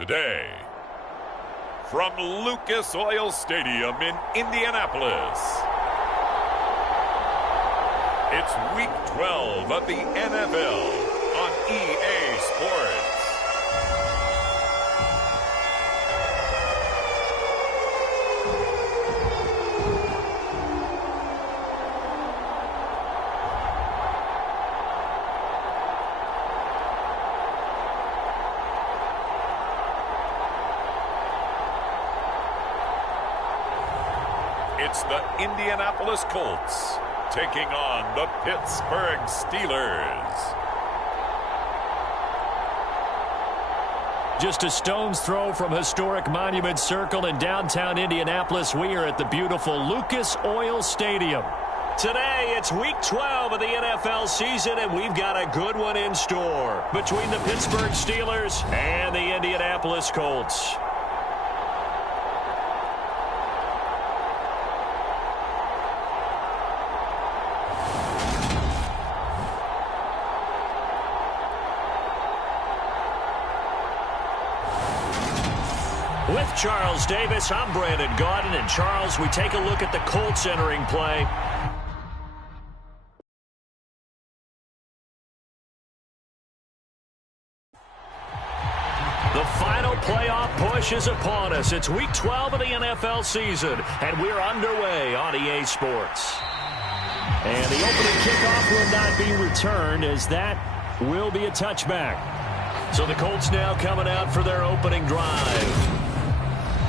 Today, from Lucas Oil Stadium in Indianapolis, it's Week 12 of the NFL on EA Sports. It's the Indianapolis Colts taking on the Pittsburgh Steelers. Just a stone's throw from historic Monument Circle in downtown Indianapolis. We are at the beautiful Lucas Oil Stadium. Today, it's Week 12 of the NFL season, and we've got a good one in store between the Pittsburgh Steelers and the Indianapolis Colts. With Charles Davis, I'm Brandon Gaudin, and Charles, we take a look at the Colts entering play. The final playoff push is upon us. It's Week 12 of the NFL season, and we're underway on EA Sports. And the opening kickoff will not be returned, as that will be a touchback. So the Colts now coming out for their opening drive.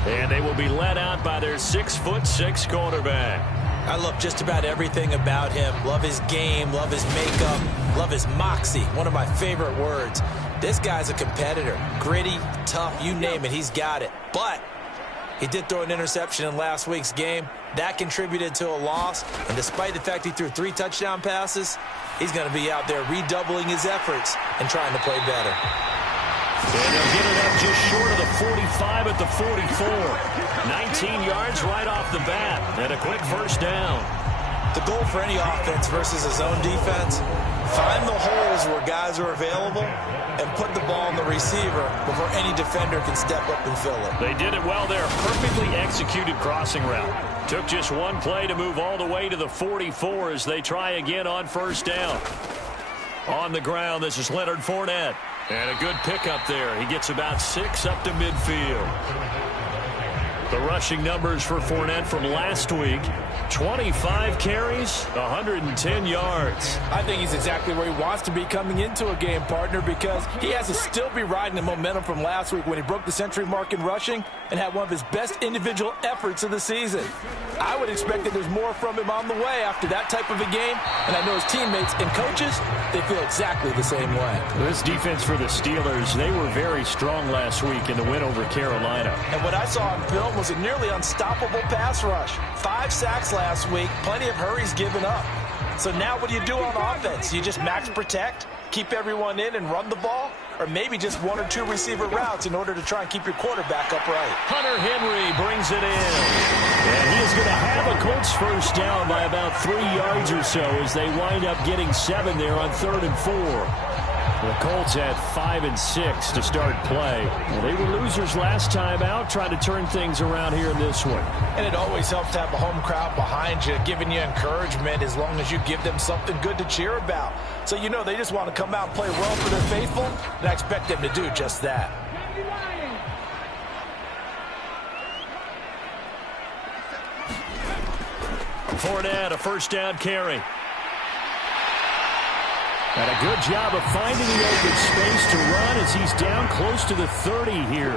And they will be led out by their 6'6" quarterback. I love just about everything about him. Love his game, love his makeup, love his moxie. One of my favorite words. This guy's a competitor. Gritty, tough, you name it, he's got it. But he did throw an interception in last week's game. That contributed to a loss. And despite the fact he threw 3 touchdown passes, he's going to be out there redoubling his efforts and trying to play better. And they'll get it up just short of the 45 at the 44. 19 yards right off the bat, and a quick first down. The goal for any offense versus his own defense, find the holes where guys are available and put the ball in the receiver before any defender can step up and fill it. They did it well there. Perfectly executed crossing route. Took just one play to move all the way to the 44 as they try again on first down. On the ground, this is Leonard Fournette. And a good pickup there. He gets about 6 up to midfield. The rushing numbers for Fournette from last week. 25 carries, 110 yards. I think he's exactly where he wants to be coming into a game, partner, because he has to still be riding the momentum from last week when he broke the century mark in rushing and had one of his best individual efforts of the season. I would expect that there's more from him on the way after that type of a game, and I know his teammates and coaches, they feel exactly the same way. This defense for the Steelers, they were very strong last week in the win over Carolina. And what I saw on film was a nearly unstoppable pass rush. 5 sacks last week, plenty of hurries given up. So now what do you do on offense? You just max protect, keep everyone in and run the ball? Or maybe just 1 or 2 receiver routes in order to try and keep your quarterback upright? Hunter Henry brings it in. And he is going to have a Colts first down by about 3 yards or so as they wind up getting 7 there on 3rd and 4. The Colts had 5 and 6 to start play. Well, they were losers last time out, trying to turn things around here in this one. And it always helps to have a home crowd behind you, giving you encouragement as long as you give them something good to cheer about. So you know they just want to come out and play well for their faithful, and I expect them to do just that. Fournette, a first down carry. And a good job of finding the open space to run as he's down close to the 30 here.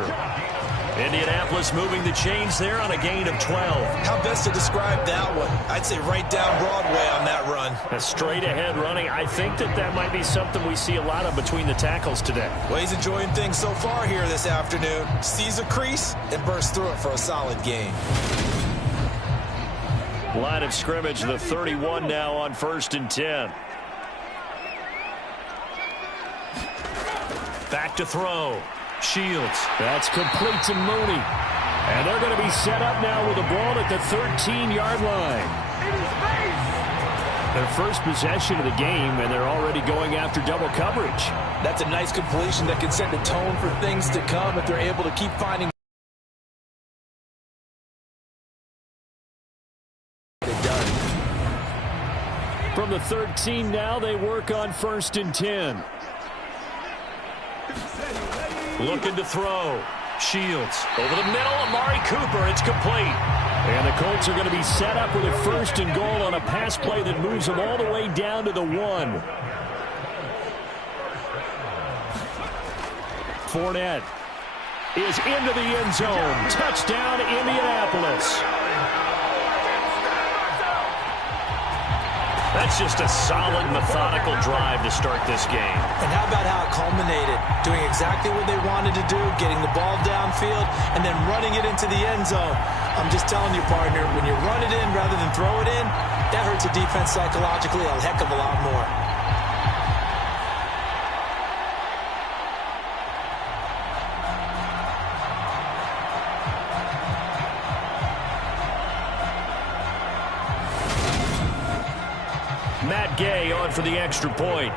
Indianapolis moving the chains there on a gain of 12. How best to describe that one? I'd say right down Broadway on that run. A straight ahead running. I think that might be something we see a lot of between the tackles today. Well, he's enjoying things so far here this afternoon. Sees a crease and bursts through it for a solid gain. Line of scrimmage, the 31 now on 1st and 10. Back to throw. Shields. That's complete to Mooney. And they're going to be set up now with the ball at the 13-yard line. Their first possession of the game, and they're already going after double coverage. That's a nice completion that can set the tone for things to come if they're able to keep finding it done. From the 13 now, they work on 1st and 10. Looking to throw. Shields over the middle. Amari Cooper. It's complete. And the Colts are going to be set up with a 1st and goal on a pass play that moves them all the way down to the 1. Fournette is into the end zone. Touchdown, Indianapolis. That's just a solid, methodical drive to start this game. And how about how it culminated? Doing exactly what they wanted to do, getting the ball downfield, and then running it into the end zone. I'm just telling you, partner, when you run it in rather than throw it in, that hurts a defense psychologically a heck of a lot more. Matt Gay on for the extra point.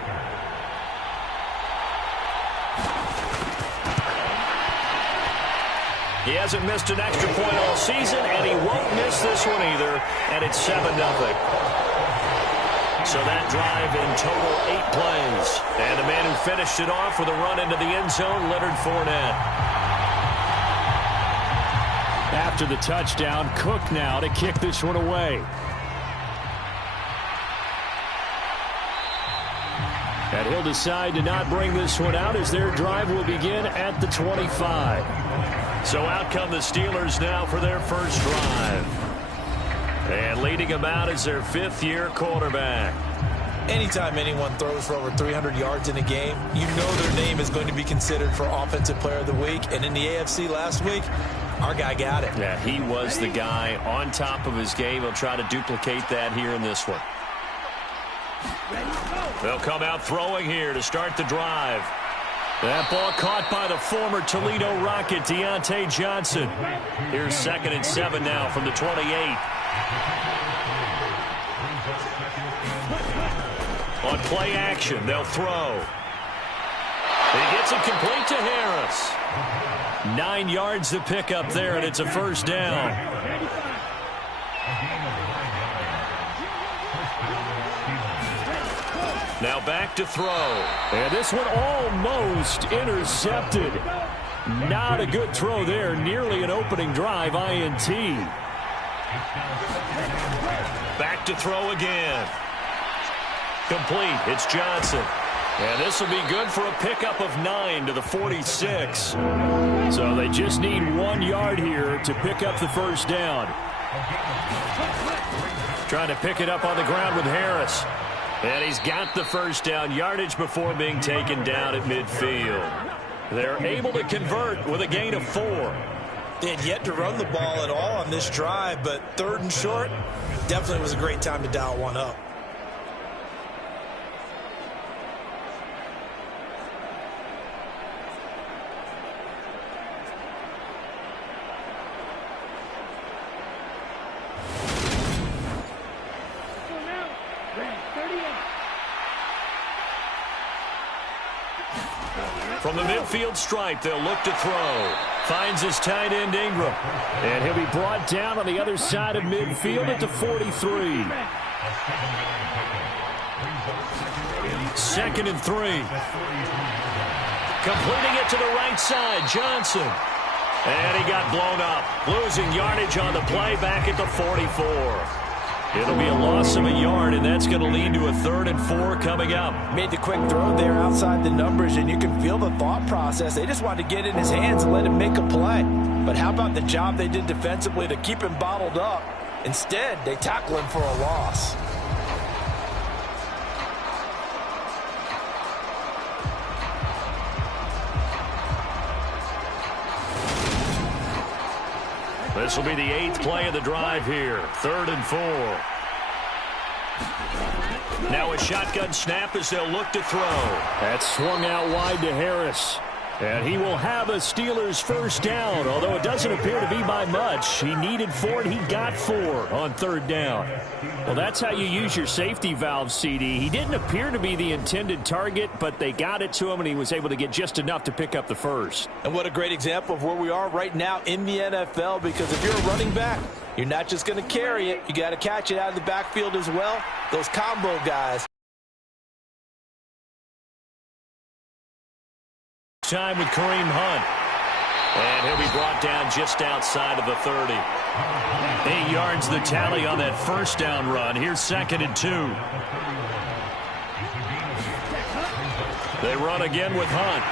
He hasn't missed an extra point all season, and he won't miss this one either, and it's 7-0. So that drive in total 8 plays. And the man who finished it off with a run into the end zone, Leonard Fournette. After the touchdown, Cook now to kick this one away. And he'll decide to not bring this one out as their drive will begin at the 25. So out come the Steelers now for their first drive. And leading them out is their 5th-year quarterback. Anytime anyone throws for over 300 yards in a game, you know their name is going to be considered for Offensive Player of the Week. And in the AFC last week, our guy got it. Yeah, he was the guy on top of his game. He'll try to duplicate that here in this one. They'll come out throwing here to start the drive. That ball caught by the former Toledo Rocket, Deontay Johnson. Here's 2nd and 7 now from the 28. On play action, they'll throw. He gets it complete to Harris. 9 yards to pick up there, and it's a 1st down. Now back to throw. And this one almost intercepted. Not a good throw there. Nearly an opening drive, INT. Back to throw again. Complete. It's Johnson. And this will be good for a pickup of 9 to the 46. So they just need 1 yard here to pick up the 1st down. Trying to pick it up on the ground with Harris. And he's got the 1st down, yardage before being taken down at midfield. They're able to convert with a gain of 4. They had yet to run the ball at all on this drive, but 3rd and short, definitely was a great time to dial one up. From the midfield stripe, they'll look to throw. Finds his tight end, Ingram. And he'll be brought down on the other side of midfield at the 43. 2nd and 3. Completing it to the right side, Johnson. And he got blown up. Losing yardage on the play back at the 44. It'll be a loss of a yard, and that's going to lead to a 3rd and 4 coming up. Made the quick throw there outside the numbers, and you can feel the thought process. They just wanted to get in his hands and let him make a play. But how about the job they did defensively to keep him bottled up? Instead, they tackle him for a loss. This will be the 8th play of the drive here. 3rd and 4. Now a shotgun snap as they'll look to throw. That's swung out wide to Harris. And he will have a Steelers first down, although it doesn't appear to be by much. He needed 4, and he got 4 on 3rd down. Well, that's how you use your safety valve, CD. He didn't appear to be the intended target, but they got it to him, and he was able to get just enough to pick up the first. And what a great example of where we are right now in the NFL, because if you're a running back, you're not just going to carry it. You got to catch it out of the backfield as well. Those combo guys. Time with Kareem Hunt. And he'll be brought down just outside of the 30. 8 yards the tally on that first down run. Here's 2nd and 2. They run again with Hunt.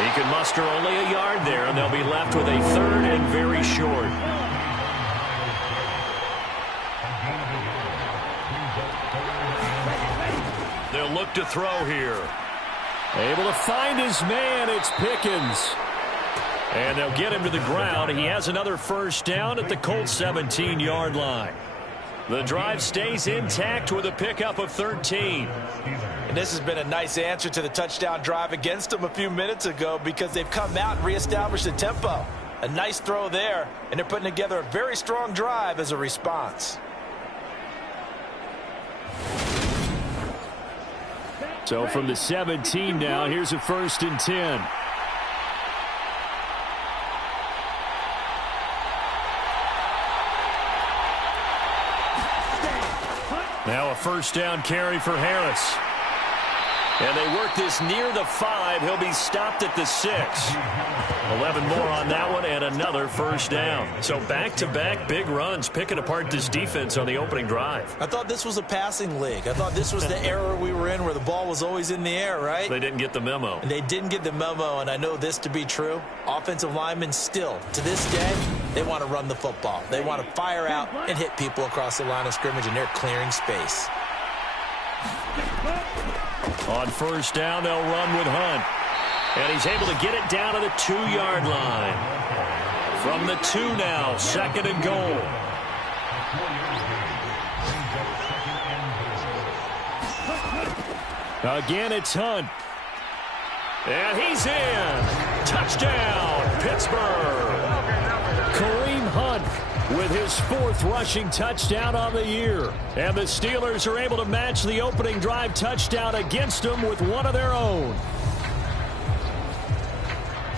He can muster only a yard there, and they'll be left with a 3rd and very short. They'll look to throw here. Able to find his man. It's Pickens. And they'll get him to the ground. He has another first down at the Colts 17-yard line. The drive stays intact with a pickup of 13. And this has been a nice answer to the touchdown drive against them a few minutes ago, because they've come out and reestablished the tempo. A nice throw there, and they're putting together a very strong drive as a response. So from the 17 now, here's a 1st and 10. Now a first down carry for Harris. And they work this near the 5. He'll be stopped at the 6. 11 more on that one, and another first down. So back-to-back big runs, picking apart this defense on the opening drive. I thought this was a passing league. I thought this was the era we were in where the ball was always in the air, right? They didn't get the memo. And they didn't get the memo, and I know this to be true. Offensive linemen still, to this day, they want to run the football. They want to fire out and hit people across the line of scrimmage, and they're clearing space. On first down, they'll run with Hunt. And he's able to get it down to the 2-yard line. From the 2 now, 2nd and goal. Again, it's Hunt. And he's in. Touchdown, Pittsburgh. Kareem Hunt with his 4th rushing touchdown on the year. And the Steelers are able to match the opening drive touchdown against them with one of their own.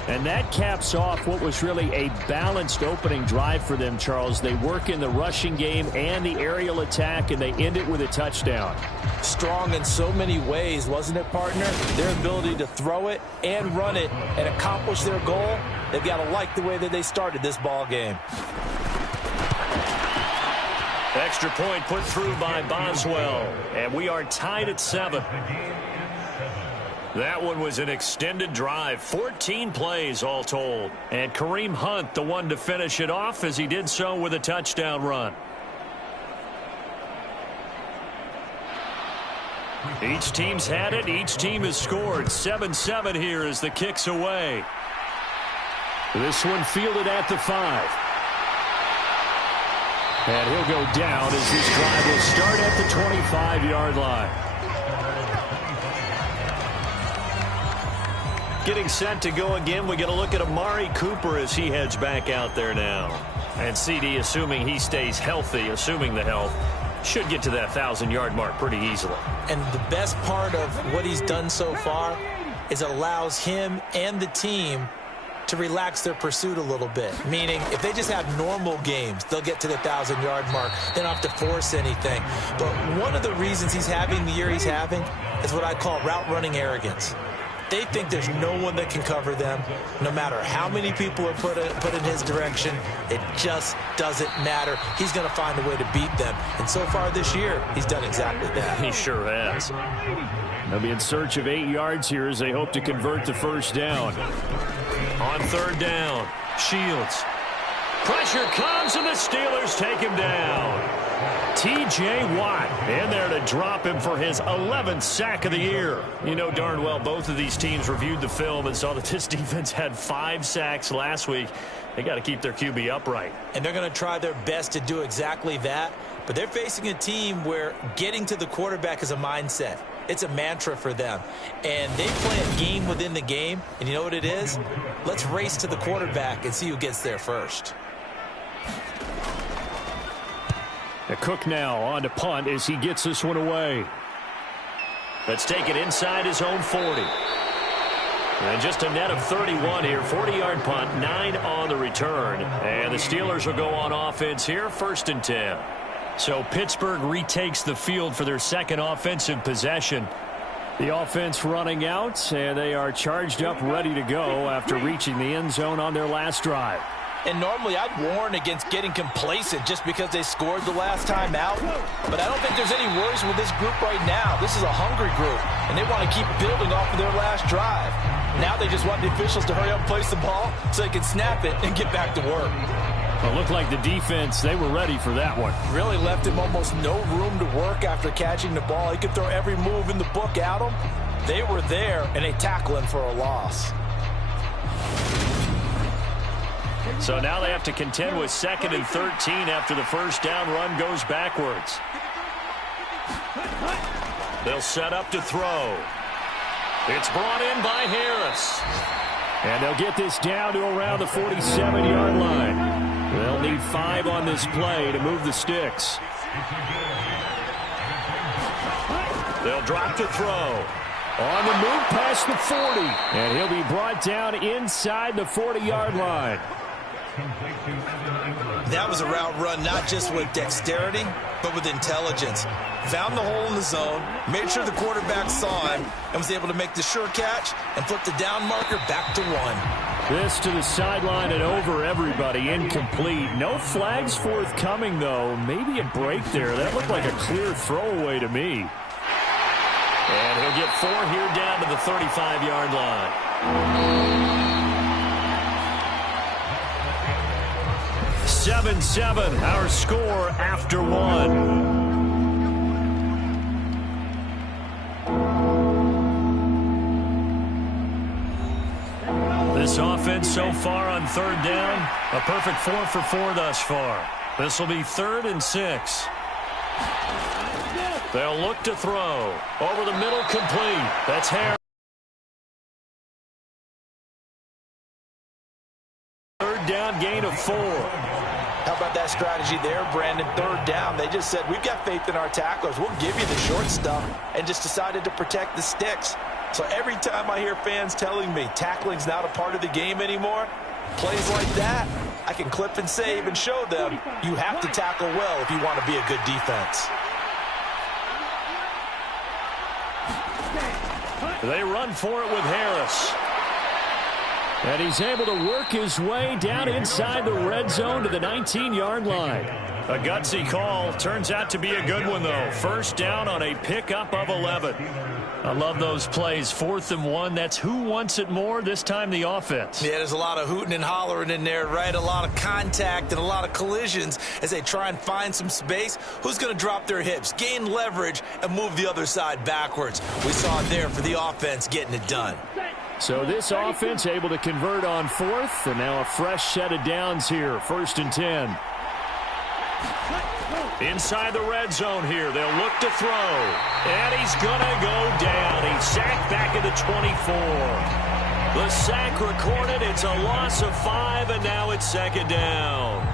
And that caps off what was really a balanced opening drive for them, Charles. They work in the rushing game and the aerial attack, and they end it with a touchdown. Strong in so many ways, wasn't it, partner? Their ability to throw it and run it and accomplish their goal, they've got to like the way that they started this ball game. Extra point put through by Boswell, and we are tied at 7. That one was an extended drive, 14 plays all told. And Kareem Hunt, the one to finish it off, as he did so with a touchdown run. Each team's had it. Each team has scored. 7-7 here as the kick's away. This one fielded at the 5. And he'll go down as this drive will start at the 25-yard line. Getting set to go again, we get a look at Amari Cooper as he heads back out there now. And CD, assuming he stays healthy, assuming the health, should get to that 1,000-yard mark pretty easily. And the best part of what he's done so far is it allows him and the team to relax their pursuit a little bit. Meaning, if they just have normal games, they'll get to the 1,000-yard mark. They don't have to force anything. But one of the reasons he's having the year he's having is what I call route running arrogance. They think there's no one that can cover them. No matter how many people are put in his direction, it just doesn't matter. He's going to find a way to beat them. And so far this year, he's done exactly that. He sure has. They'll be in search of 8 yards here as they hope to convert the first down. On 3rd down, Shields. Pressure comes, and the Steelers take him down. T.J. Watt in there to drop him for his 11th sack of the year. You know darn well both of these teams reviewed the film and saw that this defense had 5 sacks last week. They got to keep their QB upright. And they're going to try their best to do exactly that. But they're facing a team where getting to the quarterback is a mindset. It's a mantra for them. And they play a game within the game, and you know what it is? Let's race to the quarterback and see who gets there first. The Cook now on to punt as he gets this one away. Let's take it inside his own 40. And just a net of 31 here. 40-yard punt, 9 on the return. And the Steelers will go on offense here, 1st and 10. So Pittsburgh retakes the field for their second offensive possession. The offense running out, and they are charged up, ready to go after reaching the end zone on their last drive. And normally I'd warn against getting complacent just because they scored the last time out. But I don't think there's any worries with this group right now. This is a hungry group, and they want to keep building off of their last drive. Now they just want the officials to hurry up and place the ball so they can snap it and get back to work. Well, it looked like the defense, they were ready for that one. Really left him almost no room to work after catching the ball. He could throw every move in the book at him. They were there, and they tackle him for a loss. So now they have to contend with 2nd and 13 after the first down run goes backwards. They'll set up to throw. It's brought in by Harris. And they'll get this down to around the 47-yard line. They'll need 5 on this play to move the sticks. They'll drop to throw. On the move past the 40. And he'll be brought down inside the 40-yard line. That was a route run not just with dexterity, but with intelligence. Found the hole in the zone, made sure the quarterback saw him, and was able to make the sure catch and flip the down marker back to 1. This to the sideline and over everybody, incomplete. No flags forthcoming, though. Maybe a break there. That looked like a clear throwaway to me. And he'll get 4 here down to the 35-yard line. 7-7, our score after 1. This offense so far on 3rd down, a perfect 4 for 4 thus far. This will be 3rd and 6. They'll look to throw. Over the middle, complete. That's Harris. 3rd down, gain of 4. How about that strategy there, Brandon? 3rd down. They just said, we've got faith in our tacklers. We'll give you the short stuff, and just decided to protect the sticks. So every time I hear fans telling me tackling's not a part of the game anymore, plays like that, I can clip and save and show them you have to tackle well if you want to be a good defense. They run for it with Harris. And he's able to work his way down inside the red zone to the 19-yard line. A gutsy call. Turns out to be a good one, though. 1st down on a pickup of 11. I love those plays. 4th and 1. That's who wants it more, this time the offense. Yeah, there's a lot of hooting and hollering in there, right? A lot of contact and a lot of collisions as they try and find some space. Who's going to drop their hips, gain leverage, and move the other side backwards? We saw it there for the offense getting it done. So this offense able to convert on 4th, and now a fresh set of downs here. 1st and 10. Inside the red zone here. They'll look to throw. And he's going to go down. He's sacked back at the 24. The sack recorded. It's a loss of 5, and now it's 2nd down.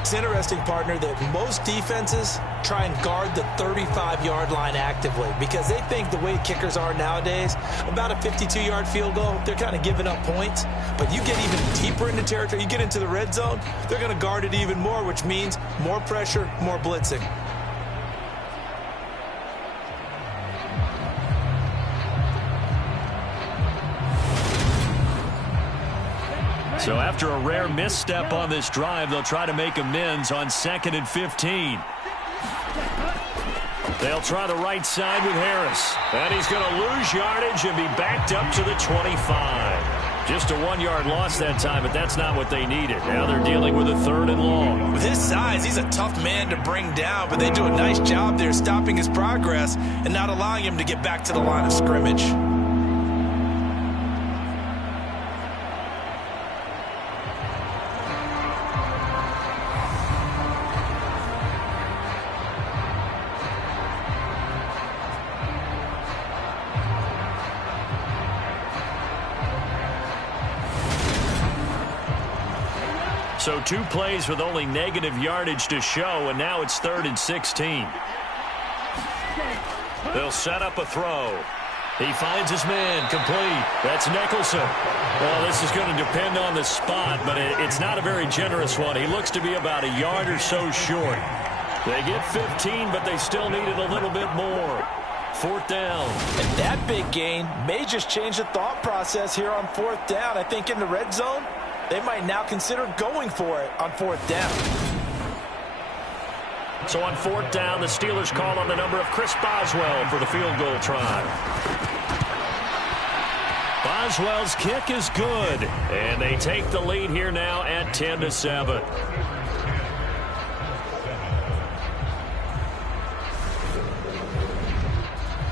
It's interesting, partner, that most defenses try and guard the 35-yard line actively because they think the way kickers are nowadays, about a 52-yard field goal, they're kind of giving up points. But you get even deeper into territory, you get into the red zone, they're going to guard it even more, which means more pressure, more blitzing. So after a rare misstep on this drive, they'll try to make amends on 2nd and 15. They'll try the right side with Harris. And he's going to lose yardage and be backed up to the 25. Just a 1-yard loss that time, but that's not what they needed. Now they're dealing with a 3rd and long. With his size, he's a tough man to bring down, but they do a nice job there stopping his progress and not allowing him to get back to the line of scrimmage. So 2 plays with only negative yardage to show, and now it's 3rd and 16. They'll set up a throw. He finds his man, complete. That's Nicholson. Well, this is going to depend on the spot, but it's not a very generous one. He looks to be about a yard or so short. They get 15, but they still needed a little bit more. 4th down. And that big gain may just change the thought process here on 4th down. I think in the red zone, they might now consider going for it on 4th down. So on 4th down, the Steelers call on the number of Chris Boswell for the field goal try. Boswell's kick is good, and they take the lead here now at 10-7.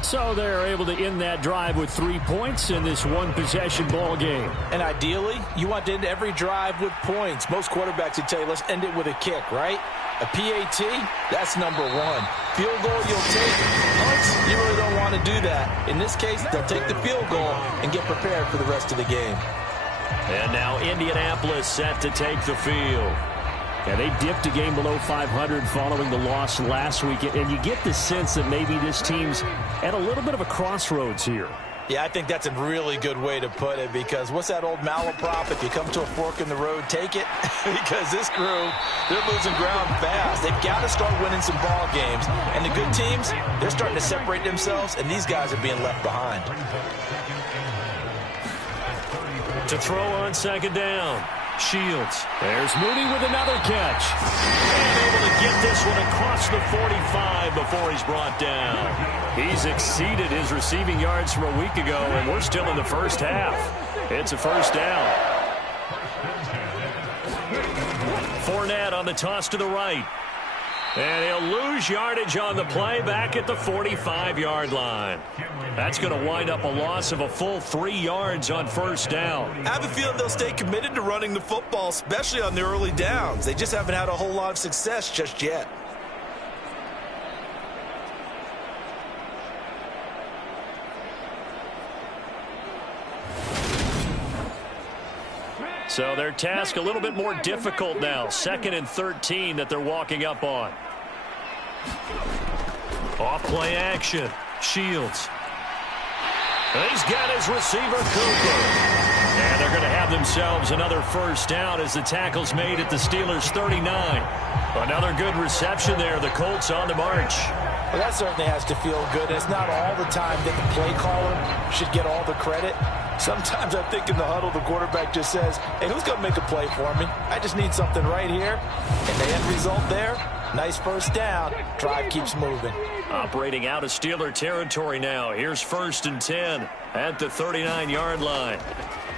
So they're able to end that drive with 3 points in this one-possession ball game. And ideally, you want to end every drive with points. Most quarterbacks would tell you, let's end it with a kick, right? A PAT, that's number 1. Field goal, you'll take. Punts, you really don't want to do that. In this case, they'll take the field goal and get prepared for the rest of the game. And now Indianapolis set to take the field. Yeah, they dipped a game below 500 following the loss last week, and you get the sense that maybe this team's at a little bit of a crossroads here. Yeah, I think that's a really good way to put it, because what's that old malaprop? If you come to a fork in the road, take it. Because this crew, they're losing ground fast. They've got to start winning some ball games. And the good teams, they're starting to separate themselves, and these guys are being left behind. To throw on 2nd down. Shields. There's Mooney with another catch. And able to get this one across the 45 before he's brought down. He's exceeded his receiving yards from a week ago, and we're still in the first half. It's a 1st down. Fournette on the toss to the right. And he'll lose yardage on the play back at the 45-yard line. That's going to wind up a loss of a full 3 yards on 1st down. I have a feeling they'll stay committed to running the football, especially on the early downs. They just haven't had a whole lot of success just yet. So their task a little bit more difficult now. 2nd and 13 that they're walking up on. Off play action. Shields. And he's got his receiver, Cooper. And they're going to have themselves another 1st down as the tackle's made at the Steelers' 39. Another good reception there. The Colts on the march. Well, that certainly has to feel good. It's not all the time that the play caller should get all the credit. Sometimes I think in the huddle, the quarterback just says, hey, who's going to make a play for me? I just need something right here. And the end result there, nice 1st down. Drive keeps moving. Operating out of Steeler territory now. Here's 1st and 10 at the 39-yard line.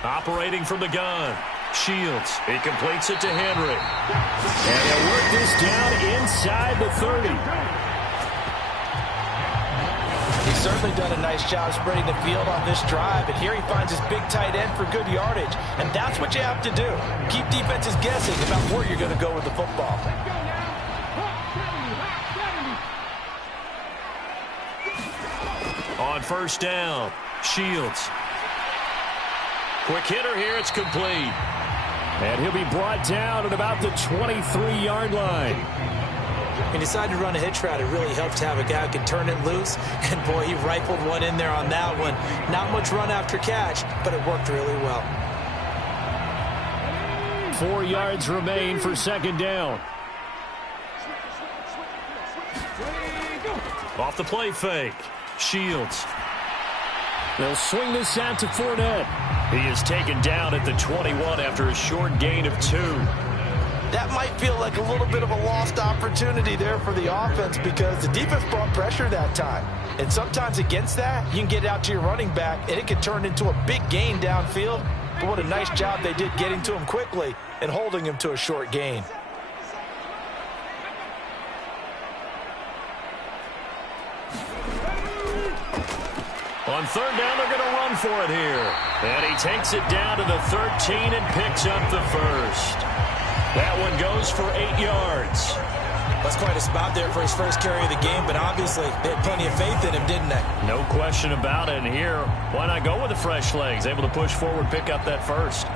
Operating from the gun. Shields. He completes it to Henry. And they'll work this down inside the 30. He's certainly done a nice job spreading the field on this drive, and here he finds his big tight end for good yardage. And that's what you have to do. Keep defenses guessing about where you're going to go with the football. On 1st down, Shields. Quick hitter here, it's complete. And he'll be brought down at about the 23-yard line. He decided to run a hitch route. It really helps to have a guy who can turn it loose. And, boy, he rifled one in there on that one. Not much run after catch, but it worked really well. 4 yards remain for 2nd down. Off the play fake. Shields. They'll swing this out to Fournette. He is taken down at the 21 after a short gain of 2. That might feel like a little bit of a lost opportunity there for the offense, because the defense brought pressure that time. And sometimes against that, you can get out to your running back, and it can turn into a big gain downfield. But what a nice job they did getting to him quickly and holding him to a short gain. On 3rd down, they're going to run for it here. And he takes it down to the 13 and picks up the 1st. That one goes for 8 yards. That's quite a spot there for his first carry of the game, but obviously they had plenty of faith in him, didn't they? No question about it. And here, why not go with the fresh legs? Able to push forward, pick up that 1st.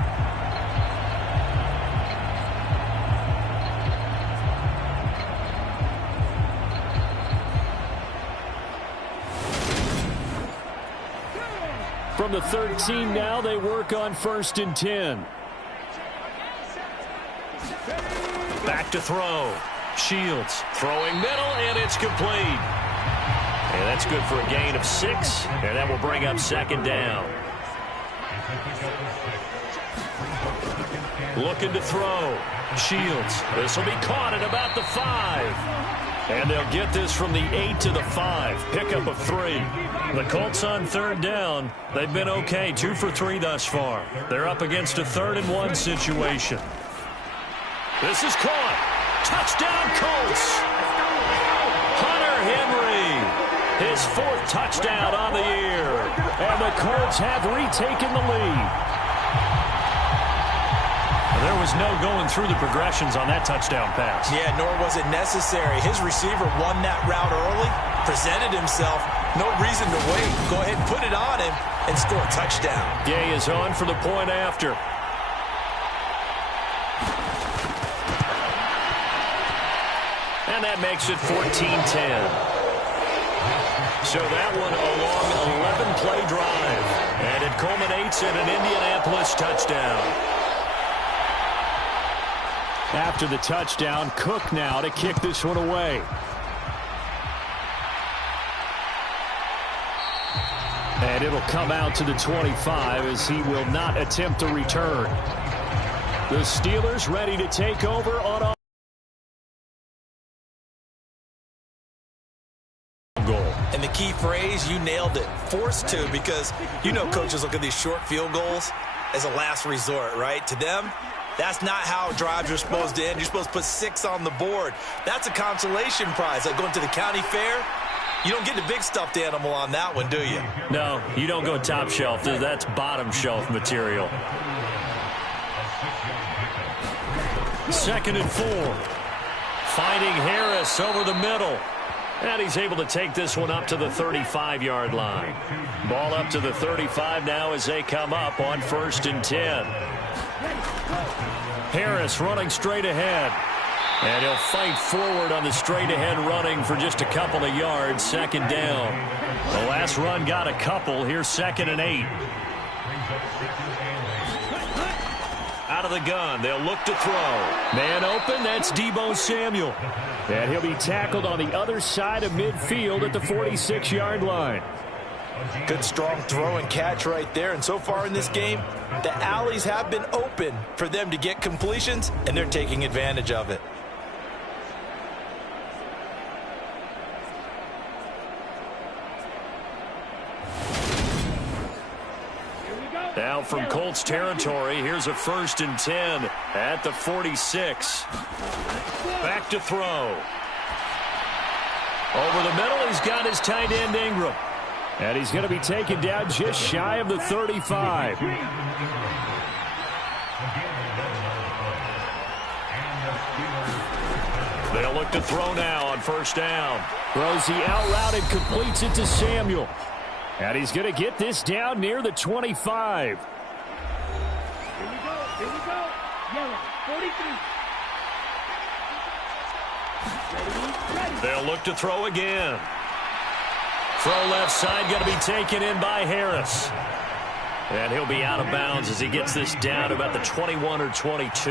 From the 13 now, they work on 1st and 10. Back to throw. Shields throwing middle, and it's complete. And that's good for a gain of 6, and that will bring up 2nd down. Looking to throw. Shields. This will be caught at about the 5. And they'll get this from the 8 to the 5. Pickup of 3. The Colts on 3rd down. They've been okay. 2 for 3 thus far. They're up against a 3rd and 1 situation. This is caught. Touchdown, Colts. Hunter Henry. His 4th touchdown on the year. And the Colts have retaken the lead. There was no going through the progressions on that touchdown pass. Yeah, nor was it necessary. His receiver won that route early, presented himself. No reason to wait. Go ahead and put it on him and score a touchdown. Gay is on for the point after. And that makes it 14-10. So that one a long 11-play drive. And it culminates in an Indianapolis touchdown. After the touchdown, Cook now to kick this one away. And it'll come out to the 25 as he will not attempt a return. The Steelers ready to take over on goal. And the key phrase, you nailed it, forced to, because you know coaches look at these short field goals as a last resort, right? To them, that's not how drives are supposed to end. You're supposed to put 6 on the board. That's a consolation prize. Like going to the county fair, you don't get the big stuffed animal on that one, do you? No, you don't go top shelf. That's bottom shelf material. 2nd and 4. Finding Harris over the middle. And he's able to take this one up to the 35-yard line. Ball up to the 35 now as they come up on 1st and 10. Harris running straight ahead. And he'll fight forward on the straight-ahead running for just a couple of yards. 2nd down. The last run got a couple. Here's 2nd and 8. Out of the gun. They'll look to throw. Man open. That's Deebo Samuel. And he'll be tackled on the other side of midfield at the 46-yard line. Good, strong throw and catch right there. And so far in this game, the alleys have been open for them to get completions, and they're taking advantage of it. Now from Colts territory, here's a 1st and 10 at the 46. Back to throw. Over the middle, he's got his tight end Ingram. And he's going to be taken down just shy of the 35. They'll look to throw now on 1st down. Throws the out route and completes it to Samuel. And he's going to get this down near the 25. Here we go. Yellow, 43. Ready. They'll look to throw again. Throw left side, going to be taken in by Harris. And he'll be out of bounds as he gets this down to about the 21 or 22.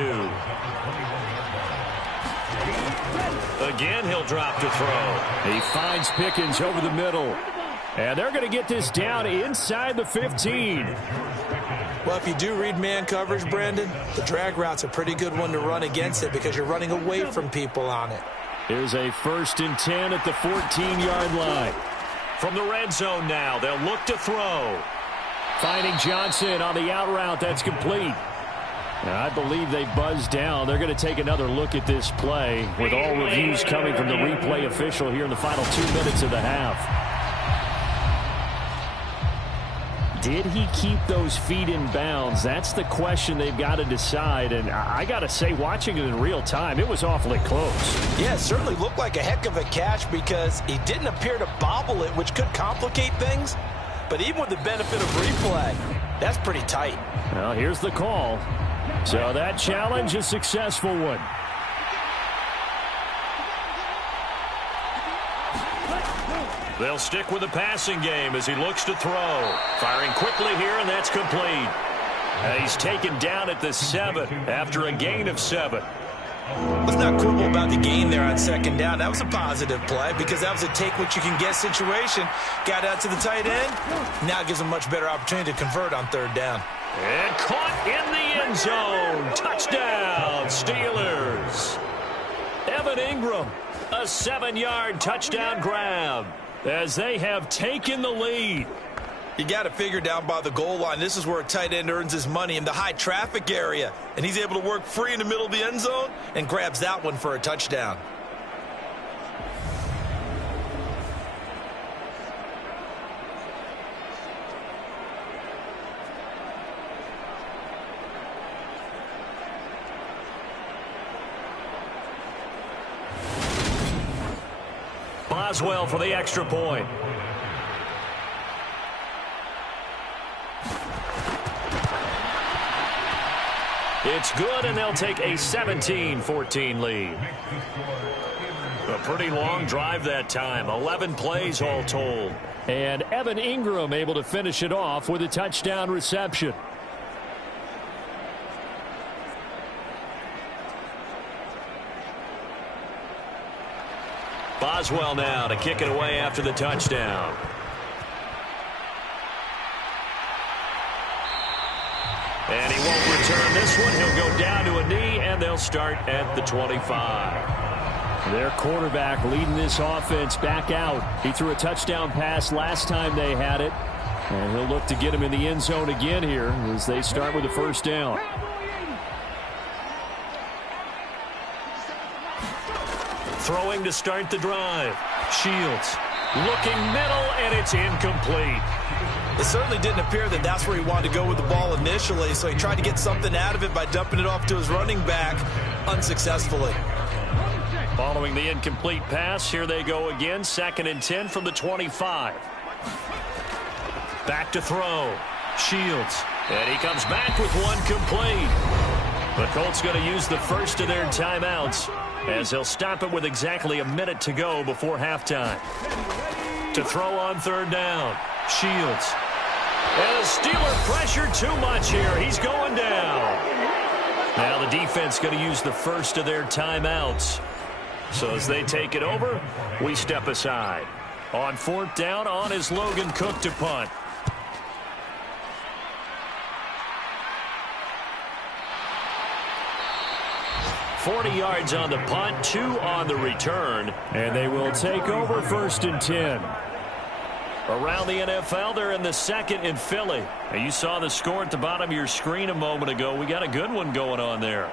Again, he'll drop to throw. He finds Pickens over the middle. And they're going to get this down inside the 15. Well, if you do read man coverage, Brandon, the drag route's a pretty good one to run against it because you're running away from people on it. Here's a 1st and 10 at the 14-yard line. From the red zone now, they'll look to throw. Finding Johnson on the out route. That's complete. And I believe they buzzed down. They're going to take another look at this play with all reviews coming from the replay official here in the final 2 minutes of the half. Did he keep those feet in bounds? That's the question they've got to decide. And I got to say, watching it in real time, it was awfully close. Yeah, it certainly looked like a heck of a catch because he didn't appear to bobble it, which could complicate things. But even with the benefit of replay, that's pretty tight. Well, here's the call. So that challenge, a successful one. They'll stick with the passing game as he looks to throw. Firing quickly here, and that's complete. He's taken down at the 7 after a gain of 7. Let's not quibble about the gain there on second down. That was a positive play because that was a take-what-you-can-get situation. Got out to the tight end. Now gives him a much better opportunity to convert on third down. And caught in the end zone. Touchdown, Steelers. Evan Ingram, a 7-yard touchdown grab as they have taken the lead. You got to figure down by the goal line. This is where a tight end earns his money, in the high traffic area. And he's able to work free in the middle of the end zone and grabs that one for a touchdown. Boswell for the extra point. It's good, and they'll take a 17-14 lead. A pretty long drive that time. 11 plays all told. And Evan Ingram able to finish it off with a touchdown reception. Boswell now to kick it away after the touchdown. And he won't return this one. He'll go down to a knee, and they'll start at the 25. Their quarterback leading this offense back out. He threw a touchdown pass last time they had it. And he'll look to get him in the end zone again here as they start with the first down. Throwing to start the drive. Shields looking middle, and it's incomplete. It certainly didn't appear that that's where he wanted to go with the ball initially, so he tried to get something out of it by dumping it off to his running back unsuccessfully. Following the incomplete pass, here they go again. 2nd and 10 from the 25. Back to throw. Shields. And he comes back with one complete. The Colts going to use the first of their timeouts as they'll stop it with exactly a minute to go before halftime. To throw on third down. Shields. And the Steeler pressure too much here. He's going down. Now the defense going to use the first of their timeouts. So as they take it over, we step aside. On 4th down, on is Logan Cook to punt. $40 yards on the punt, 2 on the return. And they will take over 1st and 10. Around the NFL, they're in the 2nd in Philly. Now, you saw the score at the bottom of your screen a moment ago. We got a good one going on there.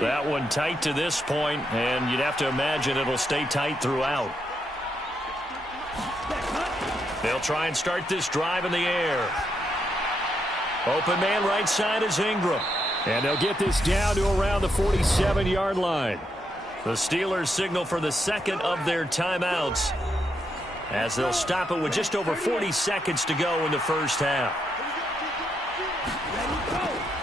That one tight to this point, and you'd have to imagine it'll stay tight throughout. They'll try and start this drive in the air. Open man right side is Ingram. And they'll get this down to around the 47-yard line. The Steelers signal for the 2nd of their timeouts, as they'll stop it with just over 40 seconds to go in the first half.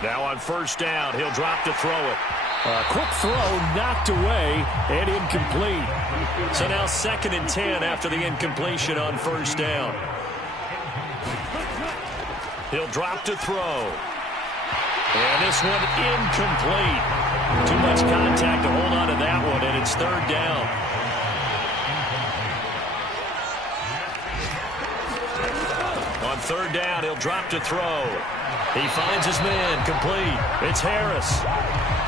Now on 1st down, he'll drop to throw it. A quick throw knocked away and incomplete. So now 2nd and 10 after the incompletion on 1st down. He'll drop to throw. And this one incomplete. Too much contact to hold on to that one, and it's 3rd down. On 3rd down, he'll drop to throw. He finds his man, complete. It's Harris.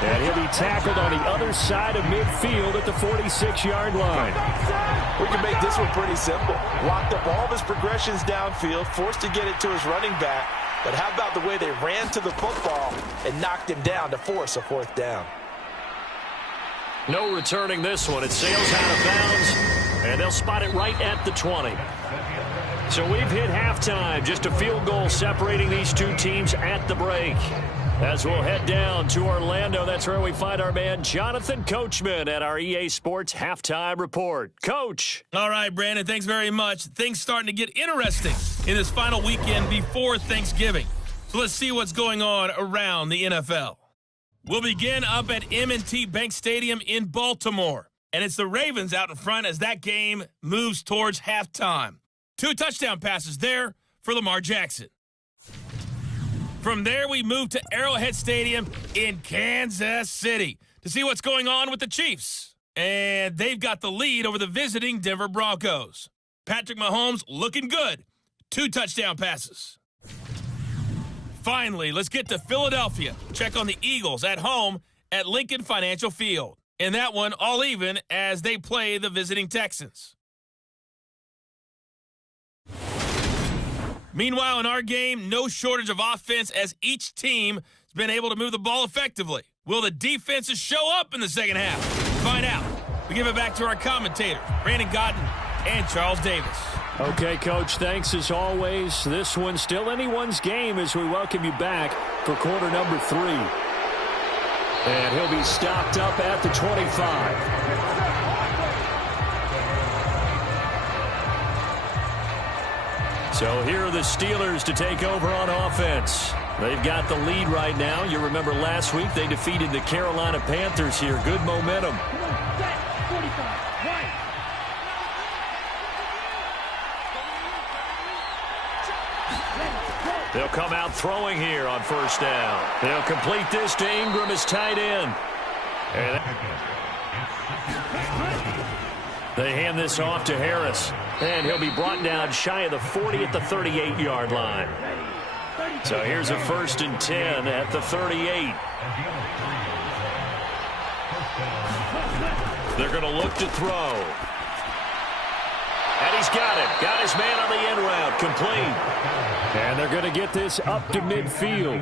And he'll be tackled on the other side of midfield at the 46-yard line. We can make this one pretty simple. Locked up all of his progressions downfield, forced to get it to his running back. But how about the way they ran to the football and knocked him down to force a 4th down? No returning this one. It sails out of bounds, and they'll spot it right at the 20. So we've hit halftime. Just a field goal separating these two teams at the break. As we'll head down to Orlando, that's where we find our man Jonathan Coachman at our EA Sports Halftime Report. Coach. All right, Brandon, thanks very much. Things starting to get interesting in this final weekend before Thanksgiving. So let's see what's going on around the NFL. We'll begin up at M&T Bank Stadium in Baltimore and it's the Ravens out in front as that game moves towards halftime. 2 touchdown passes there for Lamar Jackson. From there, we move to Arrowhead Stadium in Kansas City to see what's going on with the Chiefs. And they've got the lead over the visiting Denver Broncos. Patrick Mahomes looking good. 2 touchdown passes. Finally, let's get to Philadelphia. Check on the Eagles at home at Lincoln Financial Field. And that one all even as they play the visiting Texans. Meanwhile, in our game, no shortage of offense as each team has been able to move the ball effectively. Will the defenses show up in the second half? Find out. We give it back to our commentators, Brandon Godden and Charles Davis. Okay, Coach, thanks as always. This one's still anyone's game as we welcome you back for quarter number 3. And he'll be stopped up at the 25. So here are the Steelers to take over on offense. They've got the lead right now. You remember last week they defeated the Carolina Panthers here. Good momentum. Come on, set, 45, right. They'll come out throwing here on first down. They'll complete this to Ingram as tight end. And they hand this off to Harris. And he'll be brought down shy of the 40 at the 38-yard line. So here's a 1st and 10 at the 38. They're going to look to throw. And he's got it. Got his man on the end route. Complete. And they're going to get this up to midfield.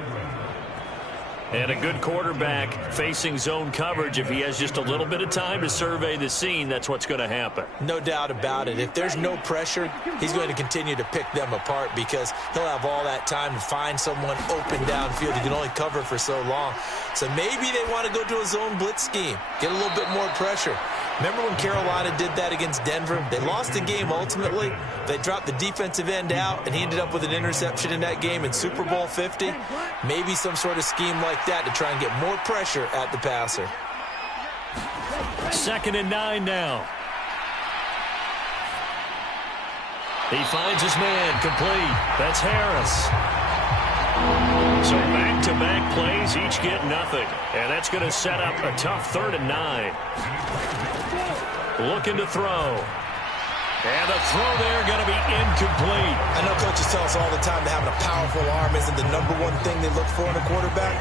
And a good quarterback facing zone coverage. If he has just a little bit of time to survey the scene, that's what's going to happen. No doubt about it. If there's no pressure, he's going to continue to pick them apart because he'll have all that time to find someone open downfield. He can only cover for so long. So maybe they want to go to a zone blitz scheme, get a little bit more pressure. Remember when Carolina did that against Denver? They lost the game ultimately. They dropped the defensive end out, and he ended up with an interception in that game in Super Bowl 50. Maybe some sort of scheme like that to try and get more pressure at the passer. 2nd and 9 now. He finds his man complete. That's Harris. So back-to-back plays, each get nothing. And that's going to set up a tough 3rd and 9. Looking to throw. And the throw there going to be incomplete. I know coaches tell us all the time that having a powerful arm isn't the #1 thing they look for in a quarterback.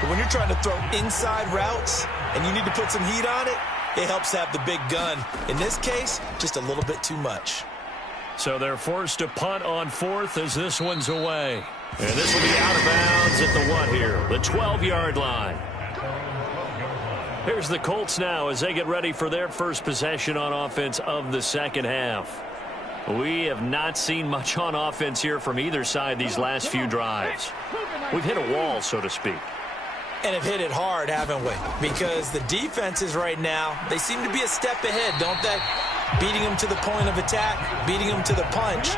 But when you're trying to throw inside routes and you need to put some heat on it, it helps have the big gun. In this case, just a little bit too much. So they're forced to punt on 4th as this one's away. And this will be out of bounds at the what here? The 12-yard line. Here's the Colts now as they get ready for their first possession on offense of the second half. We have not seen much on offense here from either side these last few drives. We've hit a wall, so to speak. And have hit it hard, haven't we? Because the defenses right now, they seem to be a step ahead, don't they? Beating them to the point of attack, beating them to the punch.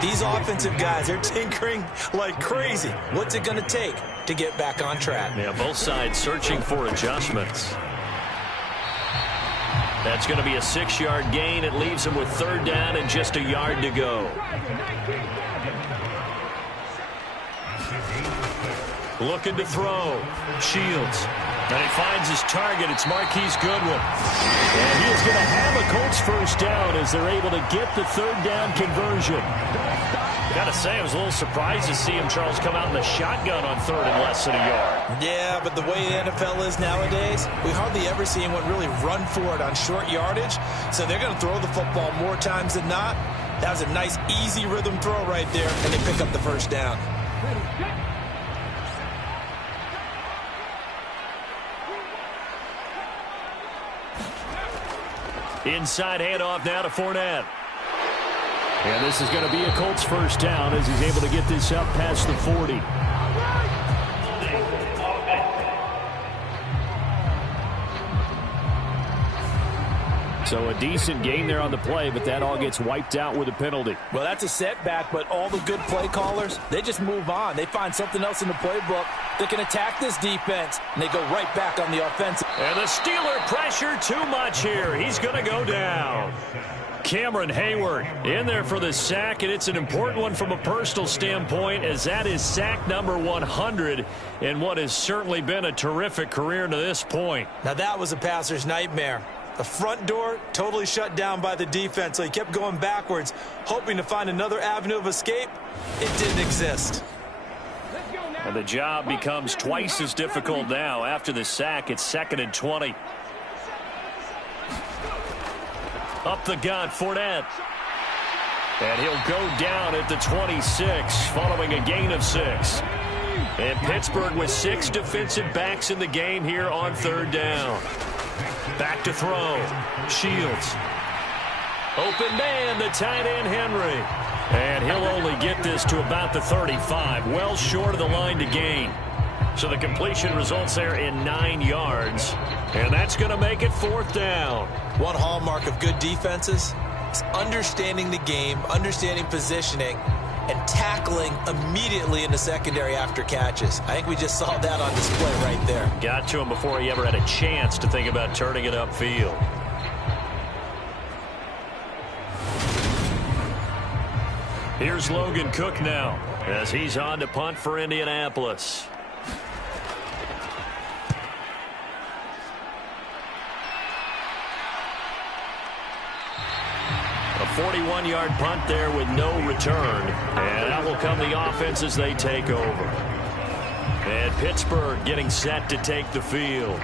These offensive guys are tinkering like crazy. What's it going to take to get back on track? Yeah, both sides searching for adjustments. That's going to be a 6-yard gain. It leaves them with 3rd down and just a yard to go. Looking to throw. Shields. And he finds his target. It's Marquise Goodwin. And he is going to have a Colts 1st down as they're able to get the 3rd down conversion. Got to say, I was a little surprised to see him, Charles, come out in the shotgun on 3rd and less than a yard. Yeah, but the way the NFL is nowadays, we hardly ever see anyone really run for it on short yardage. So they're going to throw the football more times than not. That was a nice, easy rhythm throw right there, and they pick up the 1st down. Inside handoff now to Fournette. And this is going to be a Colts 1st down as he's able to get this up past the 40. So a decent gain there on the play, but that all gets wiped out with a penalty. Well, that's a setback, but all the good play callers, they just move on. They find something else in the playbook that can attack this defense, and they go right back on the offensive. And the Steeler pressure too much here. He's going to go down. Cameron Hayward in there for the sack, and it's an important one from a personal standpoint, as that is sack number 100 in what has certainly been a terrific career to this point. Now that was a passer's nightmare. The front door totally shut down by the defense, so he kept going backwards, hoping to find another avenue of escape. It didn't exist. And the job becomes twice as difficult now. After the sack, it's 2nd and 20. Up the gut, Fournette. And he'll go down at the 26, following a gain of 6. And Pittsburgh with 6 defensive backs in the game here on 3rd down. Back to throw. Shields. Open man, the tight end, Henry. And he'll only get this to about the 35, well short of the line to gain. So the completion results there in 9 yards. And that's going to make it 4th down. One hallmark of good defenses is understanding the game, understanding positioning, and tackling immediately in the secondary after catches. I think we just saw that on display right there. Got to him before he ever had a chance to think about turning it upfield. Here's Logan Cook now as he's on to punt for Indianapolis. A 41-yard punt there with no return. And that will come the offense as they take over. And Pittsburgh getting set to take the field.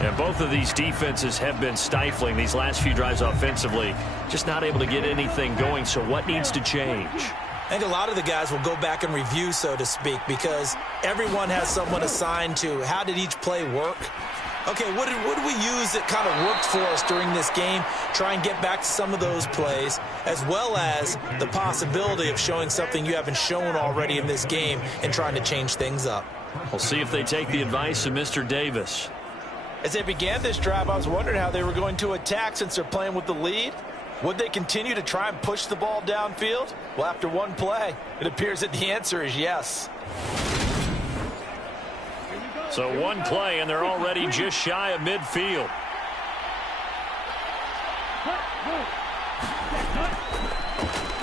And both of these defenses have been stifling these last few drives offensively. Just not able to get anything going. So what needs to change? I think a lot of the guys will go back and review, so to speak, because everyone has someone assigned to how did each play work. Okay, what did we use that kind of worked for us during this game? Try and get back to some of those plays, as well as the possibility of showing something you haven't shown already in this game and trying to change things up. We'll see if they take the advice of Mr. Davis. As they began this drive, I was wondering how they were going to attack since they're playing with the lead. Would they continue to try and push the ball downfield? Well, after one play, it appears that the answer is yes. So one play, and they're already just shy of midfield.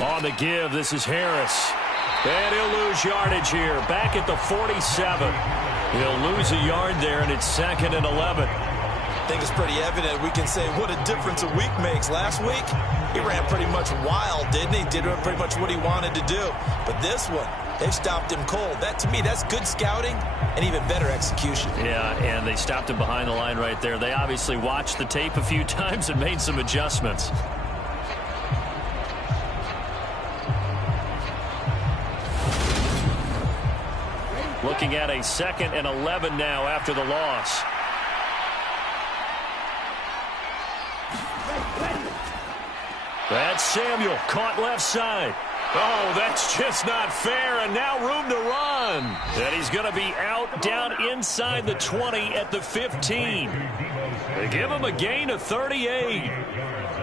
On the give, this is Harris. And he'll lose yardage here. Back at the 47. He'll lose a yard there, and it's 2nd and 11. I think it's pretty evident. We can say what a difference a week makes. Last week, he ran pretty much wild, didn't he? Did pretty much what he wanted to do. But this one, they've stopped him cold. That, to me, that's good scouting and even better execution. Yeah, and they stopped him behind the line right there. They obviously watched the tape a few times and made some adjustments. Looking at a 2nd and 11 now after the loss. That's Samuel, caught left side. Oh, that's just not fair, and now room to run. And he's going to be out down inside the 20 at the 15. They give him a gain of 38.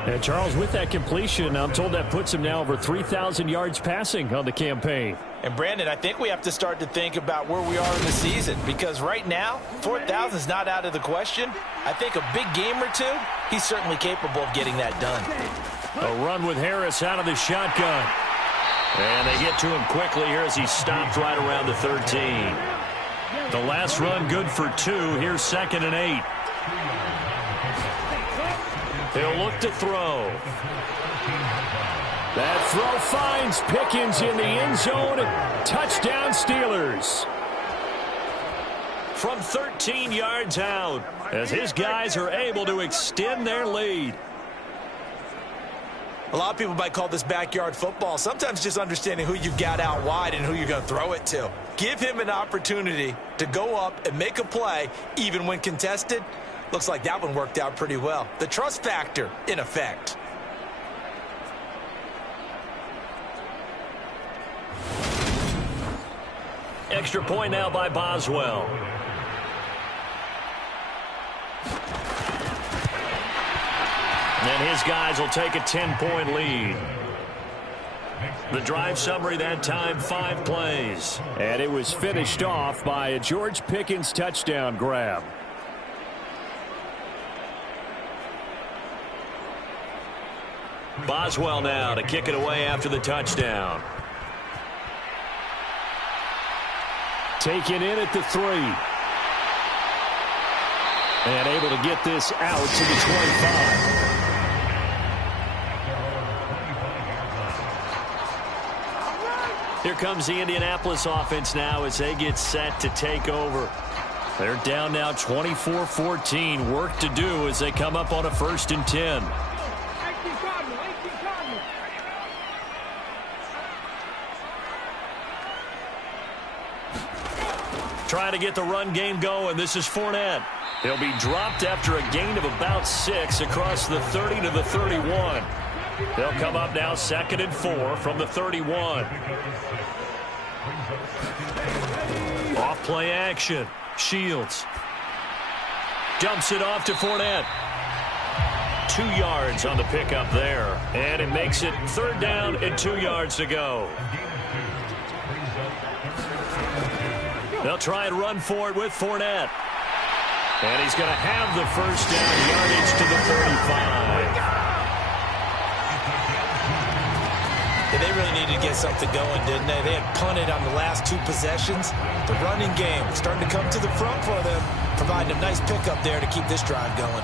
And Charles, with that completion, I'm told that puts him now over 3,000 yards passing on the campaign. And Brandon, I think we have to start to think about where we are in the season, because right now, 4,000 is not out of the question. I think a big game or two, he's certainly capable of getting that done. A run with Harris out of the shotgun. And they get to him quickly here as he stopped right around the 13. The last run good for 2. Here's 2nd and 8. He'll look to throw. That throw finds Pickens in the end zone. Touchdown Steelers. From 13 yards out, as his guys are able to extend their lead. A lot of people might call this backyard football. Sometimes just understanding who you've got out wide and who you're going to throw it to. Give him an opportunity to go up and make a play, even when contested. Looks like that one worked out pretty well. The trust factor, in effect. Extra point now by Boswell. And his guys will take a 10-point lead. The drive summary that time, 5 plays. And it was finished off by a George Pickens touchdown grab. Boswell now to kick it away after the touchdown. Taken in at the 3. And able to get this out to the 25. Here comes the Indianapolis offense now as they get set to take over. They're down now 24-14. Work to do as they come up on a 1st and 10. Trying to get the run game going. This is Fournette. He'll be dropped after a gain of about 6 across the 30 to the 31. They'll come up now 2nd and 4 from the 31. Off play action. Shields dumps it off to Fournette. 2 yards on the pickup there. And it makes it 3rd down and 2 yards to go. They'll try and run for it with Fournette. And he's going to have the 1st down, yardage to the 35. Yeah, they really needed to get something going, didn't they? They had punted on the last 2 possessions. The running game starting to come to the front for them, providing a nice pickup there to keep this drive going.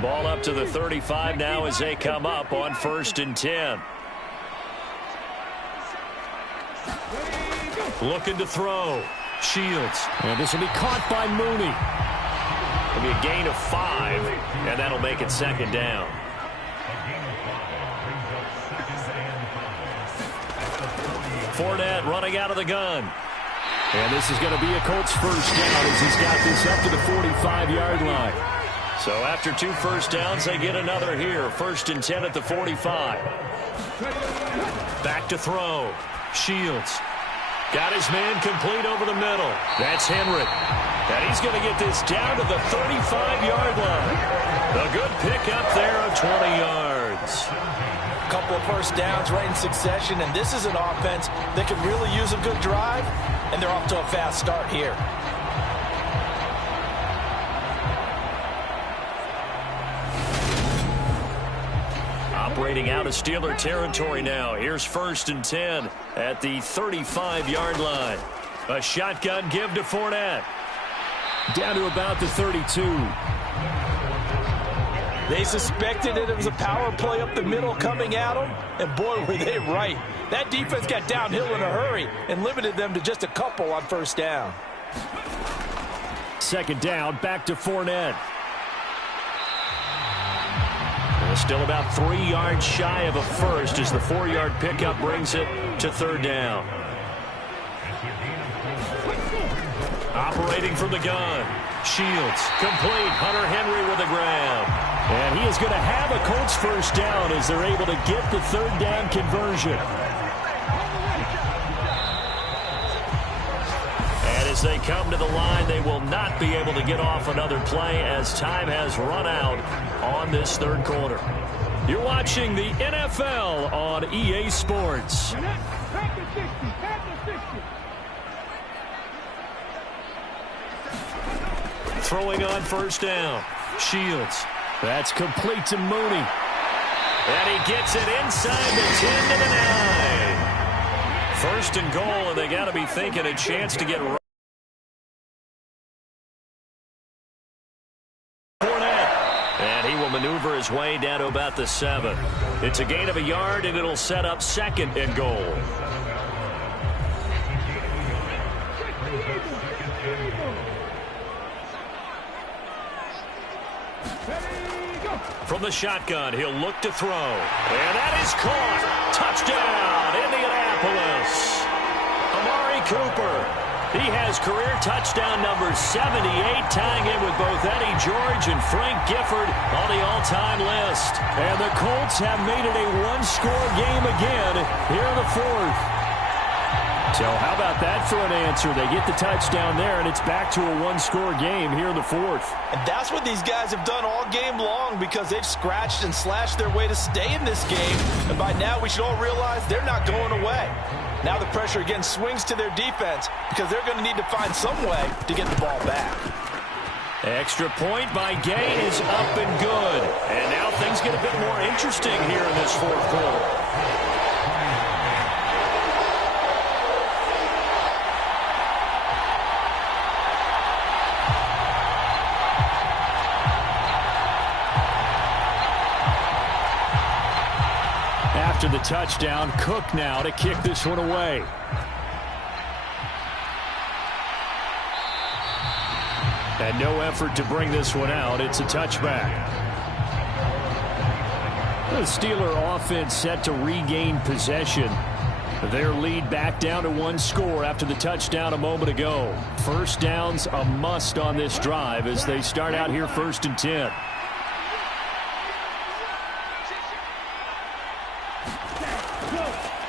Ball up to the 35 now as they come up on 1st and 10. Looking to throw. Shields. And this will be caught by Mooney. It'll be a gain of 5, and that'll make it 2nd down. Fournette running out of the gun. And this is going to be a Colts 1st down as he's got this up to the 45-yard line. So after 2 first downs, they get another here. 1st and 10 at the 45. Back to throw. Shields. Got his man complete over the middle. That's Henry. And he's going to get this down to the 35-yard line. A good pickup there of 20 yards. A couple of 1st downs right in succession, and this is an offense that can really use a good drive, and they're off to a fast start here. Operating out of Steeler territory now. Here's 1st and 10 at the 35-yard line. A shotgun give to Fournette. Down to about the 32. They suspected it was a power play up the middle coming at them, and boy, were they right. That defense got downhill in a hurry and limited them to just a couple on 1st down. 2nd down, back to Fournette. Still about 3 yards shy of a 1st as the 4-yard pickup brings it to 3rd down. Operating from the gun. Shields complete. Hunter Henry with a grab. And he is going to have a Colts 1st down as they're able to get the 3rd down conversion. And as they come to the line, they will not be able to get off another play as time has run out on this 3rd quarter. You're watching the NFL on EA Sports. Throwing on 1st down. Shields. That's complete to Mooney. And he gets it inside the 10 to the 9. 1st and goal, and they got to be thinking a chance to get right. And he will maneuver his way down to about the 7. It's a gain of a yard, and it'll set up 2nd and goal. From the shotgun, he'll look to throw. And that is caught. Touchdown, Indianapolis. Amari Cooper He has career touchdown number 78, tying in with both Eddie George and Frank Gifford on the all-time list. And the Colts have made it a one-score game again here in the fourth. So how about that for an answer? They get the touchdown there, and it's back to a one-score game here in the fourth. And that's what these guys have done all game long because they've scratched and slashed their way to stay in this game. And by now, we should all realize they're not going away. Now the pressure again swings to their defense because they're going to need to find some way to get the ball back. Extra point by Gay is up and good. And now things get a bit more interesting here in this fourth quarter. After the touchdown, Cook now to kick this one away. And no effort to bring this one out. It's a touchback. The Steeler offense set to regain possession. Their lead back down to one score after the touchdown a moment ago. First down's a must on this drive as they start out here 1st and 10.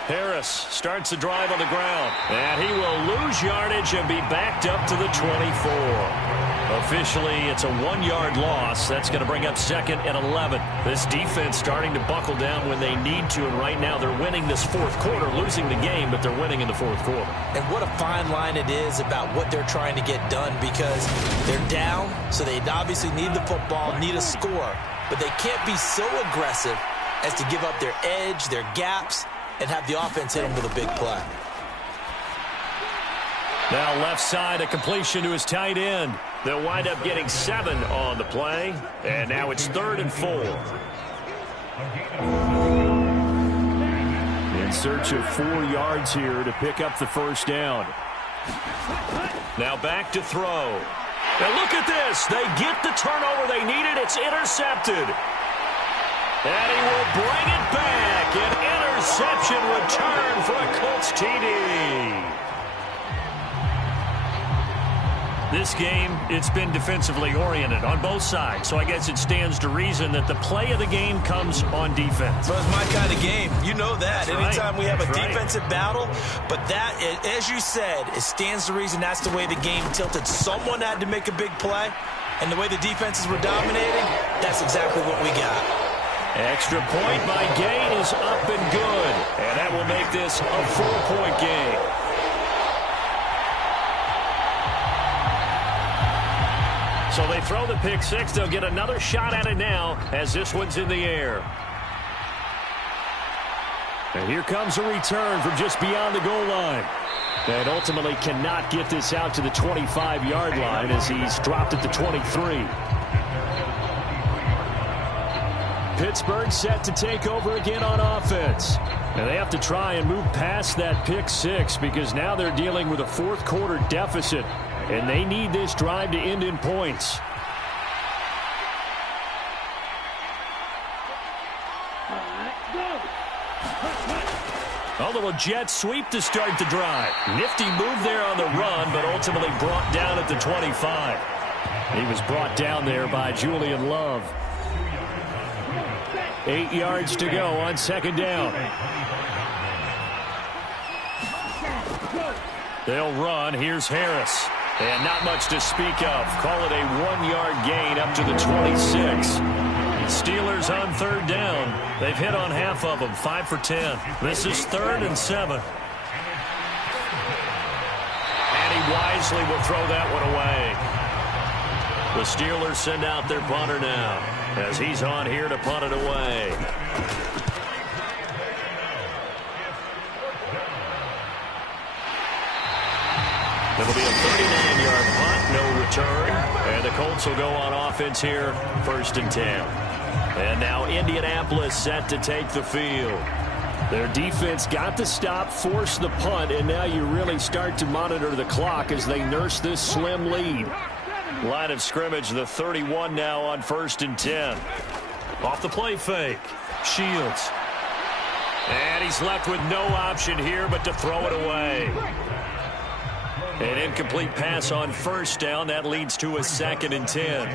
Harris starts the drive on the ground. And he will lose yardage and be backed up to the 24. Officially, it's a 1-yard loss. That's going to bring up 2nd and 11. This defense starting to buckle down when they need to, and right now they're winning this fourth quarter, losing the game, but they're winning in the fourth quarter. And what a fine line it is about what they're trying to get done because they're down, so they obviously need the football, need a score, but they can't be so aggressive as to give up their edge, their gaps, and have the offense hit them with a big play. Now left side, a completion to his tight end. They'll wind up getting 7 on the play. And now it's 3rd and 4. In search of 4 yards here to pick up the first down. Now back to throw. Now look at this. They get the turnover they needed. It's intercepted. And he will bring it back. An interception return for a Colts TD. This game, it's been defensively oriented on both sides, so I guess it stands to reason that the play of the game comes on defense. So it's my kind of game. You know that. That's Anytime right. we have a That's defensive battle, but that, as you said, it stands to reason that's the way the game tilted. Someone had to make a big play, and the way the defenses were dominating, that's exactly what we got. Extra point by Gay is up and good, and that will make this a 4-point game. So they throw the pick six. They'll get another shot at it now as this one's in the air. And here comes a return from just beyond the goal line. And ultimately cannot get this out to the 25-yard line as he's dropped at the 23. Pittsburgh set to take over again on offense. And they have to try and move past that pick six because now they're dealing with a fourth quarter deficit. And they need this drive to end in points. A little jet sweep to start the drive. Nifty move there on the run, but ultimately brought down at the 25. He was brought down there by Julian Love. 8 yards to go on second down. They'll run. Here's Harris. And not much to speak of. Call it a 1-yard gain up to the 26. Steelers on third down. They've hit on half of them, 5 for 10. This is 3rd and 7. And he wisely will throw that one away. The Steelers send out their punter now as he's on here to punt it away. It'll be a 39-yard punt, no return. And the Colts will go on offense here, 1st and 10. And now Indianapolis set to take the field. Their defense got the stop, forced the punt, and now you really start to monitor the clock as they nurse this slim lead. Line of scrimmage, the 31 now on 1st and 10. Off the play fake. Shields. And he's left with no option here but to throw it away. An incomplete pass on first down. That leads to a 2nd and 10.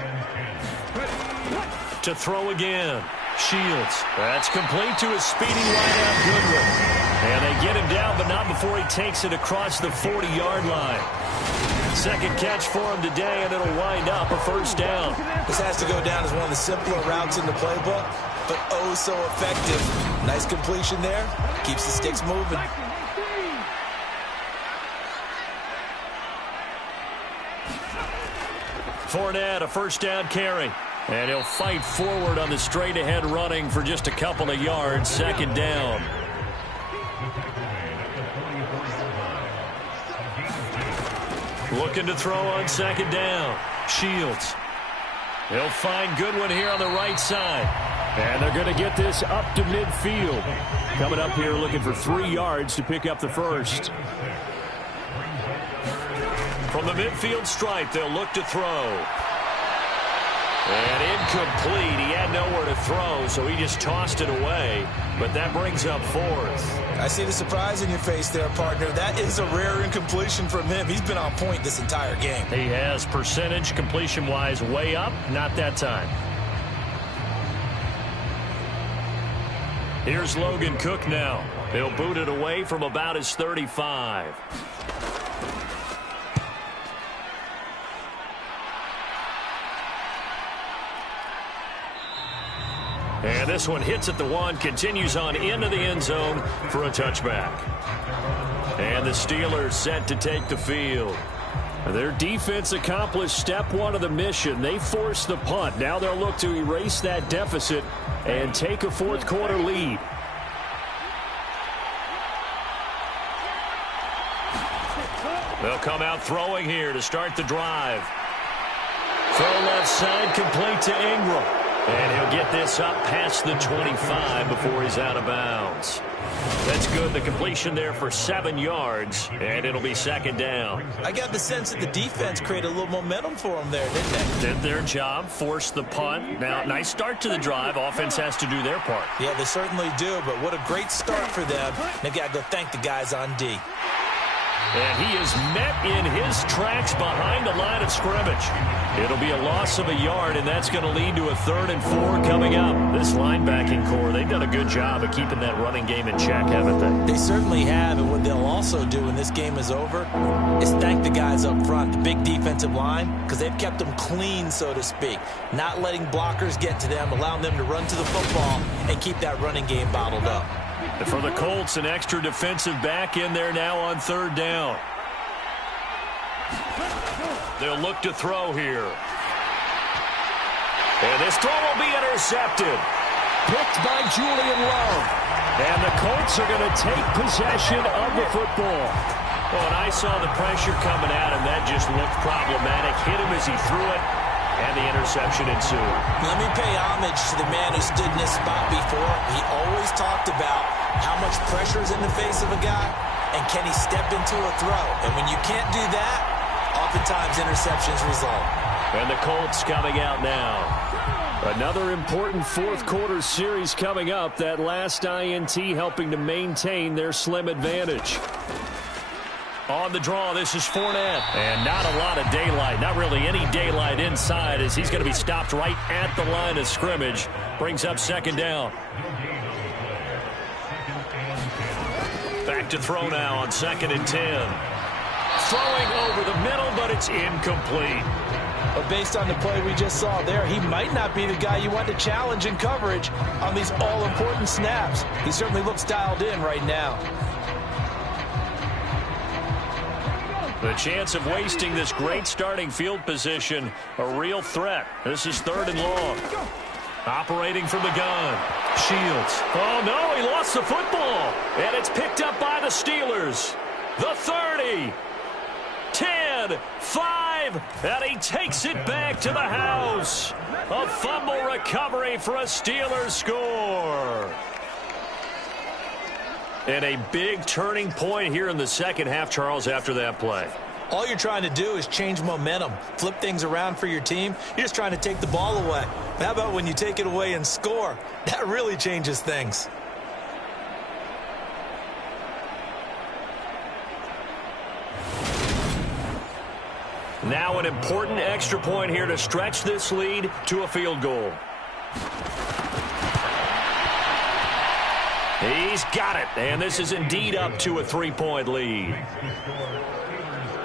To throw again. Shields. That's complete to a speedy wideout Goodwin. And they get him down, but not before he takes it across the 40-yard line. Second catch for him today, and it'll wind up a first down. This has to go down as one of the simpler routes in the playbook, but oh so effective. Nice completion there. Keeps the sticks moving. Fournette, a first down carry. And he'll fight forward on the straight-ahead running for just a couple of yards. 2nd down. Looking to throw on 2nd down. Shields. He'll find Goodwin here on the right side. And they're going to get this up to midfield. Coming up here looking for 3 yards to pick up the first. From the midfield stripe, they'll look to throw. And incomplete. He had nowhere to throw, so he just tossed it away. But that brings up 4th. I see the surprise in your face there, partner. That is a rare incompletion from him. He's been on point this entire game. He has percentage completion-wise way up. Not that time. Here's Logan Cook now. He'll boot it away from about his 35. And this one hits at the 1, continues on into the end zone for a touchback. And the Steelers set to take the field. Their defense accomplished step 1 of the mission. They forced the punt. Now they'll look to erase that deficit and take a 4th quarter lead. They'll come out throwing here to start the drive. Throw left side, complete to Ingram. And he'll get this up past the 25 before he's out of bounds. That's good. The completion there for 7 yards, and it'll be 2nd down. I got the sense that the defense created a little momentum for them there, didn't they? Did their job, forced the punt. Now, nice start to the drive. Offense has to do their part. Yeah, they certainly do, but what a great start for them. They got to go thank the guys on D. And he is met in his tracks behind the line of scrimmage. It'll be a loss of a yard, and that's going to lead to a 3rd and 4 coming up. This linebacking core, they've done a good job of keeping that running game in check, haven't they? They certainly have, and what they'll also do when this game is over is thank the guys up front, the big defensive line, because they've kept them clean, so to speak, not letting blockers get to them, allowing them to run to the football and keep that running game bottled up. For the Colts, an extra defensive back in there now on 3rd down. They'll look to throw here. And this throw will be intercepted. Picked by Julian Love. And the Colts are going to take possession of the football. Oh, and I saw the pressure coming at him. That just looked problematic. Hit him as he threw it. And the interception ensued. Let me pay homage to the man who stood in this spot before. He always talked about how much pressure is in the face of a guy, and can he step into a throw. And when you can't do that, oftentimes interceptions result. And the Colts coming out now. Another important 4th quarter series coming up. That last INT helping to maintain their slim advantage. On the draw, this is Fournette. And not a lot of daylight, not really any daylight inside, as he's going to be stopped right at the line of scrimmage. Brings up 2nd down. Back to throw now on 2nd and 10. Throwing over the middle, but it's incomplete. But based on the play we just saw there, he might not be the guy you want to challenge in coverage on these all-important snaps. He certainly looks dialed in right now. The chance of wasting this great starting field position, a real threat. This is 3rd and long. Operating from the gun. Shields. Oh, no, he lost the football. And it's picked up by the Steelers. The 30. 10. 5. And he takes it back to the house. A fumble recovery for a Steelers score. And a big turning point here in the second half, Charles, after that play. All you're trying to do is change momentum, flip things around for your team. You're just trying to take the ball away. How about when you take it away and score? That really changes things. Now an important extra point here to stretch this lead to a field goal. He's got it, and this is indeed up to a 3-point lead.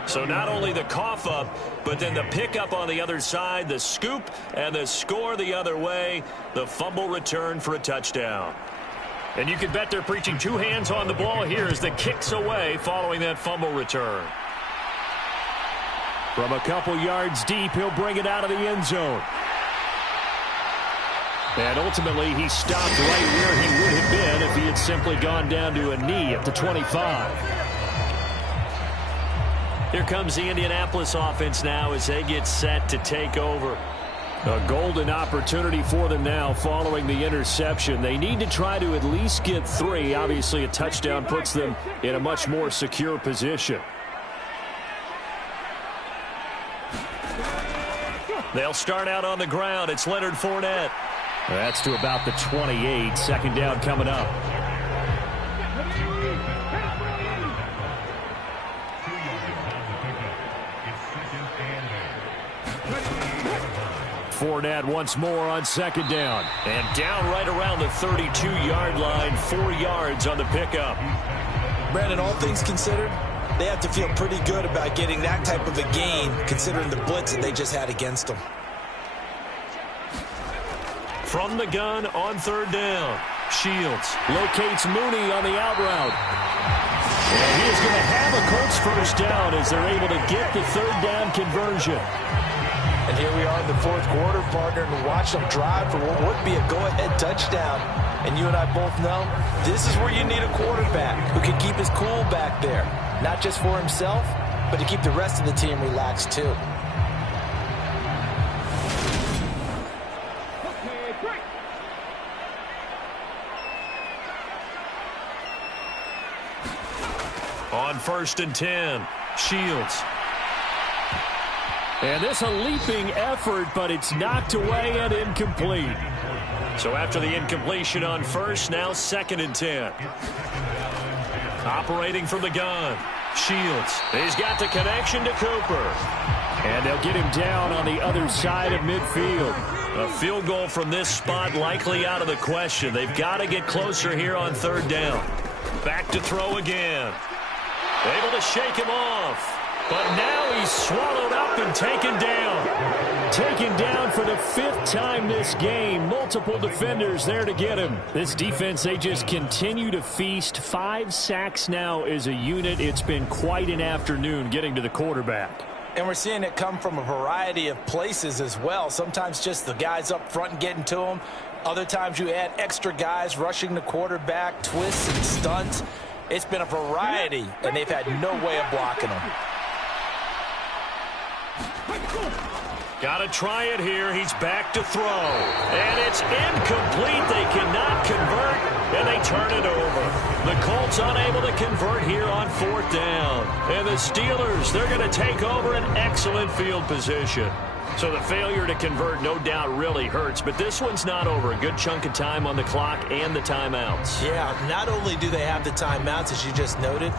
So not only the cough up, but then the pickup on the other side, the scoop, and the score the other way, the fumble return for a touchdown. And you can bet they're preaching two hands on the ball here as the kick's away following that fumble return. From a couple yards deep, he'll bring it out of the end zone. And ultimately, he stopped right where he would have been if he had simply gone down to a knee at the 25. Here comes the Indianapolis offense now as they get set to take over. A golden opportunity for them now following the interception. They need to try to at least get 3. Obviously, a touchdown puts them in a much more secure position. They'll start out on the ground. It's Leonard Fournette. That's to about the 28. Second down coming up. Fournette once more on second down. And down right around the 32-yard line, 4 yards on the pickup. Brandon, all things considered, they have to feel pretty good about getting that type of a gain, considering the blitz that they just had against them. From the gun on third down, Shields locates Mooney on the out route. And he is going to have a Colts first down as they're able to get the third down conversion. And here we are in the fourth quarter, partner, and watch them drive for what would be a go-ahead touchdown. And you and I both know this is where you need a quarterback who can keep his cool back there. Not just for himself, but to keep the rest of the team relaxed too. On 1st and 10, Shields. And this a leaping effort, but it's knocked away and incomplete. So after the incompletion on first, now 2nd and 10. Operating from the gun, Shields. He's got the connection to Cooper. And they'll get him down on the other side of midfield. A field goal from this spot likely out of the question. They've got to get closer here on third down. Back to throw again. Able to shake him off. But now he's swallowed up and taken down. Taken down for the 5th time this game. Multiple defenders there to get him. This defense, they just continue to feast. 5 sacks now as a unit. It's been quite an afternoon getting to the quarterback. And we're seeing it come from a variety of places as well. Sometimes just the guys up front and getting to him. Other times you add extra guys rushing the quarterback, twists and stunts. It's been a variety, and they've had no way of blocking them. Got to try it here. He's back to throw. And it's incomplete. They cannot convert, and they turn it over. The Colts unable to convert here on 4th down. And the Steelers, they're going to take over an excellent field position. So the failure to convert no doubt really hurts, but this one's not over. A good chunk of time on the clock and the timeouts. Yeah, not only do they have the timeouts, as you just noted,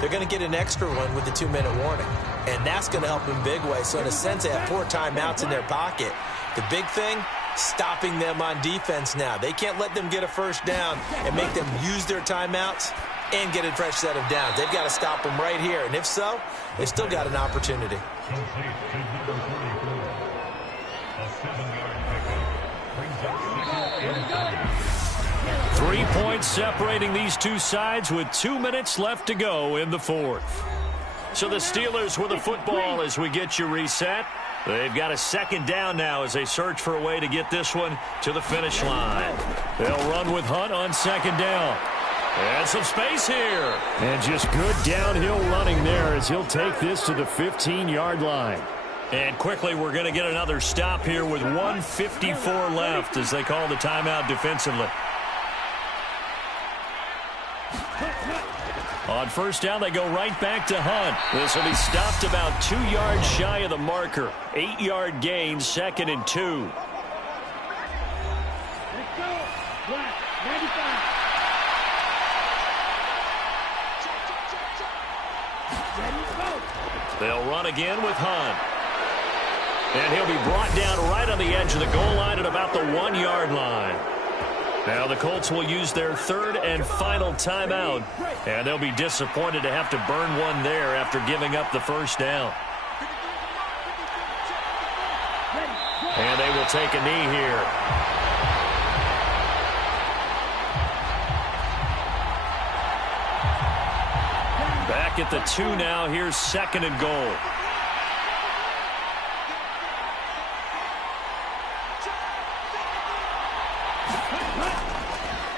they're going to get an extra one with the 2-minute warning. And that's going to help in big way. So in a sense, they have 4 timeouts in their pocket. The big thing, stopping them on defense now. They can't let them get a first down and make them use their timeouts and get a fresh set of downs. They've got to stop them right here. And if so, they've still got an opportunity. 3 points separating these two sides with 2 minutes left to go in the 4th. So the Steelers with the football as we get you reset. They've got a 2nd down now as they search for a way to get this one to the finish line. They'll run with Hunt on 2nd down. And some space here. And just good downhill running there as he'll take this to the 15-yard line. And quickly, we're going to get another stop here with 1:54 left as they call the timeout defensively. On 1st down, they go right back to Hunt. This will be stopped about 2 yards shy of the marker. 8-yard gain, 2nd and 2. Let's go. Black, 95. Ready, go. They'll run again with Hunt. And he'll be brought down right on the edge of the goal line at about the 1-yard line. Now the Colts will use their third and final timeout, and they'll be disappointed to have to burn one there after giving up the first down. And they will take a knee here. Back at the 2 now. Here's 2nd and goal.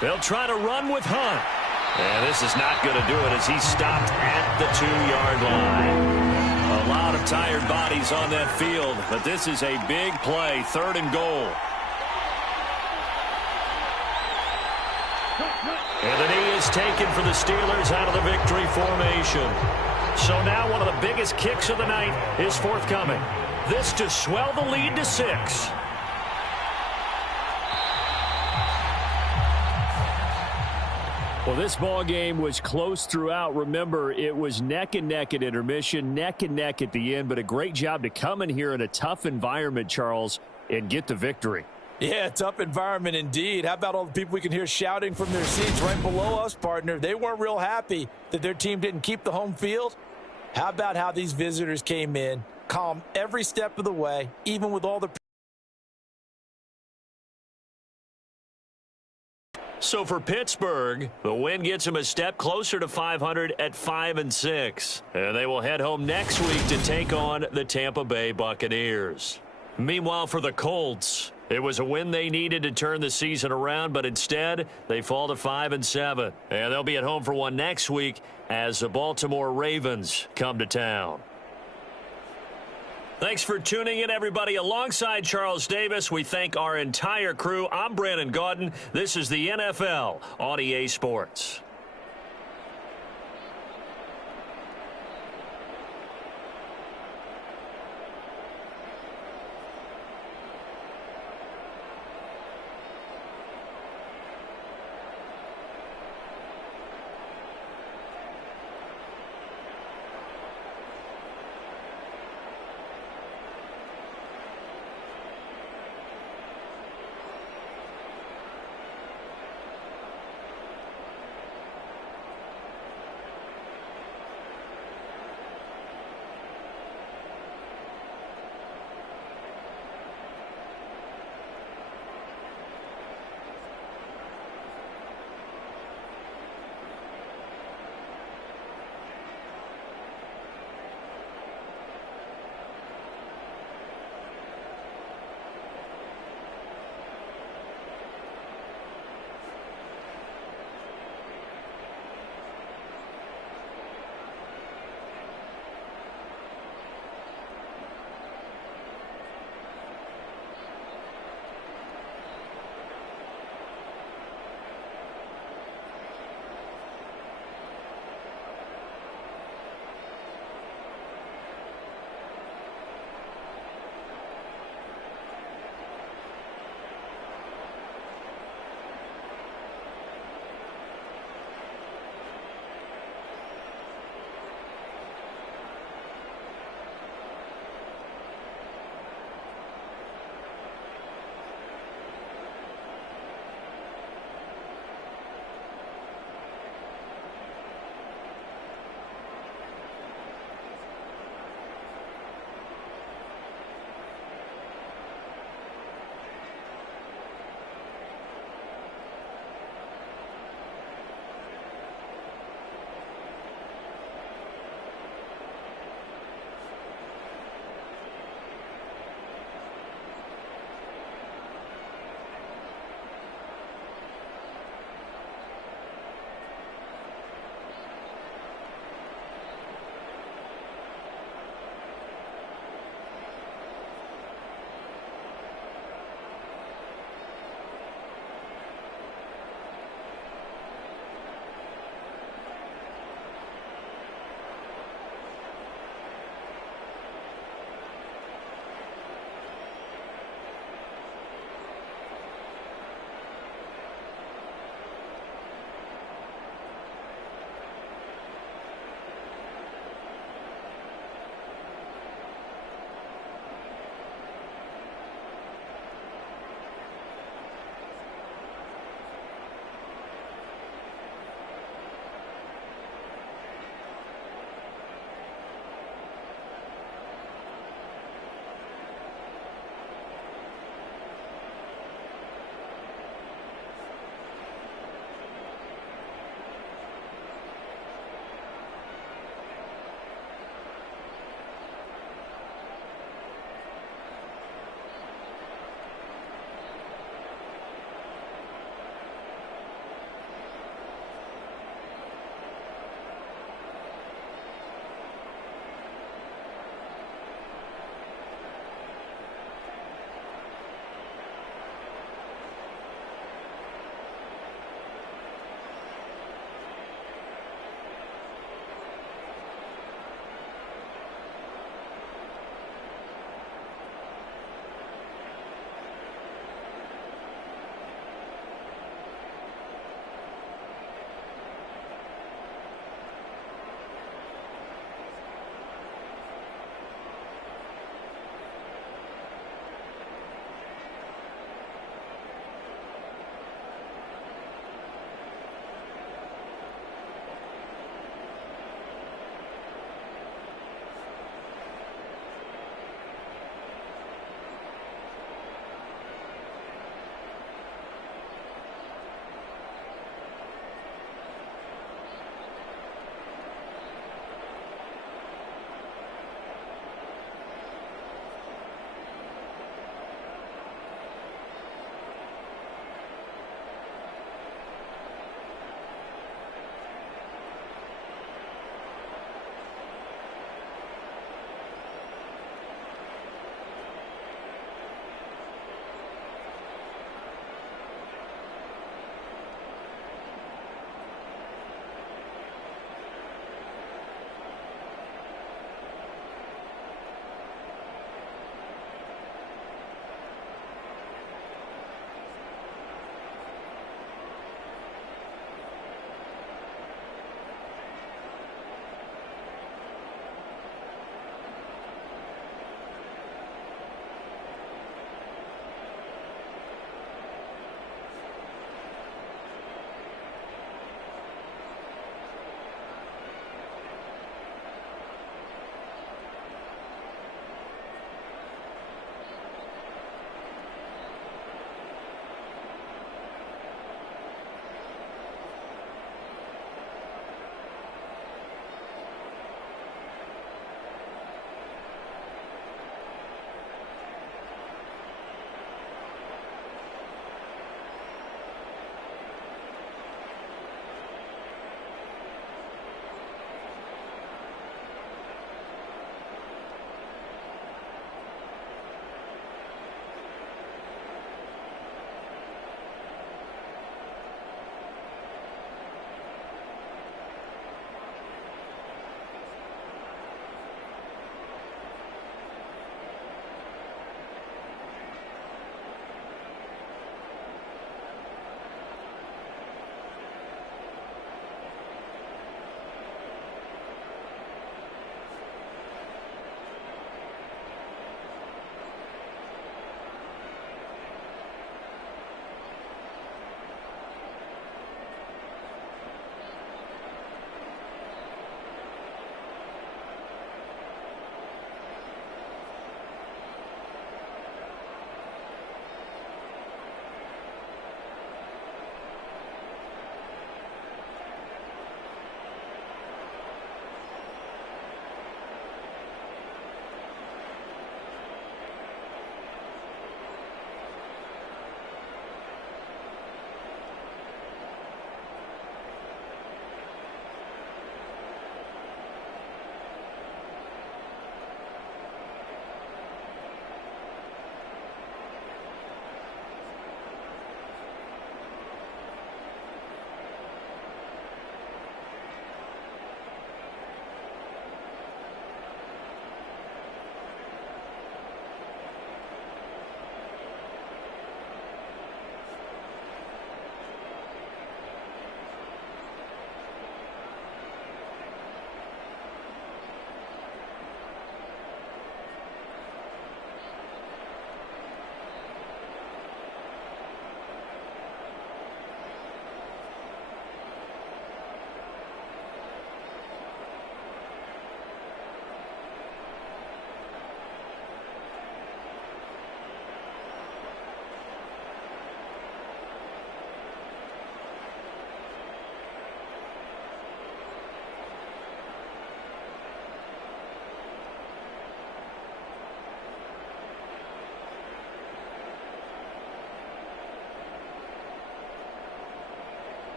They'll try to run with Hunt. And this is not going to do it as he's stopped at the 2-yard line. A lot of tired bodies on that field, but this is a big play. 3rd and goal. And the knee is taken for the Steelers out of the victory formation. So now one of the biggest kicks of the night is forthcoming. This to swell the lead to 6. Well, this ball game was close throughout. Remember, it was neck and neck at intermission, neck and neck at the end, but a great job to come in here in a tough environment, Charles, and get the victory. Yeah, tough environment indeed. How about all the people we can hear shouting from their seats right below us, partner? They weren't real happy that their team didn't keep the home field. How about how these visitors came in, calm every step of the way, even with all the... So for Pittsburgh, the win gets them a step closer to 500 at 5-6. And they will head home next week to take on the Tampa Bay Buccaneers. Meanwhile, for the Colts, it was a win they needed to turn the season around, but instead they fall to 5-7. And they'll be at home for one next week as the Baltimore Ravens come to town. Thanks for tuning in, everybody. Alongside Charles Davis, we thank our entire crew. I'm Brandon Gaudin. This is the NFL on EA Sports.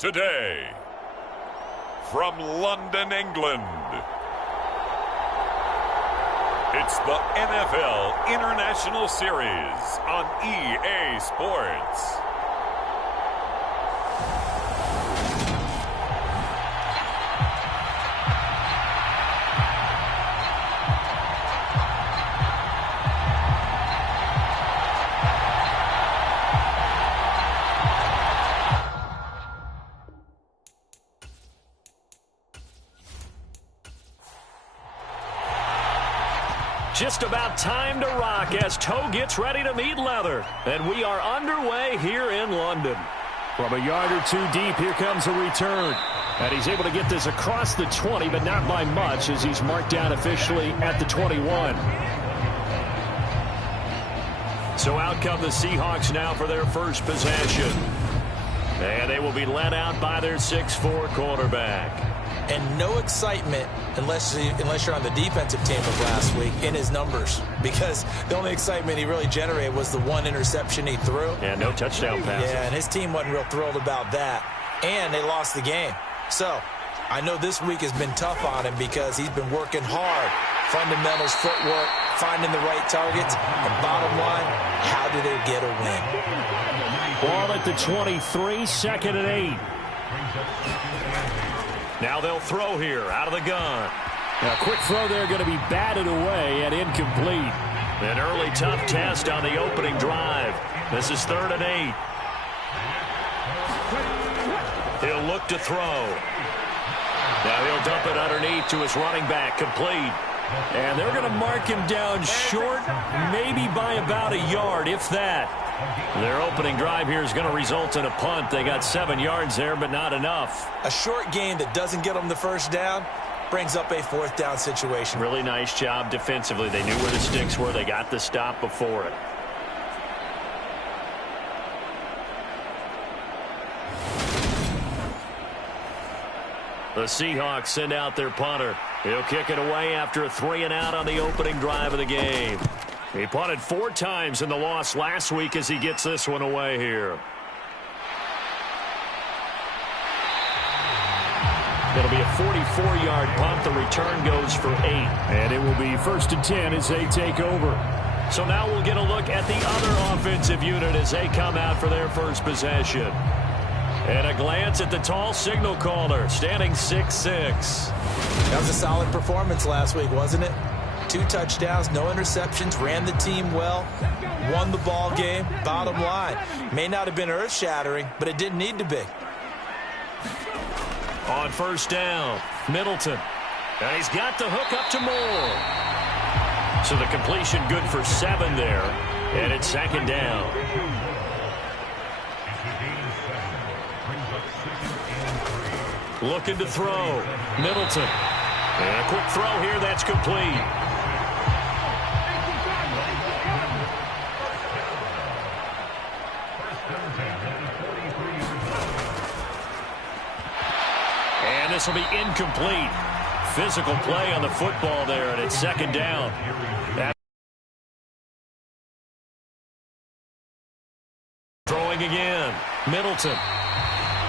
today. From London, England, it's the NFL International Series on EA Sports. Just about time to rock as toe gets ready to meet leather. And we are underway here in London. From a yard or two deep, here comes a return. And he's able to get this across the 20, but not by much as he's marked down officially at the 21. So out come the Seahawks now for their first possession. And they will be led out by their 6'4" quarterback. And no excitement unless you're on the defensive team of last week in his numbers, because the only excitement he really generated was the one interception he threw. Yeah, no touchdown passes. Yeah, and his team wasn't real thrilled about that. And they lost the game. So I know this week has been tough on him because he's been working hard. Fundamentals, footwork, finding the right targets. And bottom line, how do they get a win? Ball at the 23, 2nd and 8. Now they'll throw here out of the gun. A quick throw there going to be batted away and incomplete. An early tough test on the opening drive. This is 3rd and 8. He'll look to throw. Now he'll dump it underneath to his running back, complete. And they're going to mark him down short, maybe by about a yard, if that. Their opening drive here is going to result in a punt. They got 7 yards there, but not enough. A short game that doesn't get them the first down brings up a 4th down situation. Really nice job defensively. They knew where the sticks were. They got the stop before it. The Seahawks send out their punter. He'll kick it away after a 3-and-out on the opening drive of the game. He punted 4 times in the loss last week as he gets this one away here. It'll be a 44-yard punt. The return goes for 8. And it will be 1st and 10 as they take over. So now we'll get a look at the other offensive unit as they come out for their first possession. And a glance at the tall signal caller, standing 6'6". That was a solid performance last week, wasn't it? 2 touchdowns, no interceptions, ran the team well, won the ball game. Bottom line, may not have been earth-shattering, but it didn't need to be. On 1st down, Middleton. And he's got the hook up to Moore. So the completion good for 7 there. And it's 2nd down. Looking to throw. Middleton. And a quick throw here, that's complete. And this will be incomplete. Physical play on the football there, and it's 2nd down. Throwing again. Middleton.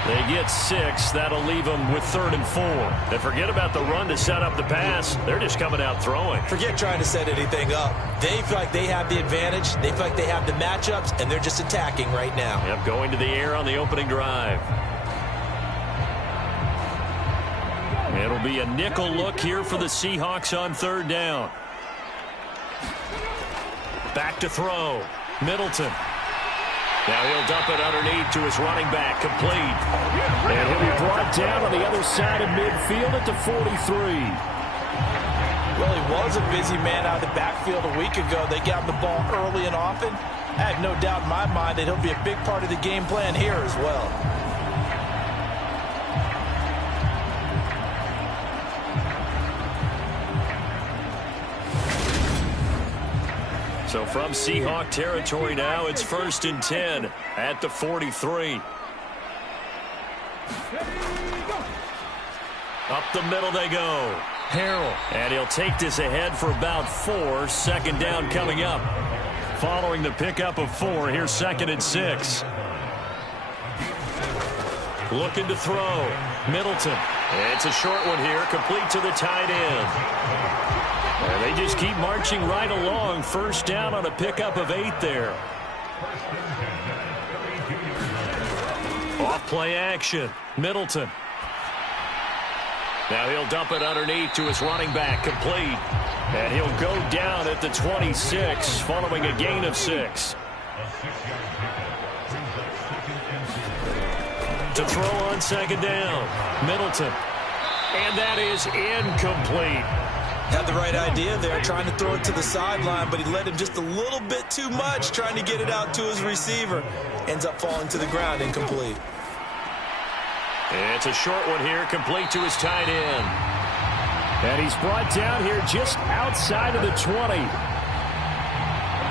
They get 6. That'll leave them with 3rd and 4. And forget about the run to set up the pass. They're just coming out throwing. Forget trying to set anything up. They feel like they have the advantage. They feel like they have the matchups, and they're just attacking right now. Yep, going to the air on the opening drive. It'll be a nickel look here for the Seahawks on 3rd down. Back to throw. Middleton. Now he'll dump it underneath to his running back, complete. And he'll be brought down on the other side of midfield at the 43. Well, he was a busy man out of the backfield a week ago. They got the ball early and often. I have no doubt in my mind that he'll be a big part of the game plan here as well. So from Seahawk territory now, it's 1st and 10 at the 43. Up the middle they go. Harrell. And he'll take this ahead for about 4. 2nd down coming up. Following the pickup of 4, here's 2nd and 6. Looking to throw. Middleton. It's a short one here, complete to the tight end. And they just keep marching right along. First down on a pickup of 8 there. Off play action. Middleton. Now he'll dump it underneath to his running back, complete. And he'll go down at the 26 following a gain of 6. To throw on second down. Middleton. And that is incomplete. Had the right idea there, trying to throw it to the sideline, but he led him just a little bit too much, trying to get it out to his receiver. Ends up falling to the ground, incomplete. It's a short one here, complete to his tight end. And he's brought down here just outside of the 20.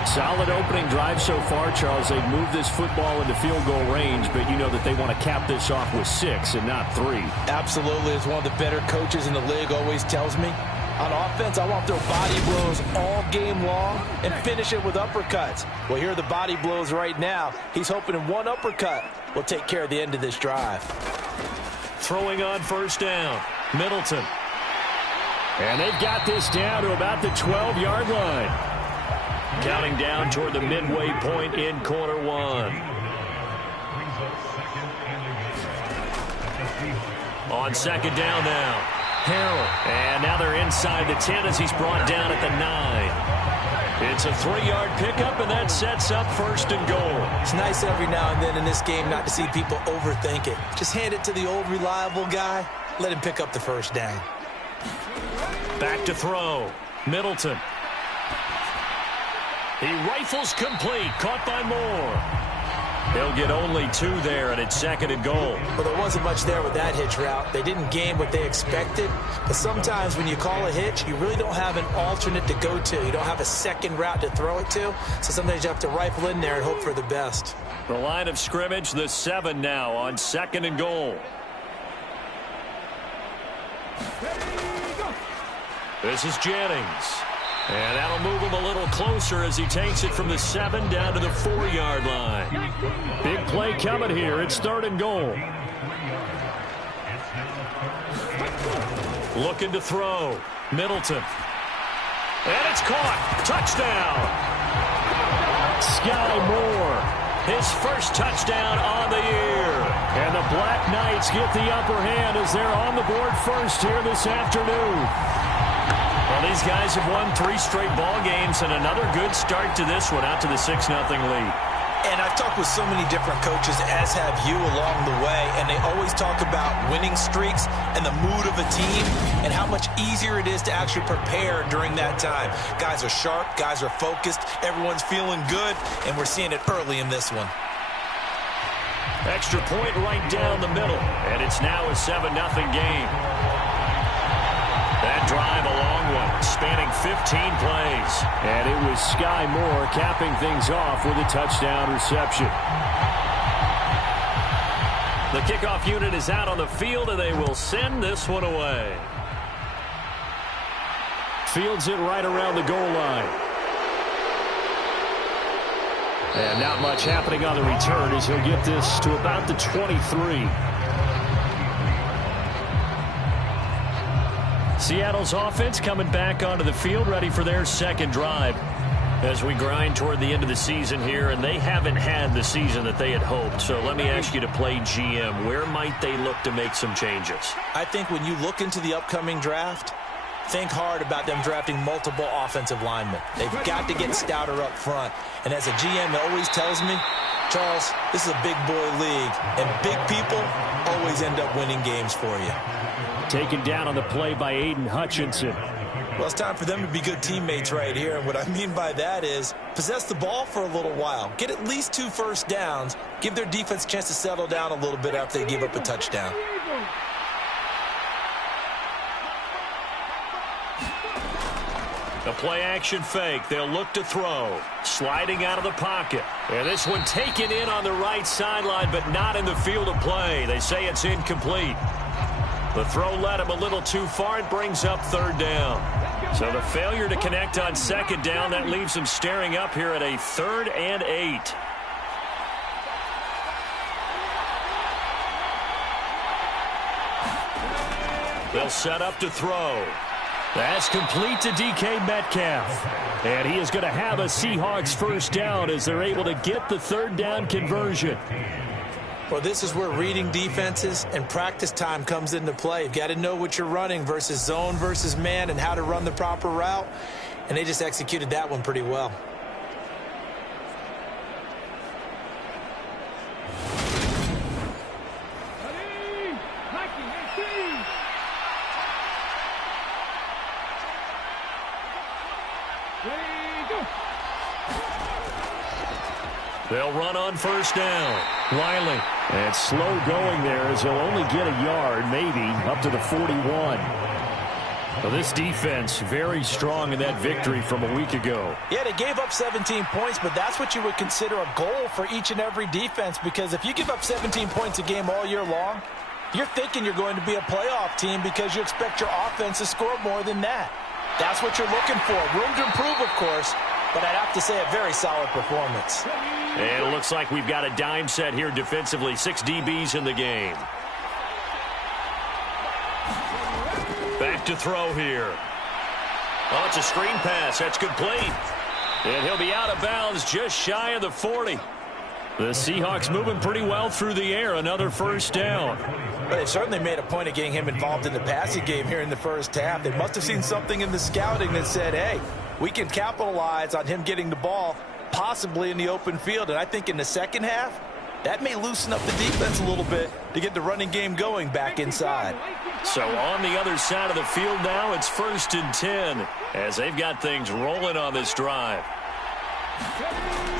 Solid opening drive so far, Charles. They've moved this football into field goal range, but you know that they want to cap this off with 6 and not 3. Absolutely. As one of the better coaches in the league always tells me, on offense, I want to throw body blows all game long and finish it with uppercuts. Well, here are the body blows right now. He's hoping in one uppercut will take care of the end of this drive. Throwing on first down. Middleton. And they've got this down to about the 12-yard line. Counting down toward the midway point in quarter 1. On second down now. Harrell. And now they're inside the 10 as he's brought down at the 9. It's a 3-yard pickup, and that sets up first and goal. It's nice every now and then in this game not to see people overthink it. Just hand it to the old reliable guy. Let him pick up the first down. Back to throw. Middleton. He rifles complete. Caught by Moore. They'll get only 2 there, and it's second and goal. Well, there wasn't much there with that hitch route. They didn't gain what they expected. But sometimes when you call a hitch, you really don't have an alternate to go to. You don't have a second route to throw it to. So sometimes you have to rifle in there and hope for the best. The line of scrimmage, the 7 now on second and goal. This is Jennings. And that'll move him a little closer as he takes it from the 7 down to the 4-yard line. Big play coming here. It's third and goal. Looking to throw. Middleton. And it's caught. Touchdown. Sky Moore. His first touchdown on the year. And the Black Knights get the upper hand as they're on the board first here this afternoon. Well, these guys have won 3 straight ball games and another good start to this one out to the 6-0 lead. And I've talked with so many different coaches, as have you along the way, and they always talk about winning streaks and the mood of a team and how much easier it is to actually prepare during that time. Guys are sharp, guys are focused, everyone's feeling good, and we're seeing it early in this one. Extra point right down the middle, and it's now a 7-0 game. That drive a long one, spanning 15 plays. And it was Sky Moore capping things off with a touchdown reception. The kickoff unit is out on the field, and they will send this one away. Fields it right around the goal line. And not much happening on the return as he'll get this to about the 23. Seattle's offense coming back onto the field, ready for their second drive as we grind toward the end of the season here, and they haven't had the season that they had hoped. So let me ask you to play GM. Where might they look to make some changes? I think when you look into the upcoming draft, think hard about them drafting multiple offensive linemen. They've got to get stouter up front. And as a GM, it always tells me, Charles, this is a big boy league, and big people always end up winning games for you. Taken down on the play by Aiden Hutchinson. Well, it's time for them to be good teammates right here. And what I mean by that is possess the ball for a little while. Get at least 2 first downs. Give their defense a chance to settle down a little bit after they give up a touchdown. The play action fake. They'll look to throw. Sliding out of the pocket. And this one taken in on the right sideline, but not in the field of play. They say it's incomplete. The throw led him a little too far. It brings up third down. So the failure to connect on second down, that leaves him staring up here at a 3rd and 8. They'll set up to throw. That's complete to DK Metcalf. And he is going to have a Seahawks first down as they're able to get the third down conversion. Well, this is where reading defenses and practice time comes into play. You've got to know what you're running versus zone versus man and how to run the proper route. And they just executed that one pretty well. They'll run on first down. Wiley. And slow going there as he'll only get a yard, maybe, up to the 41. Well, this defense very strong in that victory from a week ago. Yeah, they gave up 17 points, but that's what you would consider a goal for each and every defense, because if you give up 17 points a game all year long, you're thinking you're going to be a playoff team because you expect your offense to score more than that. That's what you're looking for. Room to improve, of course, but I'd have to say a very solid performance. And it looks like we've got a dime set here defensively. 6 DBs in the game. Back to throw here. Oh, it's a screen pass. That's complete. And he'll be out of bounds just shy of the 40. The Seahawks moving pretty well through the air. Another first down. But they've certainly made a point of getting him involved in the passing game here in the first half. They must have seen something in the scouting that said, hey, we can capitalize on him getting the ball possibly in the open field. And I think in the second half, that may loosen up the defense a little bit to get the running game going back inside. So on the other side of the field now, it's 1st and 10 as they've got things rolling on this drive.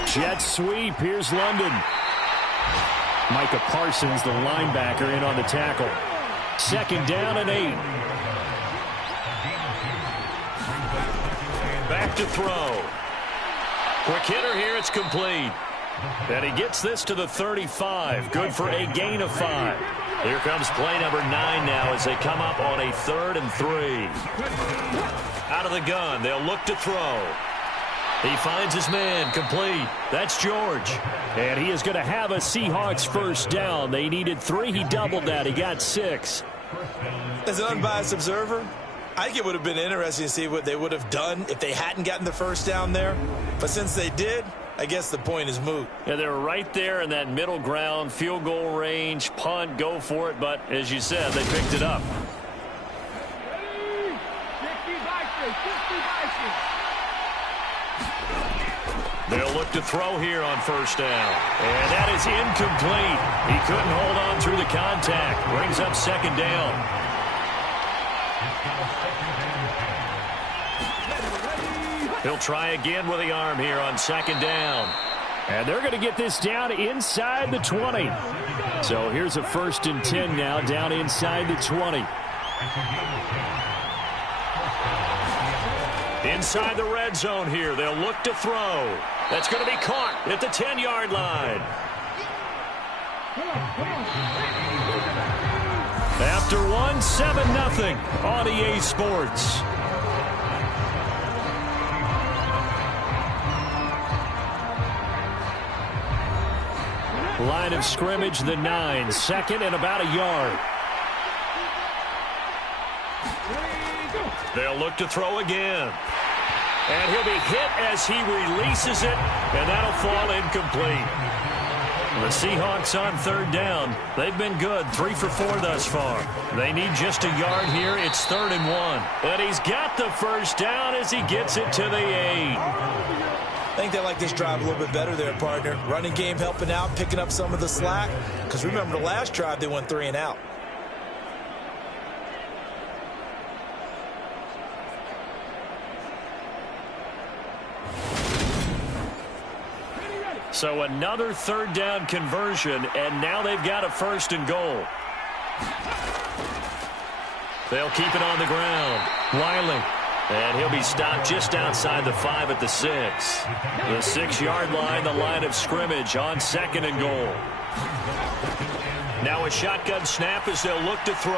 Jet sweep. Here's London. Micah Parsons, the linebacker, in on the tackle. 2nd down and 8. Back to throw. Quick hitter here. It's complete. And he gets this to the 35. Good for a gain of 5. Here comes play number 9 now as they come up on a 3rd and 3. Out of the gun. They'll look to throw. He finds his man. Complete. That's George. And he is going to have a Seahawks first down. They needed 3. He doubled that. He got 6. As an unbiased observer, I think it would have been interesting to see what they would have done if they hadn't gotten the first down there. But since they did, I guess the point is moot. Yeah, they were right there in that middle ground, field goal range, punt, go for it. But as you said, they picked it up. They'll look to throw here on first down. And that is incomplete. He couldn't hold on through the contact. Brings up 2nd down. He'll try again with the arm here on 2nd down. And they're going to get this down inside the 20. So here's a 1st and 10 now, down inside the 20. Inside the red zone here. They'll look to throw. That's going to be caught at the 10-yard line. After 1, 7-0 on EA Sports. Line of scrimmage, the 9. 2nd and about a yard. They'll look to throw again. And he'll be hit as he releases it, and that'll fall incomplete. The Seahawks on 3rd down. They've been good, 3 for 4 thus far. They need just a yard here. It's 3rd and 1. And he's got the first down as he gets it to the 8. I think they like this drive a little bit better there, partner. Running game helping out, picking up some of the slack. Because remember, the last drive, they went 3 and out. So another 3rd down conversion, and now they've got a 1st and goal. They'll keep it on the ground. Wiley. And he'll be stopped just outside the 5 at the 6. The 6-yard line, the line of scrimmage on 2nd and goal. Now a shotgun snap as they'll look to throw.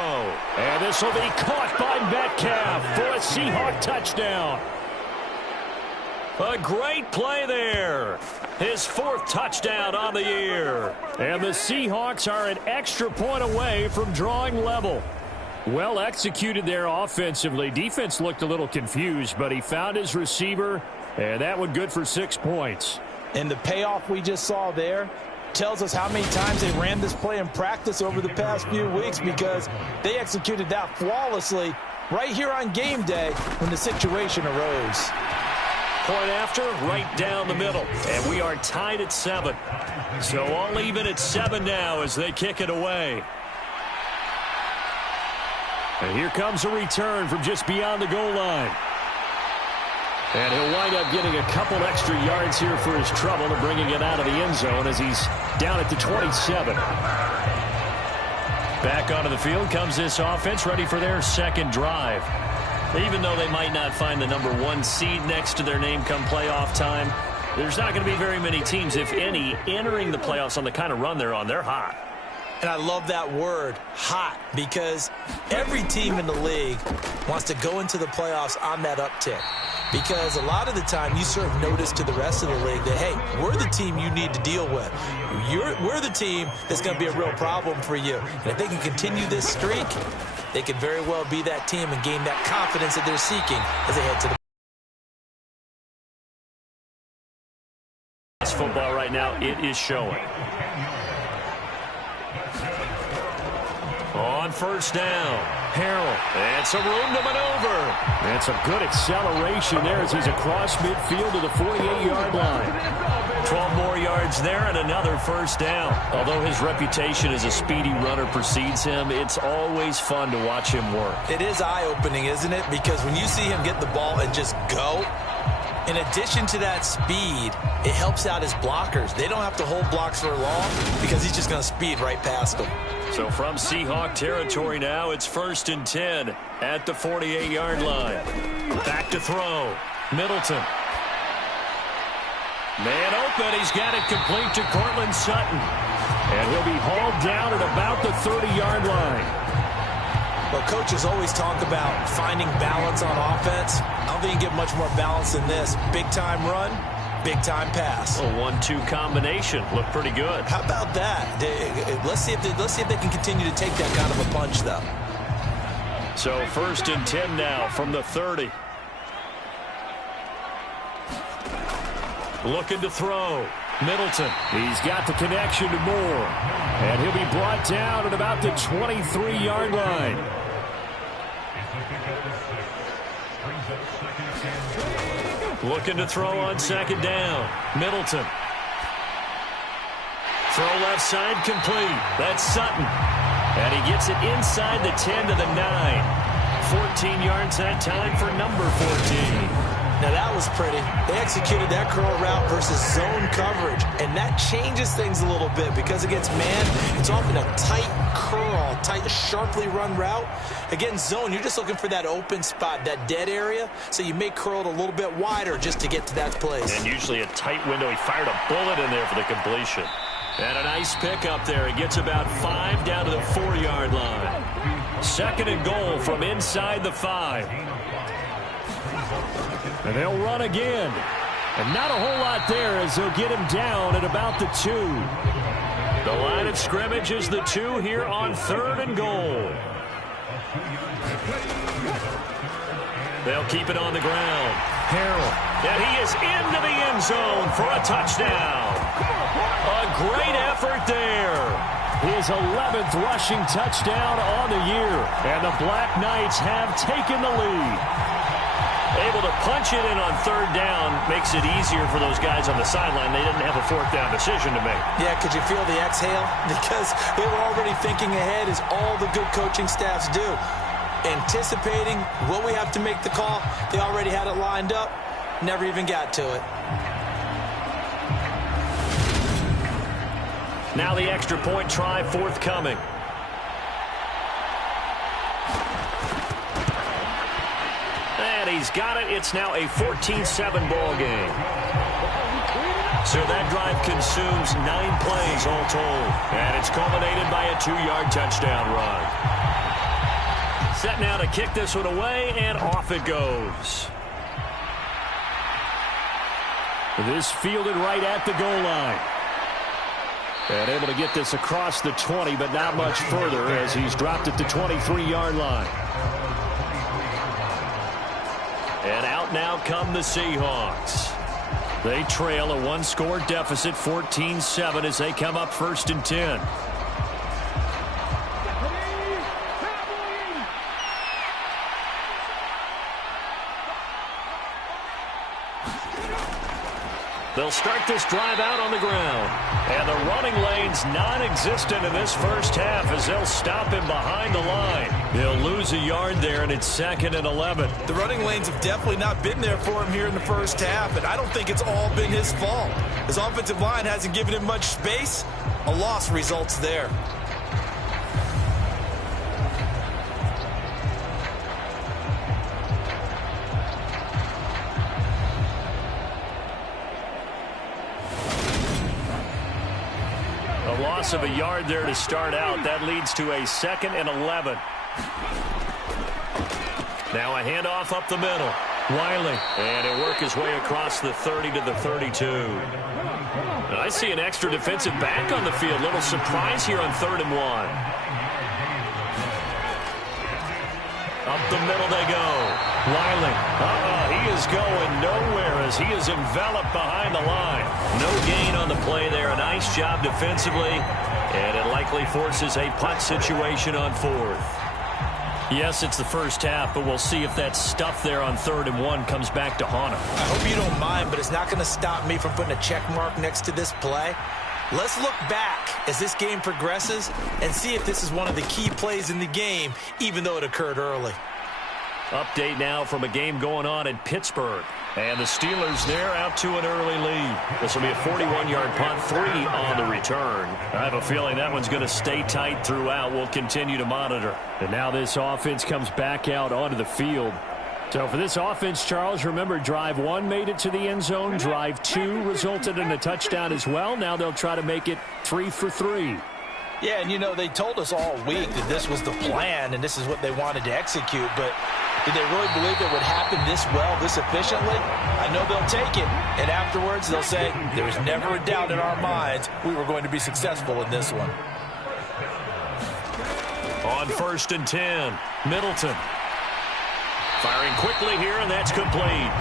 And this will be caught by Metcalf for a Seahawk touchdown. A great play there. His 4th touchdown on the year. And the Seahawks are an extra point away from drawing level. Well executed there offensively. Defense looked a little confused, but he found his receiver, and that one good for 6 points. And the payoff we just saw there tells us how many times they ran this play in practice over the past few weeks, because they executed that flawlessly right here on game day when the situation arose. Point after, right down the middle. And we are tied at 7. So all even at 7 now as they kick it away. And here comes a return from just beyond the goal line. And he'll wind up getting a couple extra yards here for his trouble and bringing it out of the end zone as he's down at the 27. Back onto the field comes this offense, ready for their second drive. Even though they might not find the number 1 seed next to their name come playoff time, there's not going to be very many teams, if any, entering the playoffs on the kind of run they're on. They're hot. And I love that word, hot, because every team in the league wants to go into the playoffs on that uptick. Because a lot of the time you serve notice to the rest of the league that, hey, we're the team you need to deal with. We're the team that's going to be a real problem for you. And if they can continue this streak, they could very well be that team and gain that confidence that they're seeking as they head to the football right now. It is showing. On first down, Harrell, and some room to maneuver. And some good acceleration there as he's across midfield to the 48-yard line. 12 more yards there and another first down. Although his reputation as a speedy runner precedes him, it's always fun to watch him work. It is eye-opening, isn't it? Because when you see him get the ball and just go, in addition to that speed, it helps out his blockers. They don't have to hold blocks for long because he's just going to speed right past them. So from Seahawk territory now, it's 1st and 10 at the 48-yard line. Back to throw. Middleton. Man open. He's got it complete to Cortland Sutton. And he'll be hauled down at about the 30-yard line. Well, coaches always talk about finding balance on offense. I don't think you get much more balance than this. Big-time run, big-time pass. A 1-2 combination. Looked pretty good. How about that? Let's see if they can continue to take that kind of a punch, though. So 1st and 10 now from the 30. Looking to throw. Middleton. He's got the connection to Moore. And he'll be brought down at about the 23-yard line. Looking to throw on 2nd down. Middleton. Throw left side complete. That's Sutton. And he gets it inside the 10 to the 9. 14 yards that time for number 14. Now that was pretty. They executed that curl route versus zone coverage, and that changes things a little bit because against man, it's often a tight curl, tight, sharply run route. Against zone, you're just looking for that open spot, that dead area, so you may curl it a little bit wider just to get to that place. And usually a tight window. He fired a bullet in there for the completion. And a nice pickup there. He gets about 5 down to the 4-yard line. 2nd and goal from inside the 5. And they'll run again. And not a whole lot there as they'll get him down at about the 2. The line of scrimmage is the 2 here on 3rd and goal. They'll keep it on the ground. Harrell. And he is into the end zone for a touchdown. A great effort there. His 11th rushing touchdown on the year. And the Black Knights have taken the lead. Able to punch it in on 3rd down makes it easier for those guys on the sideline. They didn't have a 4th down decision to make. Yeah, could you feel the exhale? Because they were already thinking ahead, as all the good coaching staffs do. Anticipating, will we have to make the call? They already had it lined up. Never even got to it. Now the extra point try forthcoming. And he's got it. It's now a 14-7 ball game. So that drive consumes 9 plays all told. And it's culminated by a 2-yard touchdown run. Set now to kick this one away, and off it goes. This fielded right at the goal line. And able to get this across the 20, but not much further as he's dropped at the 23-yard line. And out now come the Seahawks. They trail a one-score deficit, 14-7, as they come up 1st and 10. They'll start this drive out on the ground. And the running lane's non-existent in this first half as they'll stop him behind the line. They'll lose a yard there, and it's 2nd and 11. The running lanes have definitely not been there for him here in the first half, and I don't think it's all been his fault. His offensive line hasn't given him much space. A loss results there. Of a yard there to start out. That leads to a 2nd and 11. Now a handoff up the middle. Wiley. And he'll work his way across the 30 to the 32. And I see an extra defensive back on the field. Little surprise here on 3rd and 1. Up the middle they go. Wiley. He is going nowhere as he is enveloped behind the line. No gain on the play there. A nice job defensively. And it likely forces a punt situation on 4th. Yes, it's the first half, but we'll see if that stuff there on 3rd and 1 comes back to haunt him. I hope you don't mind, but it's not going to stop me from putting a check mark next to this play. Let's look back as this game progresses and see if this is one of the key plays in the game, even though it occurred early. Update now from a game going on in Pittsburgh. And the Steelers, they're out to an early lead. This will be a 41-yard punt, 3 on the return. I have a feeling that one's going to stay tight throughout. We'll continue to monitor. And now this offense comes back out onto the field. So for this offense, Charles, remember, drive 1 made it to the end zone. Drive 2 resulted in a touchdown as well. Now they'll try to make it 3 for 3. Yeah, and you know, they told us all week that this was the plan and this is what they wanted to execute, but did they really believe it would happen this well, this efficiently? I know they'll take it, and afterwards they'll say, there was never a doubt in our minds we were going to be successful in this one. On 1st and 10, Middleton. Firing quickly here, and that's complete.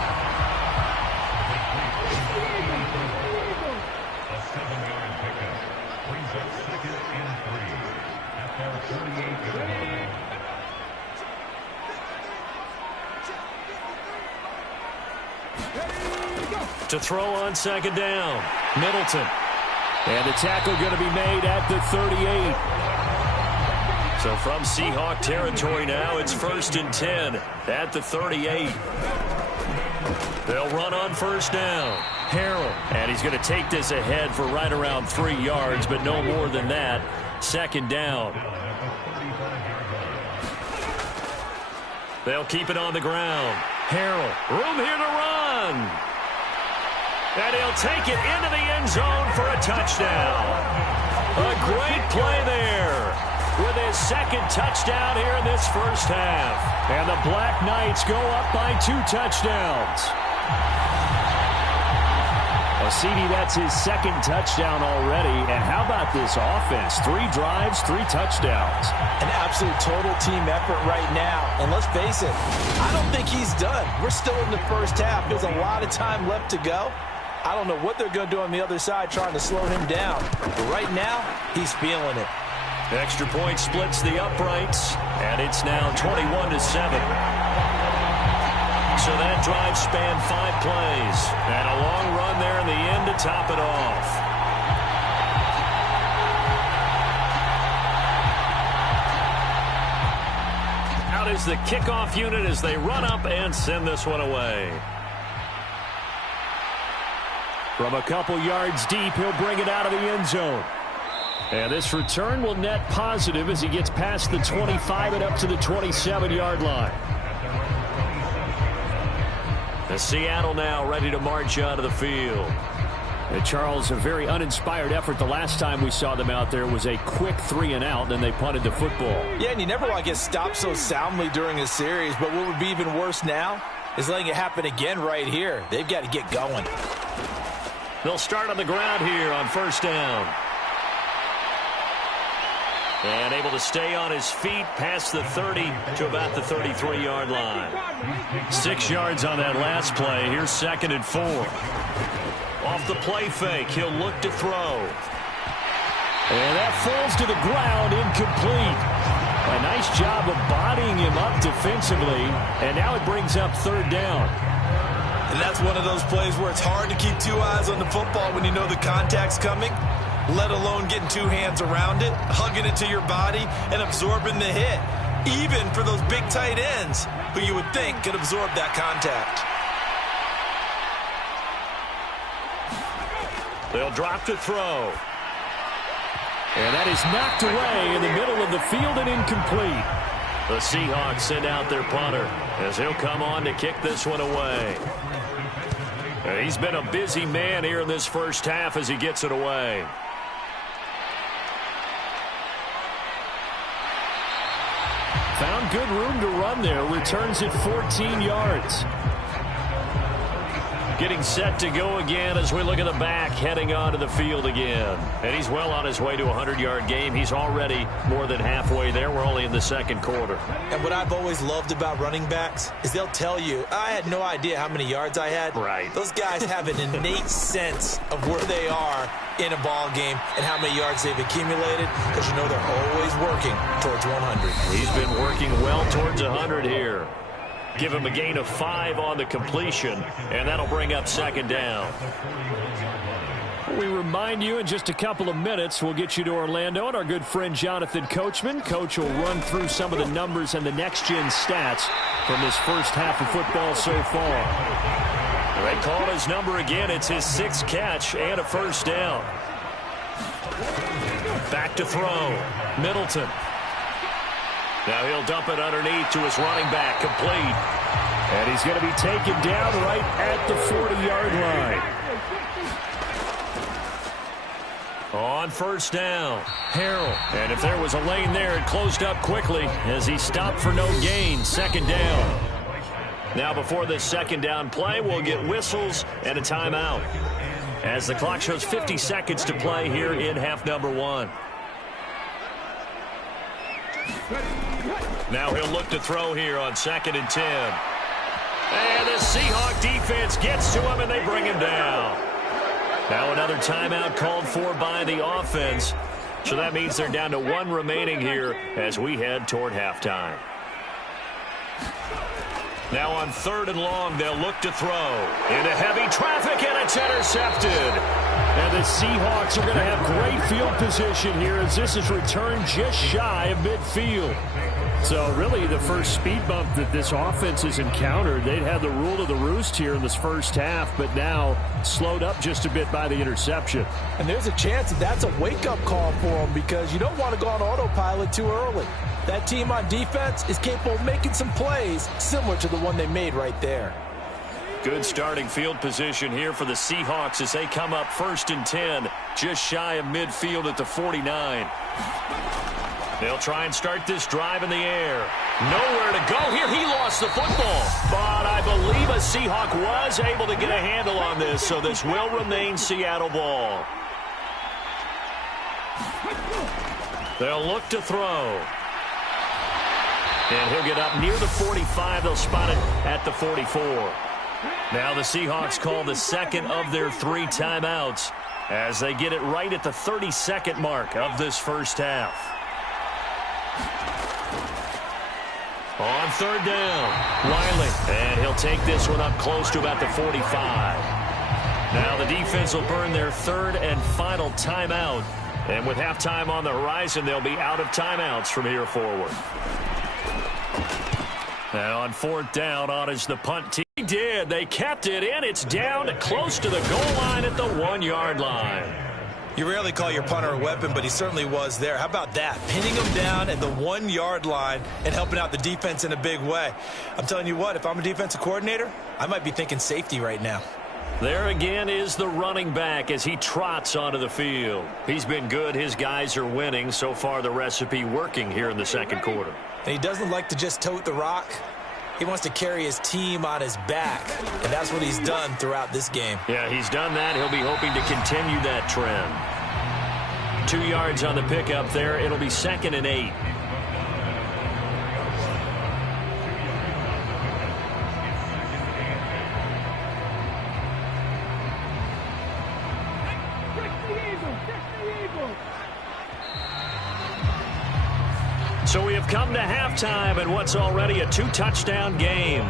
To throw on 2nd down, Middleton. And the tackle going to be made at the 38. So from Seahawk territory now, it's 1st and 10 at the 38. They'll run on 1st down. Harrell. And he's going to take this ahead for right around 3 yards, but no more than that. 2nd down. They'll keep it on the ground. Harrell. Room here to run. And he'll take it into the end zone for a touchdown. A great play there with his 2nd touchdown here in this first half. And the Black Knights go up by 2 touchdowns. Well, CD, that's his 2nd touchdown already. And how about this offense? 3 drives, 3 touchdowns. An absolute total team effort right now. And let's face it, I don't think he's done. We're still in the first half. There's a lot of time left to go. I don't know what they're going to do on the other side trying to slow him down. But right now, he's feeling it. Extra point splits the uprights, and it's now 21-7. So that drive spanned 5 plays, and a long run there in the end to top it off. Out is the kickoff unit as they run up and send this one away. From a couple yards deep, he'll bring it out of the end zone. And this return will net positive as he gets past the 25 and up to the 27-yard line. The Seattle now ready to march onto the field. And Charles, a very uninspired effort. The last time we saw them out there was a quick 3 and out, and they punted the football. Yeah, and you never want to get stopped so soundly during a series, but what would be even worse now is letting it happen again right here. They've got to get going. They'll start on the ground here on 1st down. And able to stay on his feet past the 30 to about the 33-yard line. 6 yards on that last play. Here's 2nd and 4. Off the play fake, he'll look to throw. And that falls to the ground, incomplete. A nice job of bodying him up defensively, and now it brings up 3rd down. And that's one of those plays where it's hard to keep 2 eyes on the football when you know the contact's coming, let alone getting 2 hands around it, hugging it to your body, and absorbing the hit, even for those big tight ends who you would think could absorb that contact. They'll drop to throw. And that is knocked away in the middle of the field and incomplete. The Seahawks send out their punter as he'll come on to kick this one away. And he's been a busy man here in this first half as he gets it away. Found good room to run there. Returns it 14 yards. Getting set to go again as we look at the back heading onto the field again. And he's well on his way to a 100-yard game. He's already more than halfway there. We're only in the 2nd quarter. And what I've always loved about running backs is they'll tell you, I had no idea how many yards I had. Right. Those guys have an innate sense of where they are in a ball game and how many yards they've accumulated, because you know they're always working towards 100. He's been working well towards 100 here. Give him a gain of 5 on the completion, and that'll bring up 2nd down. We remind you in just a couple of minutes, we'll get you to Orlando and our good friend Jonathan Coachman. Coach will run through some of the numbers and the next-gen stats from this first half of football so far. They call his number again. It's his 6th catch and a 1st down. Back to throw. Middleton. Now he'll dump it underneath to his running back, complete. And he's going to be taken down right at the 40-yard line. On 1st down, Harrell. And if there was a lane there, it closed up quickly as he stopped for no gain. 2nd down. Now before this 2nd down play, we'll get whistles and a timeout, as the clock shows 50 seconds to play here in half number 1. Now he'll look to throw here on 2nd and 10. And the Seahawk defense gets to him, and they bring him down. Now another timeout called for by the offense. So that means they're down to 1 remaining here as we head toward halftime. Now on 3rd and long, they'll look to throw. Into heavy traffic, and it's intercepted. And the Seahawks are going to have great field position here as this is returned just shy of midfield. So really the first speed bump that this offense has encountered, they'd had the rule of the roost here in this first half, but now slowed up just a bit by the interception. And there's a chance that that's a wake-up call for them, because you don't want to go on autopilot too early. That team on defense is capable of making some plays similar to the one they made right there. Good starting field position here for the Seahawks as they come up 1st and 10, just shy of midfield at the 49. They'll try and start this drive in the air. Nowhere to go here. He lost the football. But I believe a Seahawk was able to get a handle on this, so this will remain Seattle ball. They'll look to throw. And he'll get up near the 45. They'll spot it at the 44. Now the Seahawks call the 2nd of their 3 timeouts as they get it right at the 32nd mark of this first half. On 3rd down, Wiley, and he'll take this one up close to about the 45. Now the defense will burn their 3rd and final timeout, and with halftime on the horizon, they'll be out of timeouts from here forward. Now on 4th down, on is the punt team. They did. They kept it in. It's down close to the goal line at the 1-yard line. You rarely call your punter a weapon, but he certainly was there. How about that? Pinning him down at the 1-yard line and helping out the defense in a big way. I'm telling you what, if I'm a defensive coordinator, I might be thinking safety right now. There again is the running back as he trots onto the field. He's been good. His guys are winning. So far, the recipe working here in the 2nd quarter. And he doesn't like to just tote the rock. He wants to carry his team on his back, and that's what he's done throughout this game. Yeah, he's done that. He'll be hoping to continue that trend. 2 yards on the pickup there. It'll be 2nd and 8. So we have come to halftime in what's already a 2-touchdown game.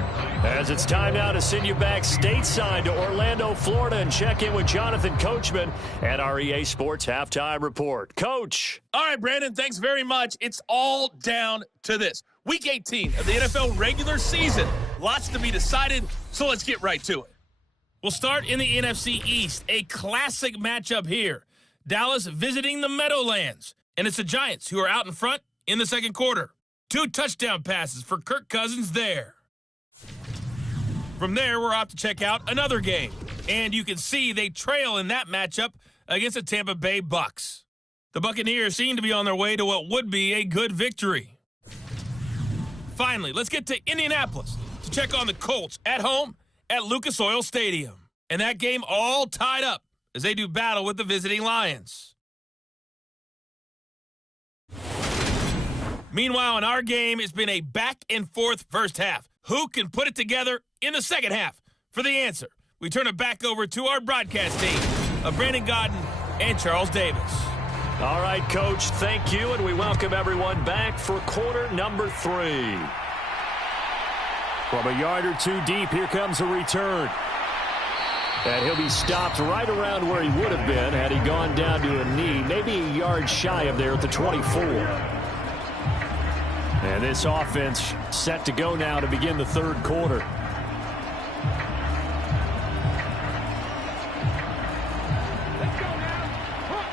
As it's time now to send you back stateside to Orlando, Florida, and check in with Jonathan Coachman at our EA Sports Halftime Report. Coach. All right, Brandon, thanks very much. It's all down to this. Week 18 of the NFL regular season. Lots to be decided, so let's get right to it. We'll start in the NFC East. A classic matchup here. Dallas visiting the Meadowlands. And it's the Giants who are out in front in the second quarter. 2 touchdown passes for Kirk Cousins there. From there, we're off to check out another game. And you can see they trail in that matchup against the Tampa Bay Bucks. The Buccaneers seem to be on their way to what would be a good victory. Finally, let's get to Indianapolis to check on the Colts at home at Lucas Oil Stadium. And that game all tied up as they do battle with the visiting Lions. Meanwhile, in our game, it's been a back-and-forth first half. Who can put it together in the second half? For the answer, we turn it back over to our broadcast team of Brandon Godden and Charles Davis. All right, Coach, thank you, and we welcome everyone back for quarter number 3. From a yard or 2 deep, here comes a return. And he'll be stopped right around where he would have been had he gone down to a knee, maybe a yard shy of there at the 24. And this offense set to go now to begin the third quarter. Let's go now. Hawk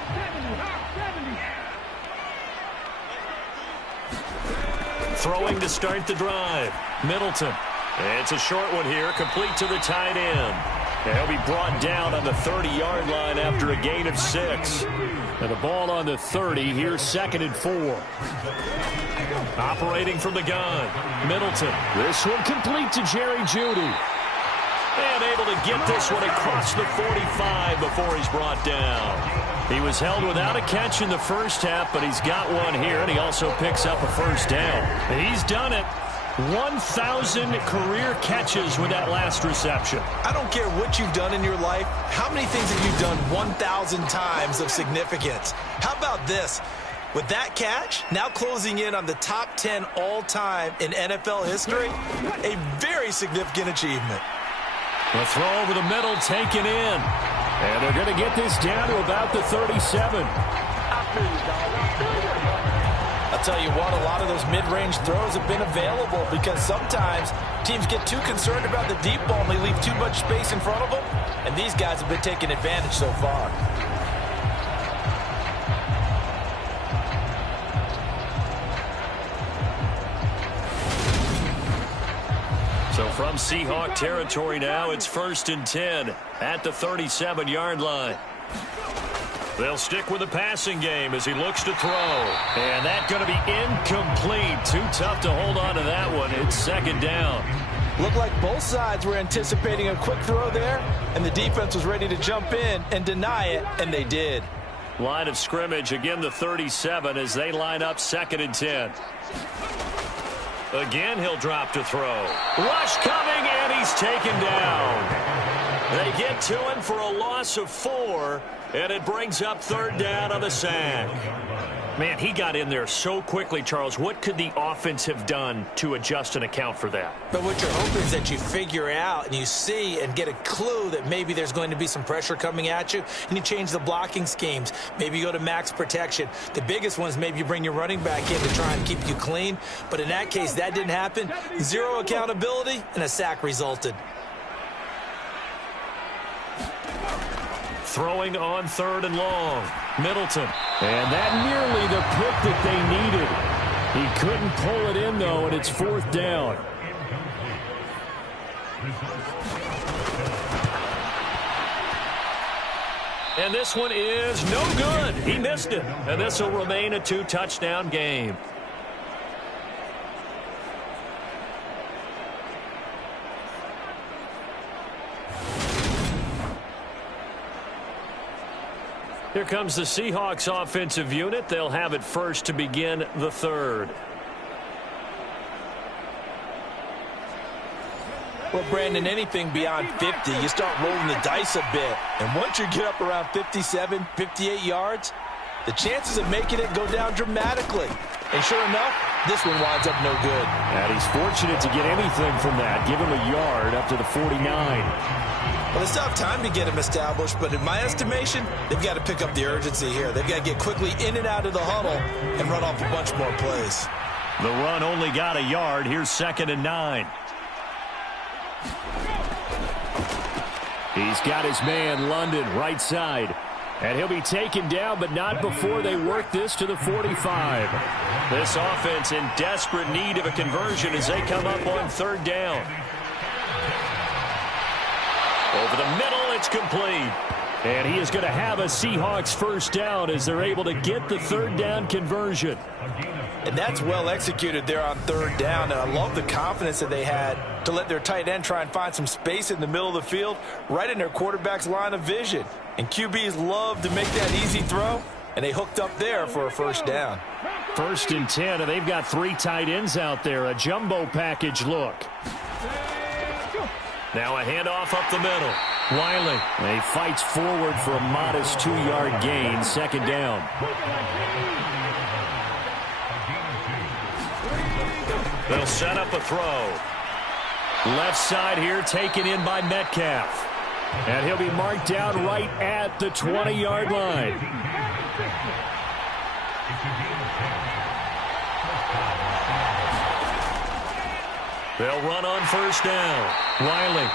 70. Throwing to start the drive. Middleton. It's a short one here, complete to the tight end. And he'll be brought down on the 30-yard line after a gain of 6. And the ball on the 30, here's 2nd and 4. Operating from the gun. Middleton. This one complete to Jerry Jeudy. And able to get this one across the 45 before he's brought down. He was held without a catch in the first half, but he's got one here, and he also picks up a first down. He's done it. 1,000 career catches with that last reception. I don't care what you've done in your life. How many things have you done 1,000 times of significance? How about this? With that catch, now closing in on the top 10 all-time in NFL history, a very significant achievement. The throw over the middle taken in. And they're going to get this down to about the 37. I'll tell you what, a lot of those mid-range throws have been available because sometimes teams get too concerned about the deep ball and they leave too much space in front of them, and these guys have been taking advantage so far. So from Seahawk territory now, it's 1st and 10 at the 37-yard line. They'll stick with the passing game as he looks to throw. And that's going to be incomplete. Too tough to hold on to that one. It's 2nd down. Looked like both sides were anticipating a quick throw there, and the defense was ready to jump in and deny it, and they did. Line of scrimmage, again the 37 as they line up 2nd and 10. Again, he'll drop to throw. Rush coming, and he's taken down. They get to him for a loss of 4, and it brings up 3rd down on the sack. Man, he got in there so quickly, Charles. What could the offense have done to adjust and account for that? But what you're hoping is that you figure out and you see and get a clue that maybe there's going to be some pressure coming at you, and you change the blocking schemes. Maybe you go to max protection. The biggest one is maybe you bring your running back in to try and keep you clean. But in that case, that didn't happen. 0 accountability, and a sack resulted. Throwing on 3rd and long. Middleton. And that nearly the pick that they needed. He couldn't pull it in, though, and it's 4th down. And this one is no good. He missed it. And this will remain a 2-touchdown game. Here comes the Seahawks offensive unit. They'll have it first to begin the third. Well, Brandon, anything beyond 50, you start rolling the dice a bit. And once you get up around 57, 58 yards, the chances of making it go down dramatically. And sure enough, this one winds up no good. And he's fortunate to get anything from that. Give him a yard up to the 49. Well, they still have time to get him established, but in my estimation, they've got to pick up the urgency here. They've got to get quickly in and out of the huddle and run off a bunch more plays. The run only got a yard. Here's 2nd and 9. He's got his man, London, right side. And he'll be taken down, but not before they work this to the 45. This offense in desperate need of a conversion as they come up on 3rd down. Over the middle, it's complete. And he is going to have a Seahawks first down as they're able to get the 3rd down conversion. And that's well executed there on 3rd down. And I love the confidence that they had to let their tight end try and find some space in the middle of the field, right in their quarterback's line of vision. And QBs love to make that easy throw, and they hooked up there for a first down. 1st and 10, and they've got 3 tight ends out there. A jumbo package look. Now a handoff up the middle. Wiley, and he fights forward for a modest 2-yard gain. 2nd down. They'll set up a throw. Left side here taken in by Metcalf. And he'll be marked down right at the 20-yard line. They'll run on 1st down. Wiley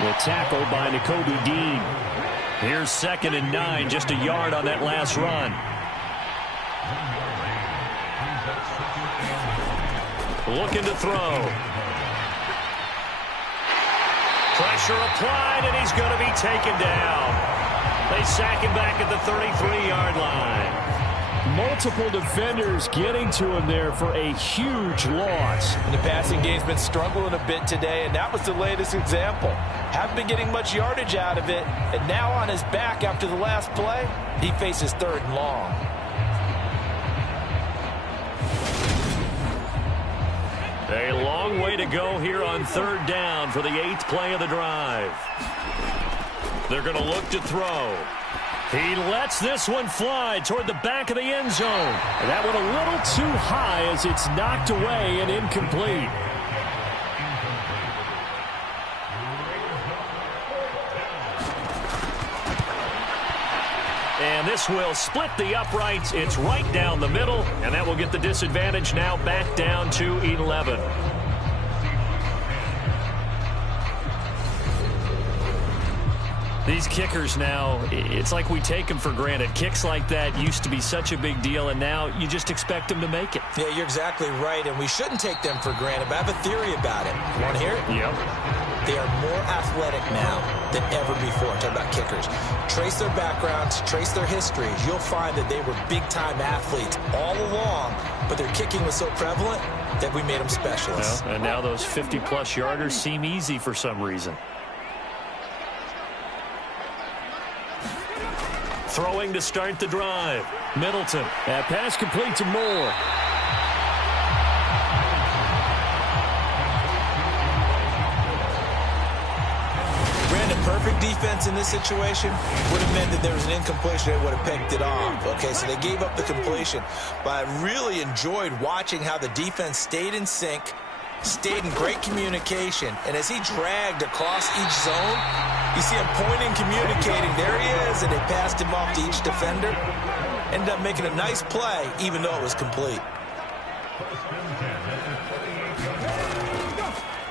will tackle by Nakobe Dean. Here's 2nd and 9, just a yard on that last run. Looking to throw. Pressure applied, and he's going to be taken down. They sack him back at the 33-yard line. Multiple defenders getting to him there for a huge loss. And the passing game's been struggling a bit today, and that was the latest example. Haven't been getting much yardage out of it, and now on his back after the last play, he faces 3rd and long. A long way to go here on 3rd down for the 8th play of the drive. They're going to look to throw. He lets this one fly toward the back of the end zone. And that one a little too high as it's knocked away and incomplete. And this will split the uprights. It's right down the middle, and that will get the disadvantage now back down to 11. These kickers now, it's like we take them for granted. Kicks like that used to be such a big deal, and now you just expect them to make it. Yeah, you're exactly right, and we shouldn't take them for granted, but I have a theory about it. You want to hear it? Yep. They are more athletic now than ever before. Talk about kickers. Trace their backgrounds, trace their histories. You'll find that they were big-time athletes all along, but their kicking was so prevalent that we made them specialists. Well, and now those 50-plus yarders seem easy for some reason. Throwing to start the drive. Middleton. That pass complete to Moore. Brandon, perfect defense in this situation would have meant that there was an incompletion. They would have picked it off. Okay, so they gave up the completion. But I really enjoyed watching how the defense stayed in sync, stayed in great communication, and as he dragged across each zone, you see him pointing, communicating. There he is, and they passed him off to each defender. Ended up making a nice play, even though it was complete.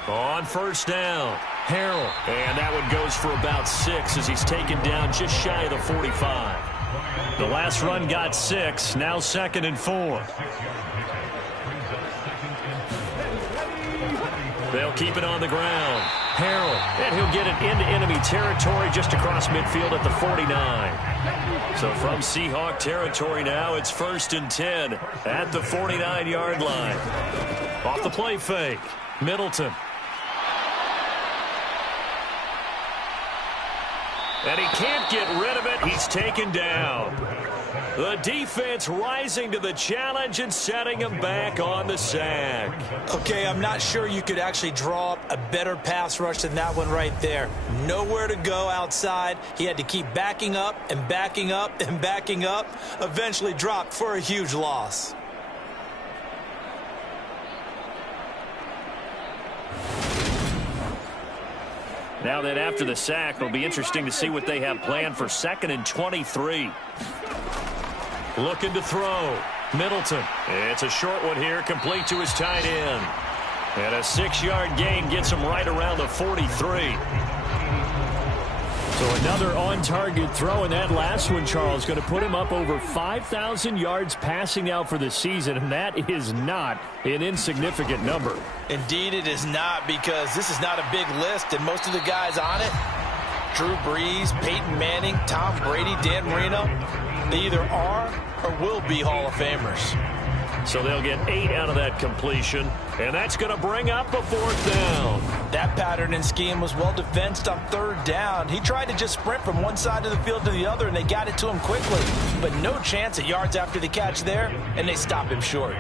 On 1st down, Harrell. And that one goes for about 6 as he's taken down just shy of the 45. The last run got 6, now 2nd and 4. They'll keep it on the ground. Harrell, and he'll get it into enemy territory just across midfield at the 49. So from Seahawk territory now, it's 1st and 10 at the 49-yard line. Off the play fake, Middleton. And he can't get rid of it. He's taken down. The defense rising to the challenge and setting him back on the sack. Okay, I'm not sure you could actually draw up a better pass rush than that one right there. Nowhere to go outside. He had to keep backing up and backing up and backing up. Eventually dropped for a huge loss. Now then, after the sack, it'll be interesting to see what they have planned for 2nd and 23. Looking to throw. Middleton. It's a short one here, complete to his tight end. And a 6-yard gain gets him right around the 43. So another on-target throw, and that last one, Charles, going to put him up over 5,000 yards passing out for the season, and that is not an insignificant number. Indeed it is not, because this is not a big list, and most of the guys on it, Drew Brees, Peyton Manning, Tom Brady, Dan Marino, they either are or will be Hall of Famers. So they'll get 8 out of that completion, and that's going to bring up a 4th down. That pattern and scheme was well defensed on 3rd down. He tried to just sprint from one side of the field to the other, and they got it to him quickly. But no chance at yards after the catch there, and they stop him short.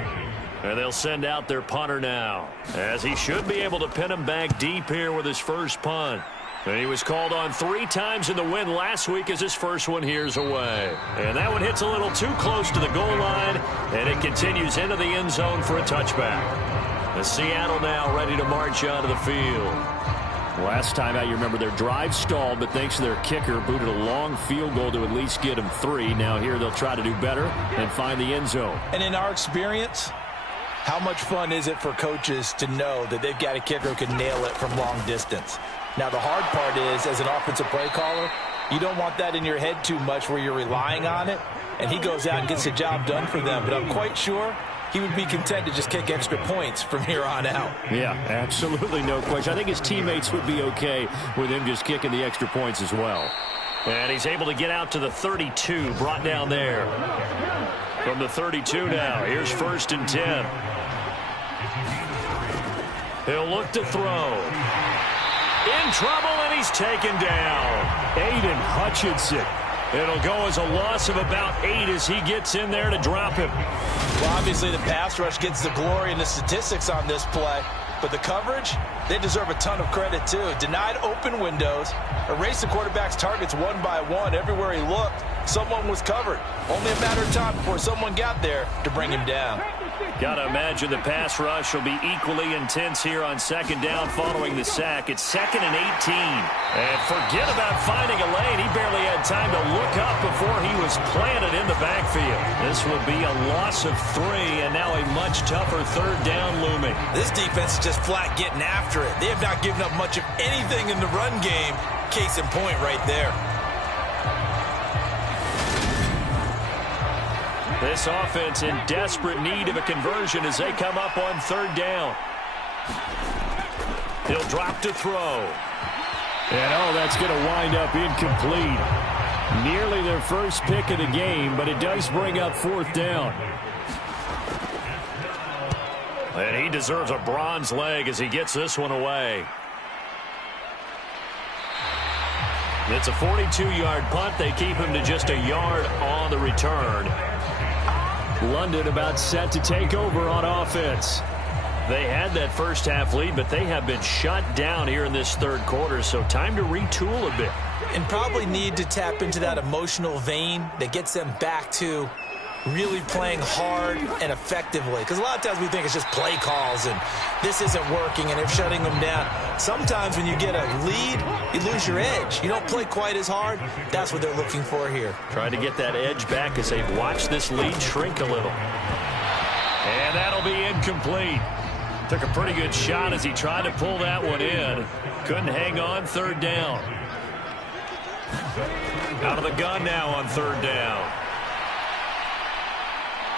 And they'll send out their punter now, as he should be able to pin him back deep here with his first punt. And he was called on 3 times in the win last week as his first one here's away. And that one hits a little too close to the goal line, and it continues into the end zone for a touchback. The Seattle now ready to march onto the field. Last time out, you remember their drive stalled, but thanks to their kicker, booted a long field goal to at least get them 3. Now here they'll try to do better and find the end zone. And in our experience, how much fun is it for coaches to know that they've got a kicker who can nail it from long distance? Now, the hard part is, as an offensive play caller, you don't want that in your head too much where you're relying on it, and he goes out and gets the job done for them. But I'm quite sure he would be content to just kick extra points from here on out. Yeah, absolutely no question. I think his teammates would be okay with him just kicking the extra points as well. And he's able to get out to the 32, brought down there. From the 32 now, here's 1st and 10. He'll look to throw. In trouble, and he's taken down. Aiden Hutchinson. It'll go as a loss of about 8 as he gets in there to drop him. Well, obviously the pass rush gets the glory and the statistics on this play, but the coverage, they deserve a ton of credit too. Denied open windows, erased the quarterback's targets one by one. Everywhere he looked, someone was covered. Only a matter of time before someone got there to bring him down. Gotta imagine the pass rush will be equally intense here on 2nd down following the sack. It's 2nd and 18. And forget about finding a lane. He barely had time to look up before he was planted in the backfield. This will be a loss of 3, and now a much tougher 3rd down looming. This defense is just flat getting after it. They have not given up much of anything in the run game. Case in point right there. This offense in desperate need of a conversion as they come up on 3rd down. He'll drop to throw. And, that's going to wind up incomplete. Nearly their first pick of the game, but it does bring up 4th down. And he deserves a bronze leg as he gets this one away. It's a 42-yard punt. They keep him to just a yard on the return. London about set to take over on offense. They had that first half lead, but they have been shut down here in this 3rd quarter, so time to retool a bit. And probably need to tap into that emotional vein that gets them back to really playing hard and effectively. Because a lot of times we think it's just play calls and this isn't working and they're shutting them down. Sometimes when you get a lead, you lose your edge. You don't play quite as hard. That's what they're looking for here. Trying to get that edge back as they've watched this lead shrink a little. And that'll be incomplete. Took a pretty good shot as he tried to pull that one in. Couldn't hang on. 3rd down. Out of the gun now on 3rd down.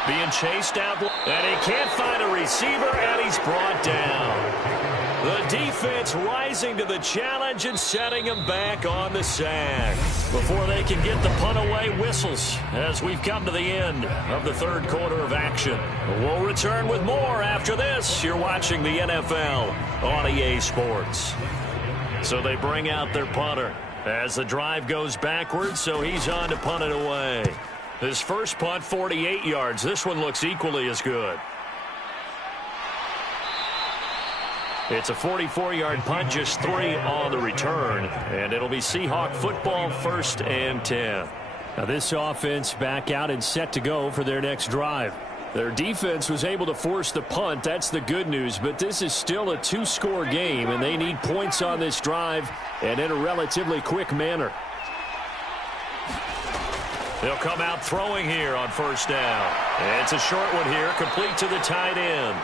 Being chased out, and he can't find a receiver, and he's brought down. The defense rising to the challenge and setting him back on the sack. Before they can get the punt away, whistles as we've come to the end of the 3rd quarter of action. We'll return with more after this. You're watching the NFL on EA Sports. So they bring out their punter. As the drive goes backwards, so he's on to punt it away. His first punt, 48 yards. This one looks equally as good. It's a 44-yard punt, just 3 on the return. And it'll be Seahawk football, 1st and 10. Now this offense back out and set to go for their next drive. Their defense was able to force the punt. That's the good news. But this is still a 2-score game, and they need points on this drive and in a relatively quick manner. They'll come out throwing here on 1st down. It's a short one here, complete to the tight end.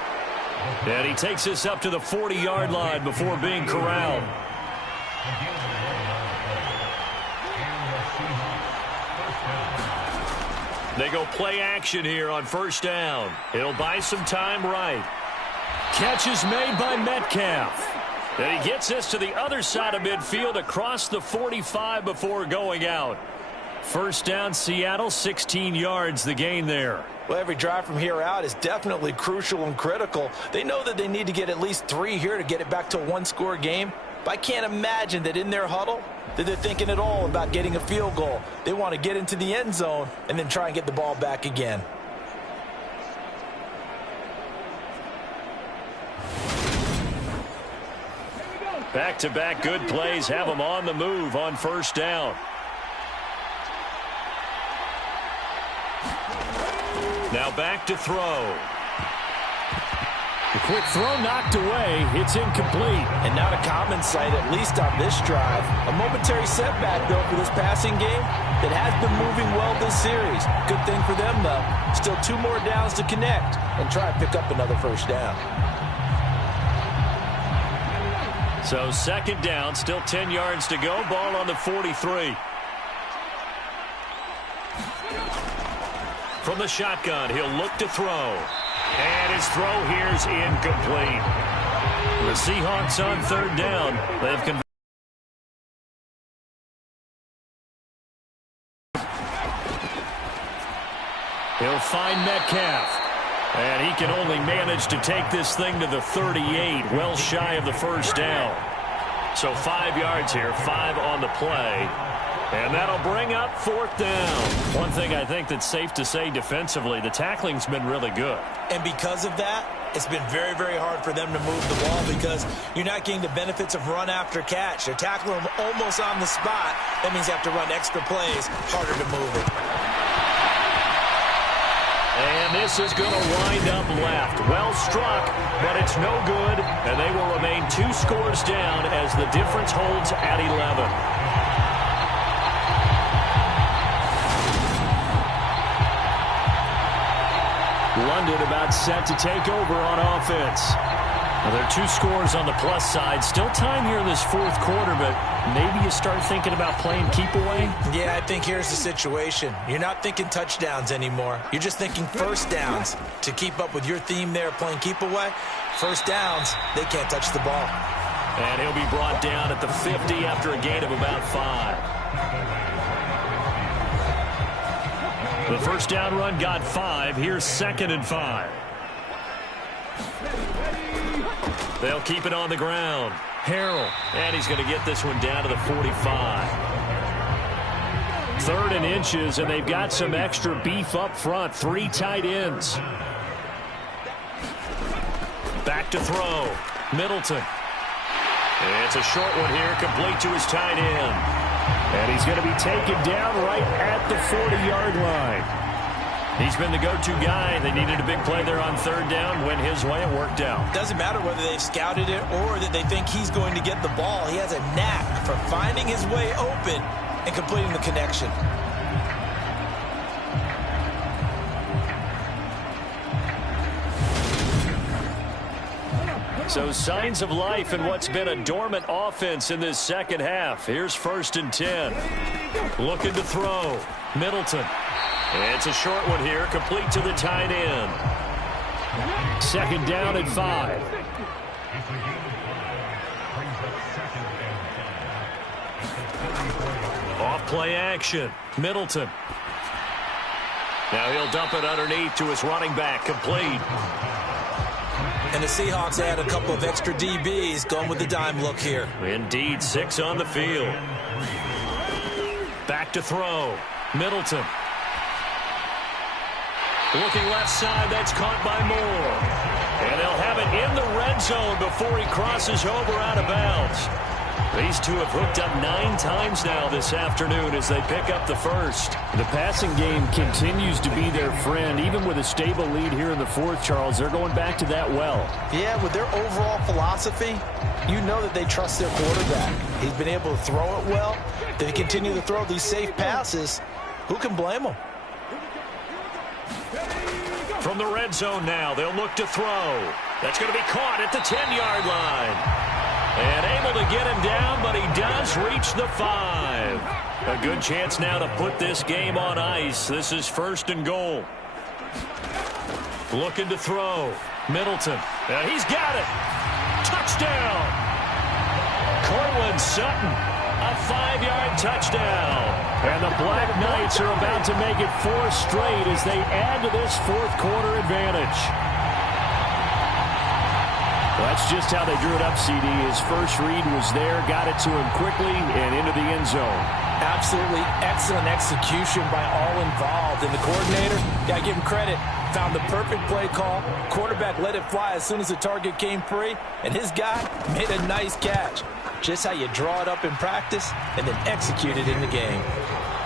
And he takes this up to the 40-yard line before being corralled. They go play action here on 1st down. He'll buy some time right. Catch is made by Metcalf. And he gets this to the other side of midfield across the 45 before going out. 1st down, Seattle, 16 yards the gain there. Well, every drive from here out is definitely crucial and critical. They know that they need to get at least 3 here to get it back to a 1-score game. But I can't imagine that in their huddle that they're thinking at all about getting a field goal. They want to get into the end zone and then try and get the ball back again. Back-to-back good plays have them on the move on 1st down. Now back to throw. The quick throw knocked away. It's incomplete. And not a common sight, at least on this drive. A momentary setback, though, for this passing game that has been moving well this series. Good thing for them, though. Still 2 more downs to connect and try to pick up another 1st down. So 2nd down, still 10 yards to go. Ball on the 43. From the shotgun, he'll look to throw. And his throw here is incomplete. The Seahawks on 3rd down. They've converted. He'll find Metcalf. And he can only manage to take this thing to the 38, well shy of the 1st down. So 5 yards here, 5 on the play. And that'll bring up 4th down. One thing I think that's safe to say defensively, the tackling's been really good. And because of that, it's been very, very hard for them to move the ball because you're not getting the benefits of run after catch. They're tackling them almost on the spot. That means you have to run extra plays, harder to move it. And this is going to wind up left. Well struck, but it's no good. And they will remain 2 scores down as the difference holds at 11. London about set to take over on offense. Well, there are 2 scores on the plus side. Still time here in this 4th quarter, but maybe you start thinking about playing keep away? Yeah, I think here's the situation. You're not thinking touchdowns anymore. You're just thinking 1st downs. To keep up with your theme there, playing keep away, 1st downs, they can't touch the ball. And he'll be brought down at the 50 after a gain of about 5. The 1st down run got 5. Here's 2nd and 5. They'll keep it on the ground. Harrell. And he's going to get this one down to the 45. 3rd and inches, and they've got some extra beef up front. 3 tight ends. Back to throw. Middleton. It's a short one here, complete to his tight end. And he's going to be taken down right at the 40-yard line. He's been the go-to guy. They needed a big play there on 3rd down. Went his way, it worked out. Doesn't matter whether they've scouted it or that they think he's going to get the ball. He has a knack for finding his way open and completing the connection. So signs of life in what's been a dormant offense in this 2nd half. Here's 1st and 10. Looking to throw. Middleton. It's a short one here, complete to the tight end. 2nd down and 5. Off play action. Middleton. Now he'll dump it underneath to his running back, complete. And the Seahawks add a couple of extra DBs going with the dime look here. Indeed, 6 on the field. Back to throw. Middleton. Looking left side, that's caught by Moore. And they'll have it in the red zone before he crosses over out of bounds. These two have hooked up 9 times now this afternoon as they pick up the first. The passing game continues to be their friend. Even with a stable lead here in the fourth, Charles, they're going back to that well. Yeah, with their overall philosophy, you know that they trust their quarterback. He's been able to throw it well. They continue to throw these safe passes. Who can blame them? From the red zone now, they'll look to throw. That's going to be caught at the 10-yard line. And able to get him down, but he does reach the 5. A good chance now to put this game on ice. This is 1st and goal. Looking to throw. Middleton. He's got it. Touchdown. Cortland Sutton. A 5-yard touchdown. And the Black Knights are about to make it 4 straight as they add to this fourth quarter advantage. Well, that's just how they drew it up, CD. His first read was there, got it to him quickly, and into the end zone. Absolutely excellent execution by all involved. And the coordinator, got to give him credit, found the perfect play call. Quarterback let it fly as soon as the target came free, and his guy made a nice catch. Just how you draw it up in practice and then execute it in the game.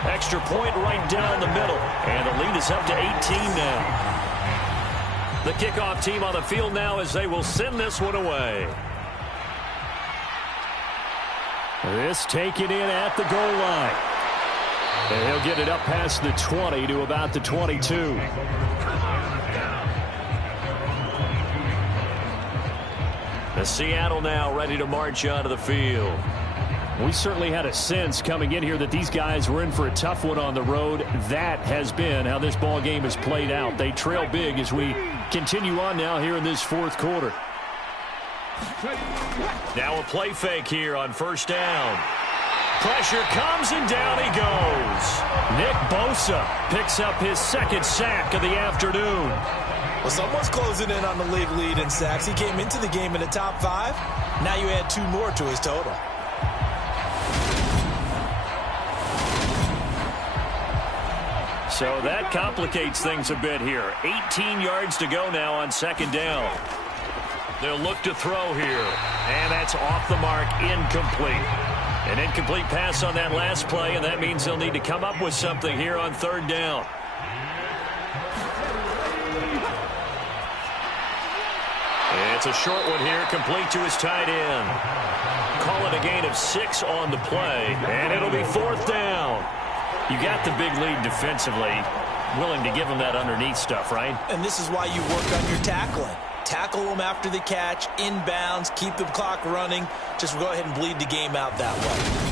Extra point right down the middle, and the lead is up to 18 now. The kickoff team on the field now as they will send this one away. This taken in at the goal line. And he'll get it up past the 20 to about the 22. The Seattle now ready to march onto the field. We certainly had a sense coming in here that these guys were in for a tough one on the road. That has been how this ball game has played out. They trail big as we continue on now here in this fourth quarter. Now a play fake here on 1st down. Pressure comes and down he goes. Nick Bosa picks up his 2nd sack of the afternoon. Well, someone's closing in on the league lead in sacks. He came into the game in the top 5. Now you add 2 more to his total. So that complicates things a bit here. 18 yards to go now on 2nd down. They'll look to throw here. And that's off the mark, incomplete. An incomplete pass on that last play, and that means they'll need to come up with something here on 3rd down. It's a short one here, complete to his tight end. Call it a gain of 6 on the play, and it'll be 4th down. You got the big lead defensively, willing to give them that underneath stuff, right? And this is why you work on your tackling. Tackle them after the catch, inbounds, keep the clock running. Just go ahead and bleed the game out that way.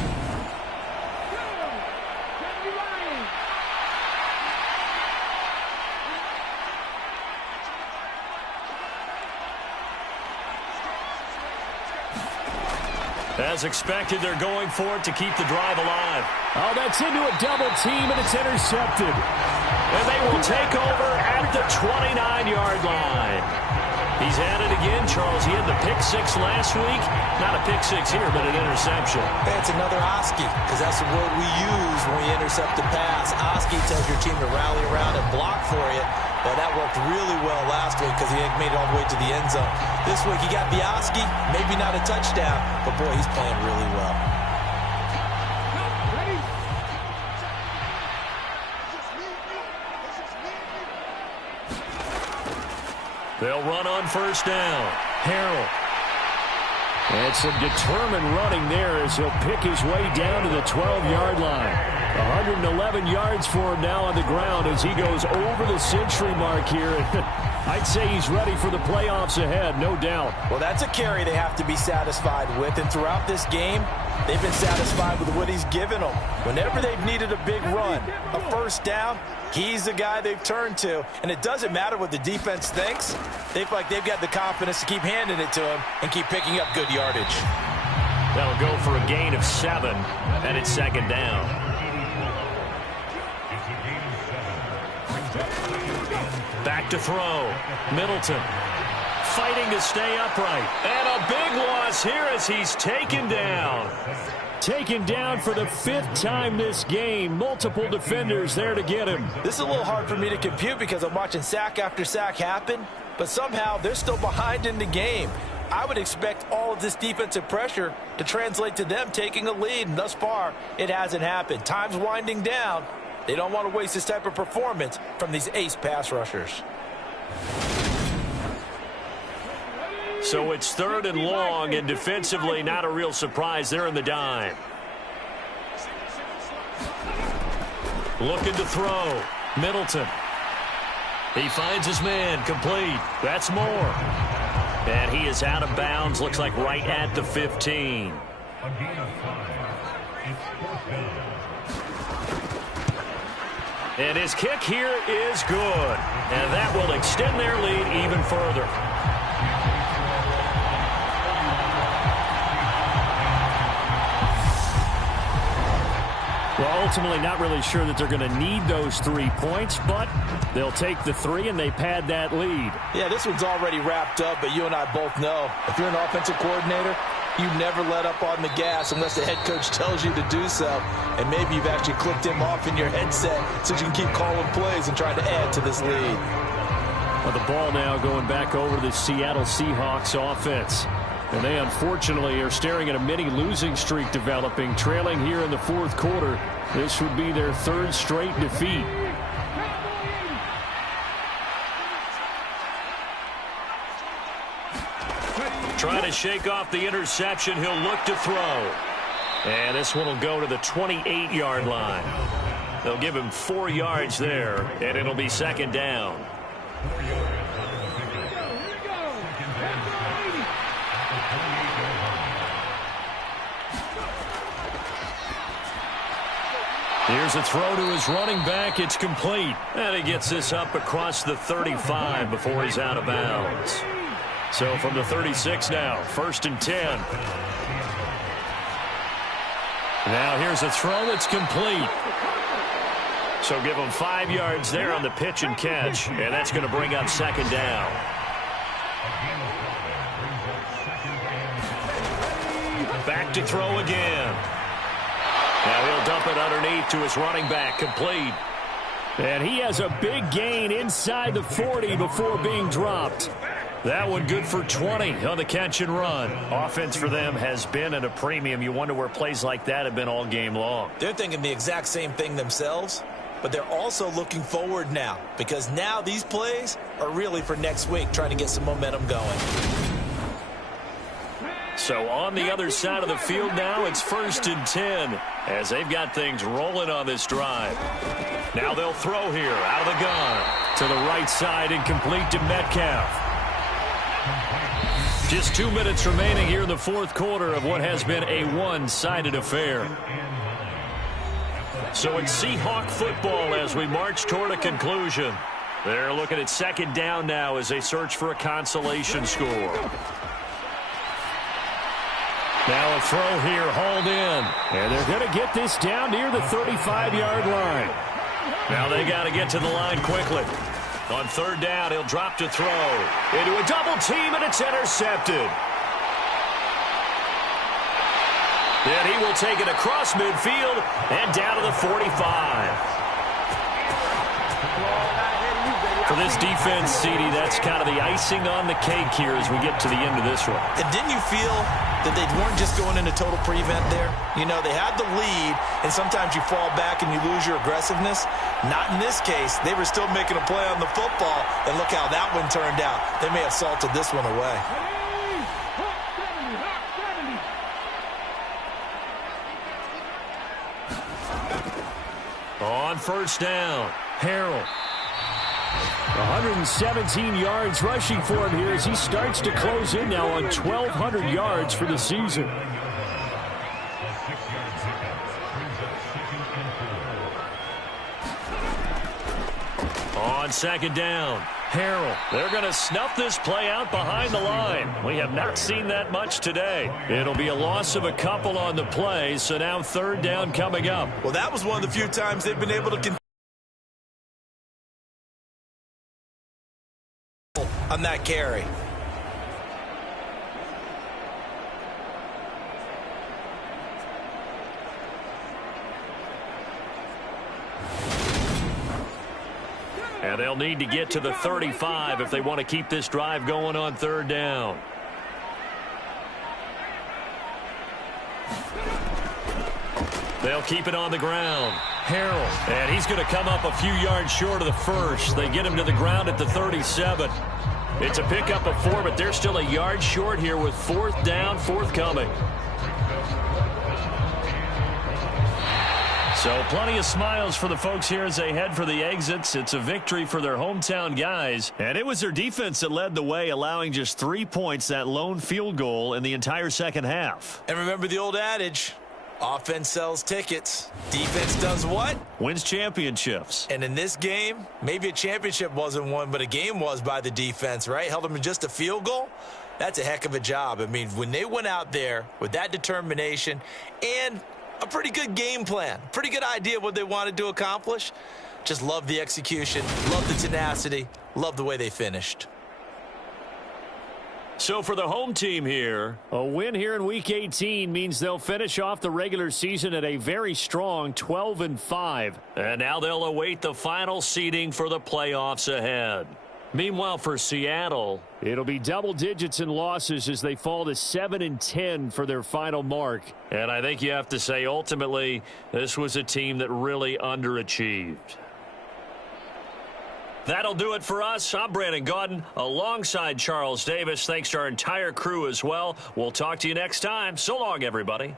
As expected, they're going for it to keep the drive alive. Oh, that's into a double team, and it's intercepted. And they will take over at the 29-yard line. He's at it again, Charles. He had the pick 6 last week. Not a pick 6 here, but an interception. That's another Oski, because that's the word we use when we intercept a pass. Oski tells your team to rally around and block for you. Well, that worked really well last week because he made it all the way to the end zone. This week he got the Oski, maybe not a touchdown, but boy, he's playing really well. They'll run on 1st down. Harrell. And some determined running there as he'll pick his way down to the 12-yard line. 111 yards for him now on the ground as he goes over the century mark here. I'd say he's ready for the playoffs ahead, no doubt. Well, that's a carry they have to be satisfied with. And throughout this game, they've been satisfied with what he's given them. Whenever they've needed a big run, a 1st down, he's the guy they've turned to. And it doesn't matter what the defense thinks. They feel like they've got the confidence to keep handing it to him and keep picking up good yardage. That'll go for a gain of 7, and it's 2nd down. Back to throw. Middleton fighting to stay upright. And a big loss here as he's taken down. Taken down for the 5th time this game. Multiple defenders there to get him. This is a little hard for me to compute because I'm watching sack after sack happen, but somehow they're still behind in the game. I would expect all of this defensive pressure to translate to them taking a lead, and thus far, it hasn't happened. Time's winding down. They don't want to waste this type of performance from these ace pass rushers. So it's 3rd and long, and defensively not a real surprise. They're in the dime. Looking to throw. Middleton. He finds his man. Complete. That's more. And he is out of bounds. Looks like right at the 15. And his kick here is good. And that will extend their lead even further. Well, ultimately not really sure that they're going to need those 3 points, but they'll take the 3 and they pad that lead. Yeah, this one's already wrapped up, but you and I both know if you're an offensive coordinator, you never let up on the gas unless the head coach tells you to do so. And maybe you've actually clicked him off in your headset so you can keep calling plays and trying to add to this lead. Well, the ball now going back over to the Seattle Seahawks offense. And they, unfortunately, are staring at a mini losing streak developing, trailing here in the 4th quarter. This would be their 3rd straight defeat. Trying to shake off the interception. He'll look to throw. And this one will go to the 28-yard line. They'll give him 4 yards there, and it'll be 2nd down. Here's a throw to his running back. It's complete. And he gets this up across the 35 before he's out of bounds. So from the 36 now, 1st and 10. Now here's a throw that's complete. So give him 5 yards there on the pitch and catch, and that's going to bring up 2nd down. Back to throw again. Now he'll dump it underneath to his running back, complete. And he has a big gain inside the 40 before being dropped. That one good for 20 on the catch and run. Offense for them has been at a premium. You wonder where plays like that have been all game long. They're thinking the exact same thing themselves, but they're also looking forward now because now these plays are really for next week, trying to get some momentum going. So on the other side of the field now, it's 1st and 10 as they've got things rolling on this drive. Now they'll throw here out of the gun. To the right side and complete to Metcalf. Just 2 minutes remaining here in the 4th quarter of what has been a one-sided affair. So it's Seahawk football as we march toward a conclusion. They're looking at 2nd down now as they search for a consolation score. Now a throw here, hauled in. And they're going to get this down near the 35-yard line. Now they got to get to the line quickly. On 3rd down, he'll drop to throw. Into a double team, and it's intercepted. Then he will take it across midfield and down to the 45. For this defense, CD, that's kind of the icing on the cake here as we get to the end of this one. And didn't you feel that they weren't just going into total prevent there? You know, they had the lead, and sometimes you fall back and you lose your aggressiveness. Not in this case. They were still making a play on the football, and look how that one turned out. They may have salted this one away. On 1st down, Harrell. 117 yards rushing for him here as he starts to close in now on 1,200 yards for the season. On 2nd down, Harrell. They're going to snuff this play out behind the line. We have not seen that much today. It'll be a loss of a couple on the play, so now 3rd down coming up. Well, that was one of the few times they've been able to on that carry. And they'll need to get to the 35 if they want to keep this drive going on third down. They'll keep it on the ground. Harrell, and he's going to come up a few yards short of the first. They get him to the ground at the 37. It's a pickup of 4, but they're still a yard short here with fourth down forthcoming. So plenty of smiles for the folks here as they head for the exits. It's a victory for their hometown guys. And it was their defense that led the way, allowing just 3 points, that lone field goal in the entire second half. And remember the old adage, offense sells tickets. Defense does what? Wins championships. And in this game, maybe a championship wasn't won, but a game was by the defense, right? Held them in just a field goal. That's a heck of a job. I mean, when they went out there with that determination and a pretty good game plan, pretty good idea of what they wanted to accomplish, just love the execution, love the tenacity, love the way they finished. So for the home team here, a win here in Week 18 means they'll finish off the regular season at a very strong 12-5. And now they'll await the final seeding for the playoffs ahead. Meanwhile, for Seattle, it'll be double digits in losses as they fall to 7-10 for their final mark. And I think you have to say, ultimately, this was a team that really underachieved. That'll do it for us. I'm Brandon Gaudin alongside Charles Davis. Thanks to our entire crew as well. We'll talk to you next time. So long, everybody.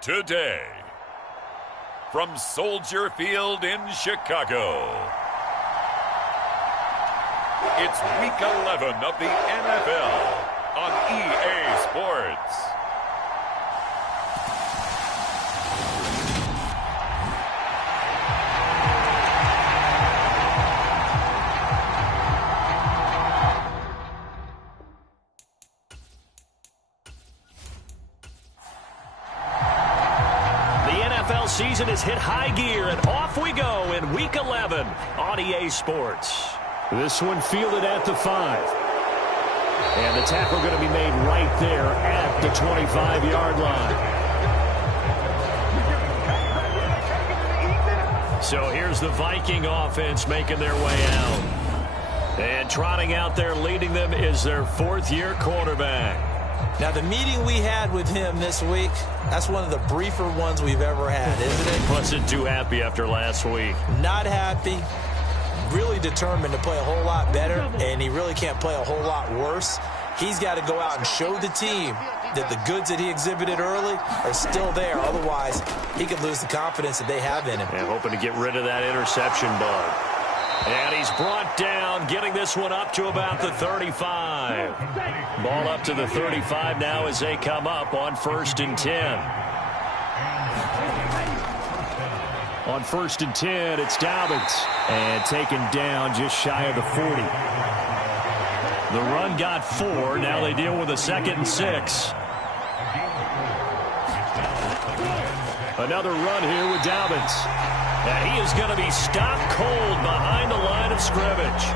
today. From Soldier Field in Chicago, it's Week 11 of the NFL on EA Sports. Season has hit high gear, and off we go in Week 11 on EA Sports. This one fielded at the 5. And the tackle going to be made right there at the 25-yard line. So here's the Viking offense making their way out. And trotting out there leading them is their fourth-year quarterback. Now, the meeting we had with him this week, that's one of the briefer ones we've ever had, isn't it? Wasn't too happy after last week. Not happy. Really determined to play a whole lot better, and he really can't play a whole lot worse. He's got to go out and show the team that the goods that he exhibited early are still there. Otherwise, he could lose the confidence that they have in him. And hoping to get rid of that interception bug. And he's brought down, getting this one up to about the 35. Ball up to the 35 now as they come up on 1st and 10. On 1st and 10, it's Dobbins. And taken down just shy of the 40. The run got 4. Now they deal with a 2nd and 6. Another run here with Dobbins. And he is going to be stopped cold behind the line of scrimmage.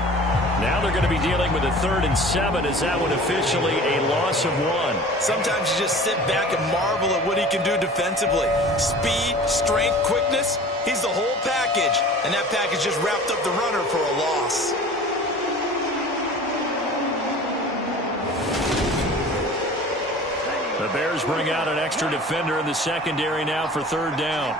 Now they're going to be dealing with a 3rd and 7. Is that one officially a loss of 1? Sometimes you just sit back and marvel at what he can do defensively. Speed, strength, quickness. He's the whole package. And that package just wrapped up the runner for a loss. The Bears bring out an extra defender in the secondary now for 3rd down.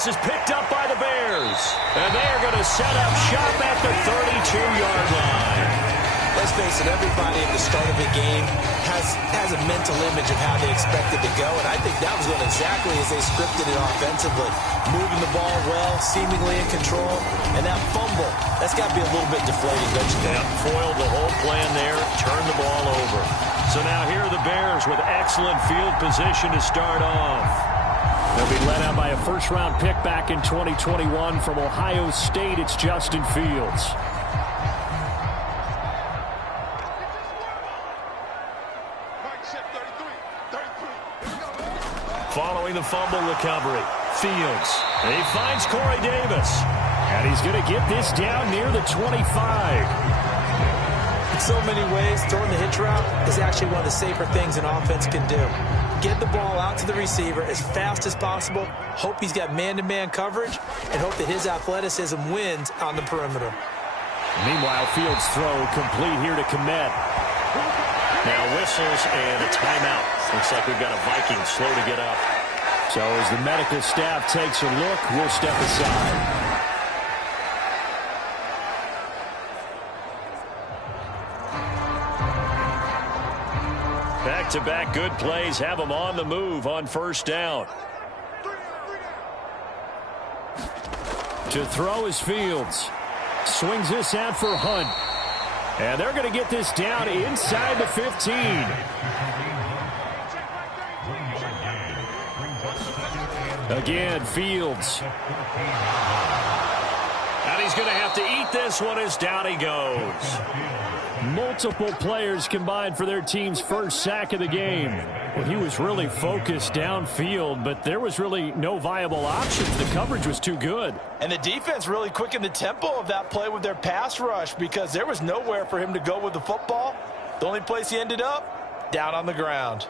This is picked up by the Bears. And they are going to set up shop at the 32-yard line. Let's face it, everybody at the start of the game has a mental image of how they expect it to go, and I think that was going exactly as they scripted it offensively. Moving the ball well, seemingly in control, and that fumble, that's got to be a little bit deflating, don't you think? Yeah, foiled the whole plan there, turned the ball over. So now here are the Bears with excellent field position to start off. They'll be led out by a first-round pick back in 2021 from Ohio State. It's Justin Fields. Following the fumble recovery, Fields. And he finds Corey Davis. And he's going to get this down near the 25. In so many ways, throwing the hitch route is actually one of the safer things an offense can do. Get the ball out to the receiver as fast as possible, hope he's got man-to-man coverage, and hope that his athleticism wins on the perimeter. Meanwhile, Fields' throw complete here to Komet. Now whistles and a timeout. Looks like we've got a Viking slow to get up. So as the medical staff takes a look, we'll step aside. Back-to-back good plays have them on the move on 1st down. To throw is Fields. Swings this out for Hunt. And they're going to get this down inside the 15. Again, Fields. And he's going to have to eat this one as down he goes. Multiple players combined for their team's first sack of the game. Well, he was really focused downfield, but there was really no viable options. The coverage was too good. And the defense really quickened the tempo of that play with their pass rush because there was nowhere for him to go with the football. The only place he ended up, down on the ground.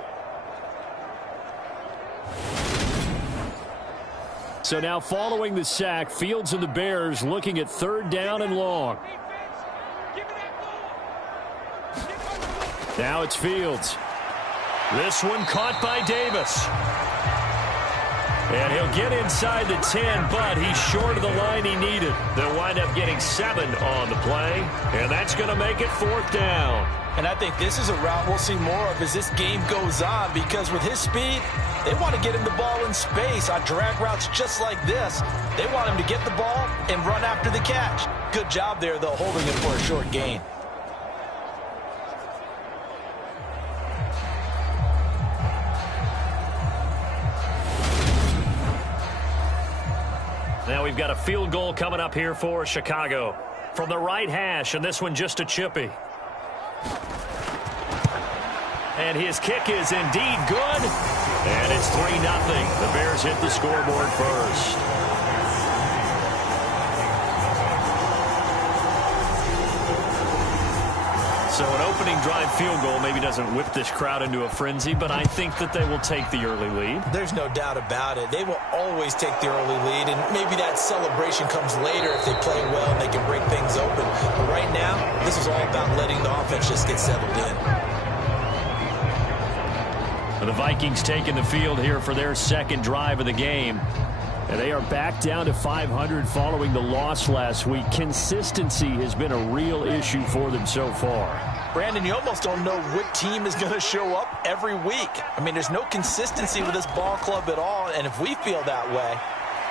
So now following the sack, Fields and the Bears looking at 3rd down and long. Now it's Fields. This one caught by Davis. And he'll get inside the 10, but he's short of the line he needed. They'll wind up getting 7 on the play, and that's going to make it 4th down. And I think this is a route we'll see more of as this game goes on, because with his speed, they want to get him the ball in space on drag routes just like this. They want him to get the ball and run after the catch. Good job there, though, holding him for a short gain. Now we've got a field goal coming up here for Chicago. From the right hash, and this one just a chippy. And his kick is indeed good. And it's 3-0. The Bears hit the scoreboard first. So an opening drive field goal maybe doesn't whip this crowd into a frenzy, but I think that they will take the early lead. There's no doubt about it. They will always take the early lead, and maybe that celebration comes later if they play well and they can break things open. But right now, this is all about letting the offense just get settled in. The Vikings taking the field here for their second drive of the game. And they are back down to 500 following the loss last week. Consistency has been a real issue for them so far. Brandon, you almost don't know what team is going to show up every week. I mean, there's no consistency with this ball club at all, and if we feel that way,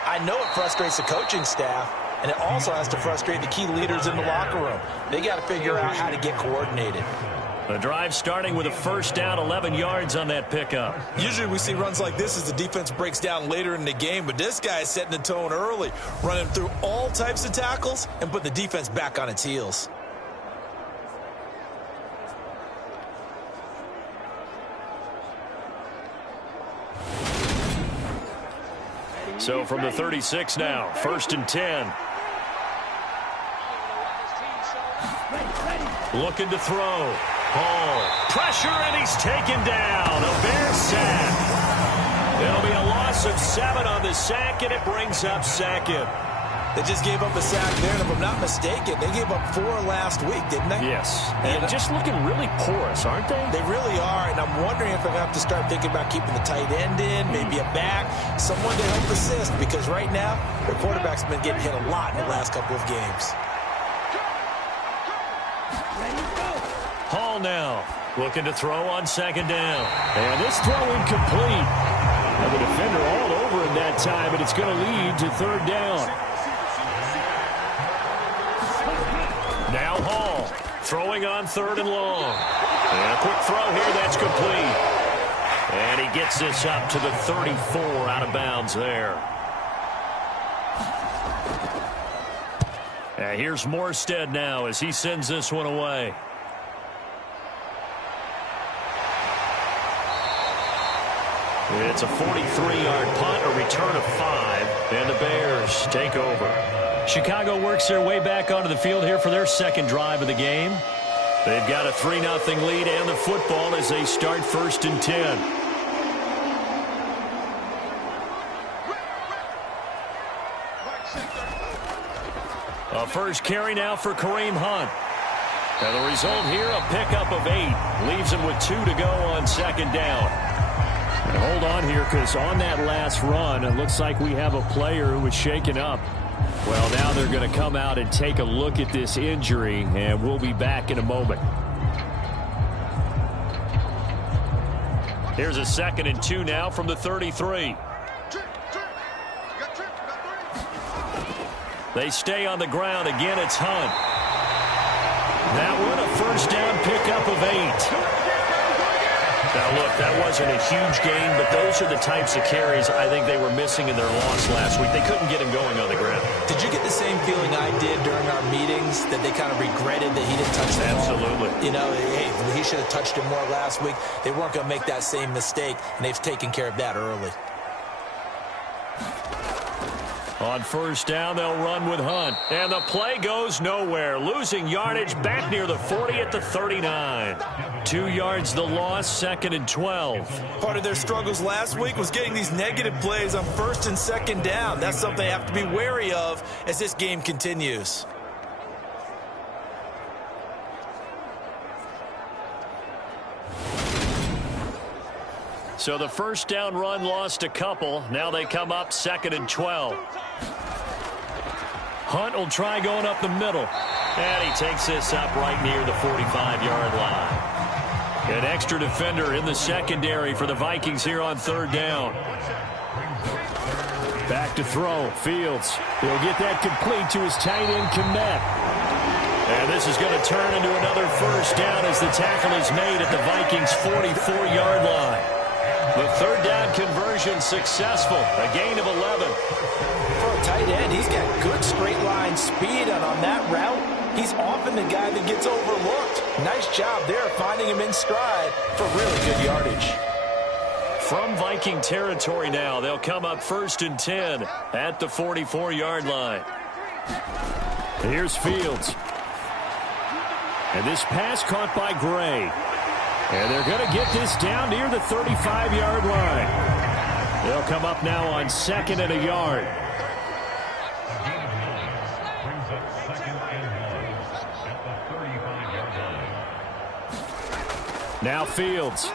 I know it frustrates the coaching staff, and it also has to frustrate the key leaders in the locker room. They got to figure out how to get coordinated. The drive starting with a first down, 11 yards on that pickup. Usually we see runs like this as the defense breaks down later in the game, but this guy is setting the tone early, running through all types of tackles and put the defense back on its heels. So from the 36 now, 1st and 10. Looking to throw. Hall. Pressure, and he's taken down. A Bear sack. It'll be a loss of 7 on the sack, and it brings up 2nd. They just gave up a sack there, and if I'm not mistaken, they gave up 4 last week, didn't they? Yes. And just looking really porous, aren't they? They really are, and I'm wondering if I have to start thinking about keeping the tight end in, maybe a back, someone to help assist, because right now, their quarterback's been getting hit a lot in the last couple of games. Hall now looking to throw on 2nd down. And this throw incomplete. And the defender all over him that time, and it's going to lead to 3rd down. Now Hall throwing on 3rd and long. And a quick throw here, that's complete. And he gets this up to the 34 out of bounds there. And here's Morstead now as he sends this one away. It's a 43-yard punt, a return of 5, and the Bears take over. Chicago works their way back onto the field here for their second drive of the game. They've got a 3-0 lead and the football as they start 1st and 10. A first carry now for Kareem Hunt. And the result here, a pickup of 8. Leaves him with 2 to go on 2nd down. And hold on here, because on that last run, it looks like we have a player who was shaken up. Well, now they're going to come out and take a look at this injury, and we'll be back in a moment. Here's a 2nd and 2 now from the 33. They stay on the ground. Again, it's Hunt. That one, a first down pickup of 8. Now, look, that wasn't a huge gain, but those are the types of carries I think they were missing in their loss last week. They couldn't get him going on the ground. Did you get the same feeling I did during our meetings, that they kind of regretted that he didn't touch the ball? Absolutely. You know, hey, he should have touched it more last week. They weren't going to make that same mistake, and they've taken care of that early. On 1st down, they'll run with Hunt. And the play goes nowhere. Losing yardage back near the 40 at the 39. 2 yards the loss, 2nd and 12. Part of their struggles last week was getting these negative plays on 1st and 2nd down. That's something they have to be wary of as this game continues. So the first down run lost a couple. Now they come up 2nd and 12. Hunt will try going up the middle. And he takes this up right near the 45-yard line. An extra defender in the secondary for the Vikings here on 3rd down. Back to throw. Fields. He'll get that complete to his tight end, Kmet. And this is going to turn into another first down as the tackle is made at the Vikings' 44-yard line. The 3rd down conversion successful. A gain of 11. For a tight end, he's got good straight line speed, and on that route, he's often the guy that gets overlooked. Nice job there finding him in stride for really good yardage. From Viking territory now, they'll come up 1st and 10 at the 44-yard line. Here's Fields. And this pass caught by Gray. And they're going to get this down near the 35-yard line. They'll come up now on 2nd and a yard. Now Fields.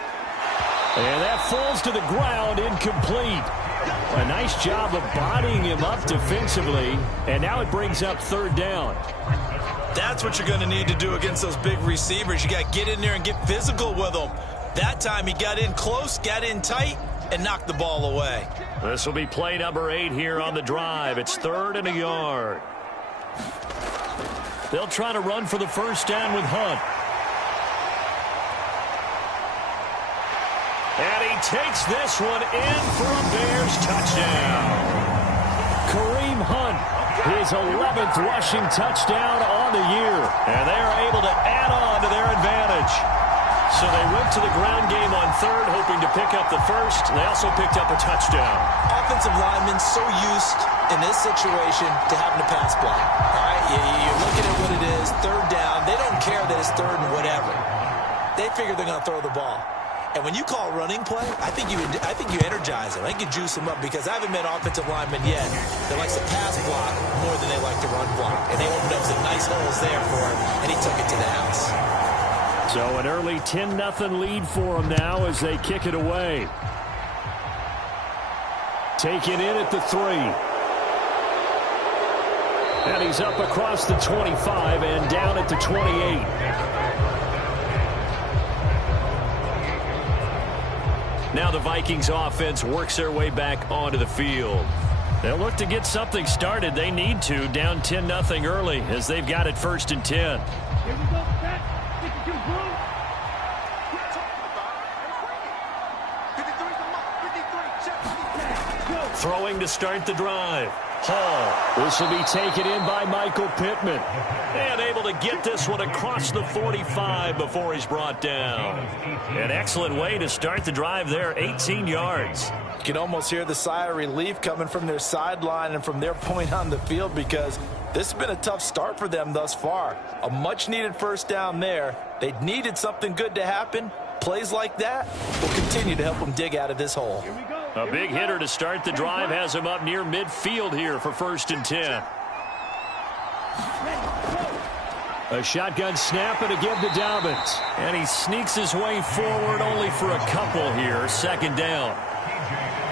And that falls to the ground, incomplete. A nice job of bodying him up defensively. And now it brings up 3rd down. That's what you're going to need to do against those big receivers. You got to get in there and get physical with them. That time he got in close, got in tight, and knocked the ball away. This will be play number 8 here on the drive. It's 3rd and a yard. They'll try to run for the first down with Hunt. And he takes this one in for a Bears touchdown. Kareem Hunt, his 11th rushing touchdown on the year. And they are able to add on to their advantage. So they went to the ground game on 3rd, hoping to pick up the first. They also picked up a touchdown. Offensive linemen so used in this situation to having to pass block. All right, you're looking at what it is, 3rd down. They don't care that it's 3rd and whatever. They figure they're going to throw the ball. And when you call running play, I think you energize them. I think you juice them up because I haven't met offensive linemen yet that likes to pass block more than they like to run block. And they opened up some nice holes there for him, and he took it to the house. So an early 10-0 lead for them now as they kick it away. Taken in at the 3. And he's up across the 25 and down at the 28. Now the Vikings offense works their way back onto the field. They'll look to get something started. They need to, down 10-0 early as they've got it 1st and 10. Here we go, set. 52 blue. Throwing to start the drive. Hall. This will be taken in by Michael Pittman. And able to get this one across the 45 before he's brought down. An excellent way to start the drive there, 18 yards. You can almost hear the sigh of relief coming from their sideline and from their point on the field because this has been a tough start for them thus far. A much-needed first down there. They needed something good to happen. Plays like that will continue to help them dig out of this hole. A big hitter to start the drive has him up near midfield here for 1st and 10. A shotgun snap and a give to Dobbins. And he sneaks his way forward only for a couple here. 2nd down.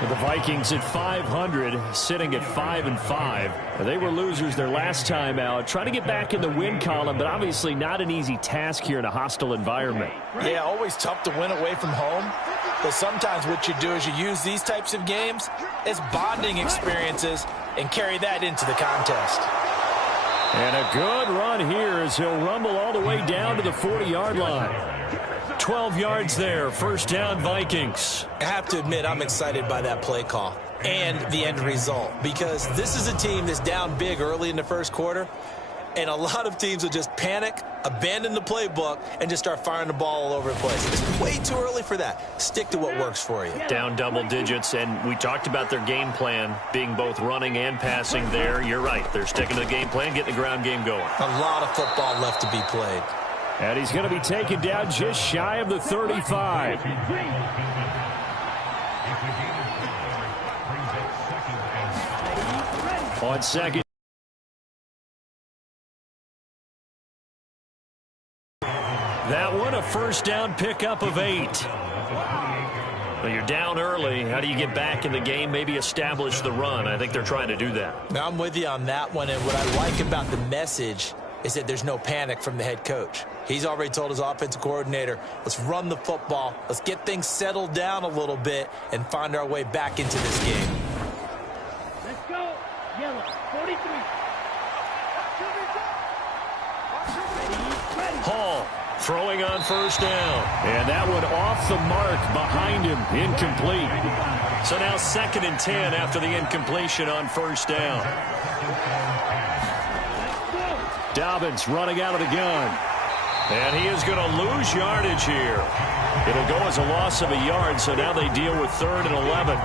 For the Vikings at 500, sitting at 5-5. They were losers their last time out. Trying to get back in the win column, but obviously not an easy task here in a hostile environment. Yeah, always tough to win away from home. But sometimes what you do is you use these types of games as bonding experiences and carry that into the contest. And a good run here as he'll rumble all the way down to the 40-yard line. 12 yards there, 1st down Vikings. I have to admit I'm excited by that play call and the end result because this is a team that's down big early in the 1st quarter, and a lot of teams will just panic, abandon the playbook, and just start firing the ball all over the place. It's way too early for that. Stick to what works for you. Down double digits, and we talked about their game plan being both running and passing there. You're right. They're sticking to the game plan, getting the ground game going. A lot of football left to be played. And he's going to be taken down just shy of the 35. On 2nd. That one a 1st down pickup of 8. Well, you're down early. How do you get back in the game, maybe establish the run? I think they're trying to do that. Now, I'm with you on that one, and what I like about the message is that there's no panic from the head coach. He's already told his offensive coordinator, let's run the football, let's get things settled down a little bit and find our way back into this game. Let's go. Yellow, 43. Ready. Hall throwing on first down. And that one off the mark behind him. Incomplete. So now 2nd and 10 after the incompletion on first down. Dobbins running out of the gun. And he is going to lose yardage here. It'll go as a loss of a yard, so now they deal with 3rd and 11.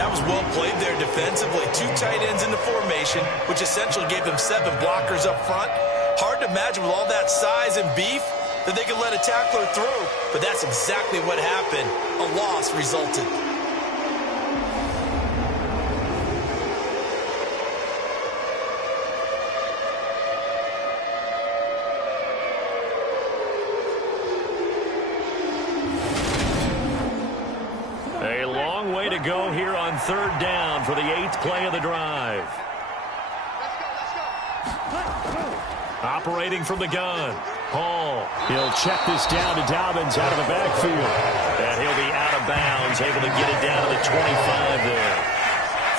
That was well played there defensively. 2 tight ends in the formation, which essentially gave them 7 blockers up front. Hard to imagine with all that size and beef that they could let a tackler through. But that's exactly what happened. A loss resulted. A long way to go here on 3rd down for the 8th play of the drive. Operating from the gun, Hall. He'll check this down to Dobbins out of the backfield. And he'll be out of bounds, able to get it down to the 25 there.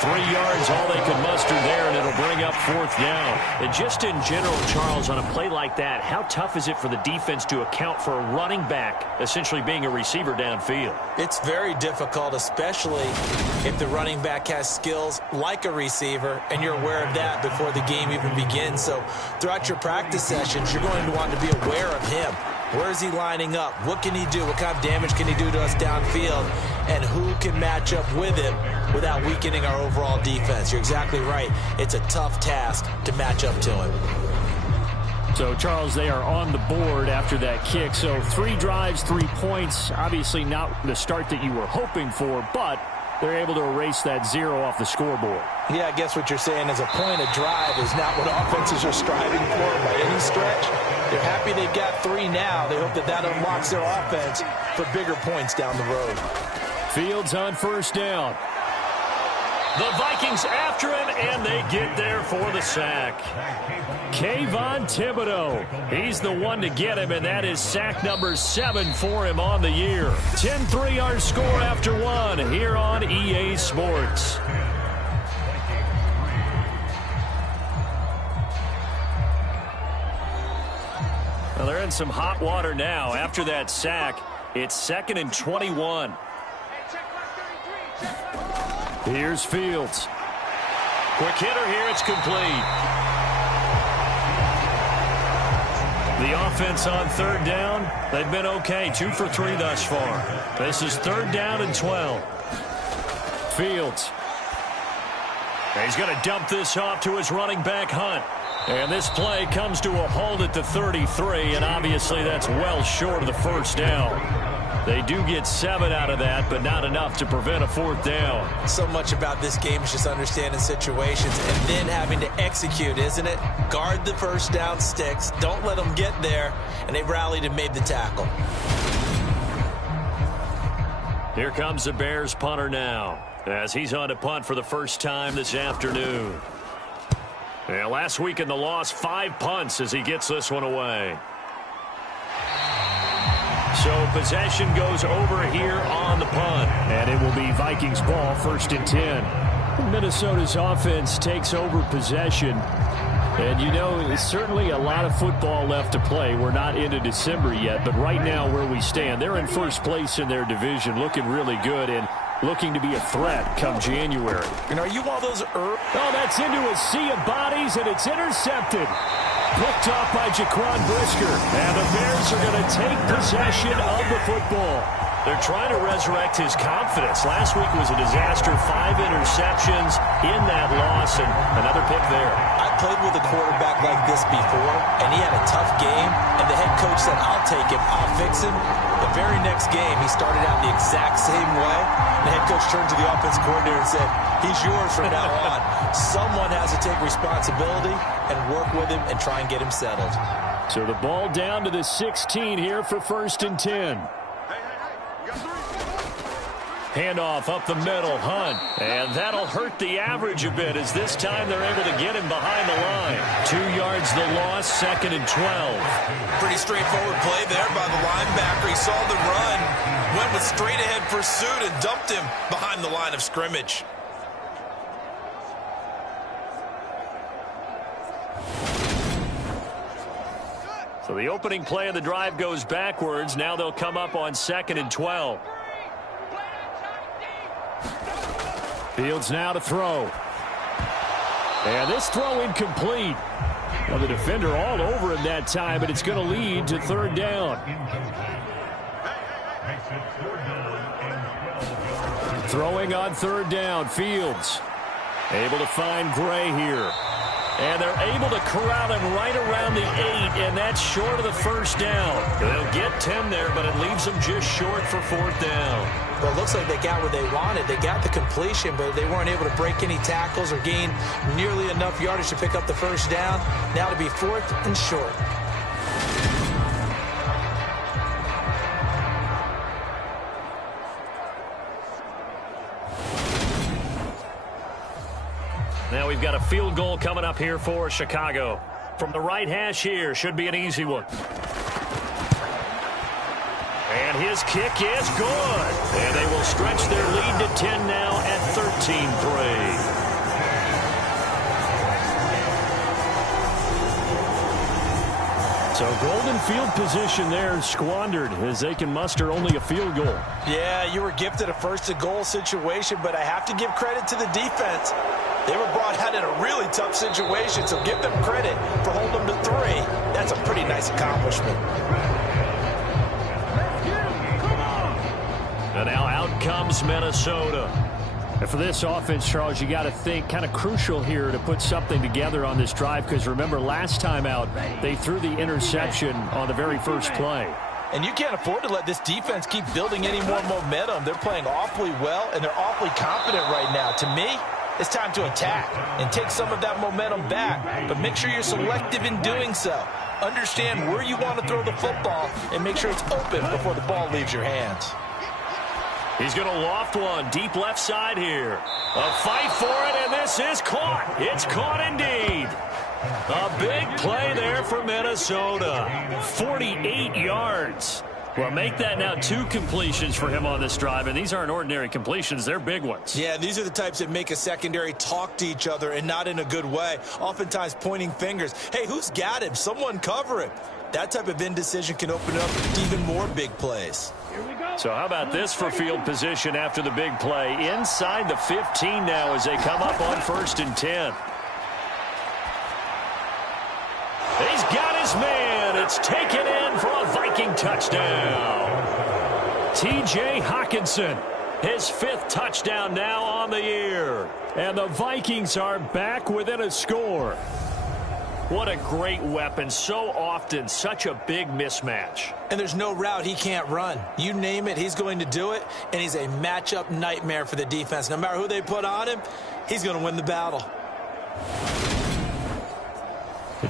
3 yards, all they could muster there, and it'll bring up 4th down. And just in general, Charles, on a play like that, how tough is it for the defense to account for a running back essentially being a receiver downfield? It's very difficult, especially if the running back has skills like a receiver, and you're aware of that before the game even begins. So throughout your practice sessions, you're going to want to be aware of him. Where is he lining up? What can he do? What kind of damage can he do to us downfield? And who can match up with him without weakening our overall defense? You're exactly right. It's a tough task to match up to him. So, Charles, they are on the board after that kick. So 3 drives, 3 points. Obviously not the start that you were hoping for, but they're able to erase that 0 off the scoreboard. Yeah, I guess what you're saying is a point of drive is not what offenses are striving for by any stretch. They're happy they've got 3 now. They hope that that unlocks their offense for bigger points down the road. Fields on first down. The Vikings after him, and they get there for the sack. Kayvon Thibodeau. He's the one to get him, and that is sack number 7 for him on the year. 10-3 our score after 1 here on EA Sports. Well, they're in some hot water now. After that sack, it's 2nd and 21. Here's Fields. Quick hitter here, it's complete. The offense on 3rd down, they've been okay. 2 for 3 thus far. This is 3rd down and 12. Fields. He's going to dump this off to his running back, Hunt. And this play comes to a halt at the 33, and obviously that's well short of the 1st down. They do get 7 out of that, but not enough to prevent a 4th down. So much about this game is just understanding situations and then having to execute, isn't it? Guard the 1st down sticks. Don't let them get there. And they rallied and made the tackle. Here comes the Bears punter now, as he's on to punt for the first time this afternoon. Yeah, last week in the loss, 5 punts as he gets this one away. So possession goes over here on the punt. And it will be Vikings ball, 1st and 10. Minnesota's offense takes over possession. And, you know, it's certainly a lot of football left to play. We're not into December yet, but right now where we stand, they're in 1st place in their division, looking really good and looking to be a threat come January. And are you one of those Oh, that's into a sea of bodies, and it's intercepted. Picked off by Jaquan Brisker. And the Bears are going to take possession of the football. They're trying to resurrect his confidence. Last week was a disaster. 5 interceptions in that loss, and another pick there. I played with a quarterback like this before, and he had a tough game, and the head coach said, I'll take him, I'll fix him. The very next game, he started out the exact same way. The head coach turned to the offensive coordinator and said, he's yours from now on. Someone has to take responsibility and work with him and try and get him settled. So the ball down to the 16 here for 1st and 10. Handoff up the middle, Hunt. And that'll hurt the average a bit as this time they're able to get him behind the line. 2 yards the loss, 2nd and 12. Pretty straightforward play there by the linebacker. He saw the run, went with straight-ahead pursuit, and dumped him behind the line of scrimmage. So the opening play of the drive goes backwards. Now they'll come up on 2nd and 12. Fields now to throw. And this throw incomplete. Well, the defender all over him that time, but it's going to lead to 3rd down. Throwing on 3rd down, Fields. Able to find Gray here. And they're able to corral him right around the 8, and that's short of the 1st down. They'll get 10 there, but it leaves them just short for 4th down. Well, it looks like they got what they wanted. They got the completion, but they weren't able to break any tackles or gain nearly enough yardage to pick up the 1st down. Now to be 4th and short. Now we've got a field goal coming up here for Chicago. From the right hash here, should be an easy one. And his kick is good. And they will stretch their lead to 10 now at 13-3. So golden field position there squandered as they can muster only a field goal. Yeah, you were gifted a 1st and goal situation, but I have to give credit to the defense. They were brought out in a really tough situation, so give them credit for holding them to 3. That's a pretty nice accomplishment. And now out comes Minnesota. And for this offense, Charles, you got to think kind of crucial here to put something together on this drive, because remember last time out they threw the interception on the very first play. And you can't afford to let this defense keep building any more momentum. They're playing awfully well, and they're awfully confident right now. To me, it's time to attack and take some of that momentum back, but make sure you're selective in doing so. Understand where you want to throw the football and make sure it's open before the ball leaves your hands. He's going to loft one deep left side here. A fight for it, and this is caught. It's caught indeed. A big play there for Minnesota. 48 yards. Well, make that now 2 completions for him on this drive, and these aren't ordinary completions. They're big ones. Yeah, these are the types that make a secondary talk to each other, and not in a good way. Oftentimes pointing fingers. Hey, who's got him? Someone cover him. That type of indecision can open up to even more big plays. So how about this for field position after the big play? Inside the 15 now as they come up on 1st and 10. He's got his man. It's taken in for a Viking touchdown. T.J. Hawkinson, his 5th touchdown now on the year. And the Vikings are back within a score. What a great weapon. So often, such a big mismatch. And there's no route he can't run. You name it, he's going to do it, and he's a matchup nightmare for the defense. No matter who they put on him, he's going to win the battle.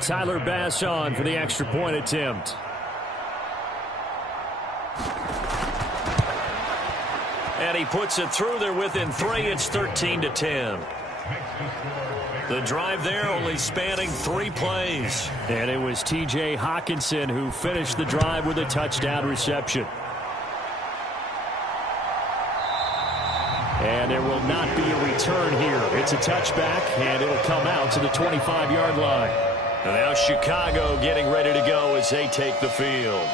Tyler Bass on for the extra point attempt. And he puts it through there within 3. It's 13-10. The drive there only spanning 3 plays. And it was T.J. Hawkinson who finished the drive with a touchdown reception. And there will not be a return here. It's a touchback, and it'll come out to the 25-yard line. And now Chicago getting ready to go as they take the field.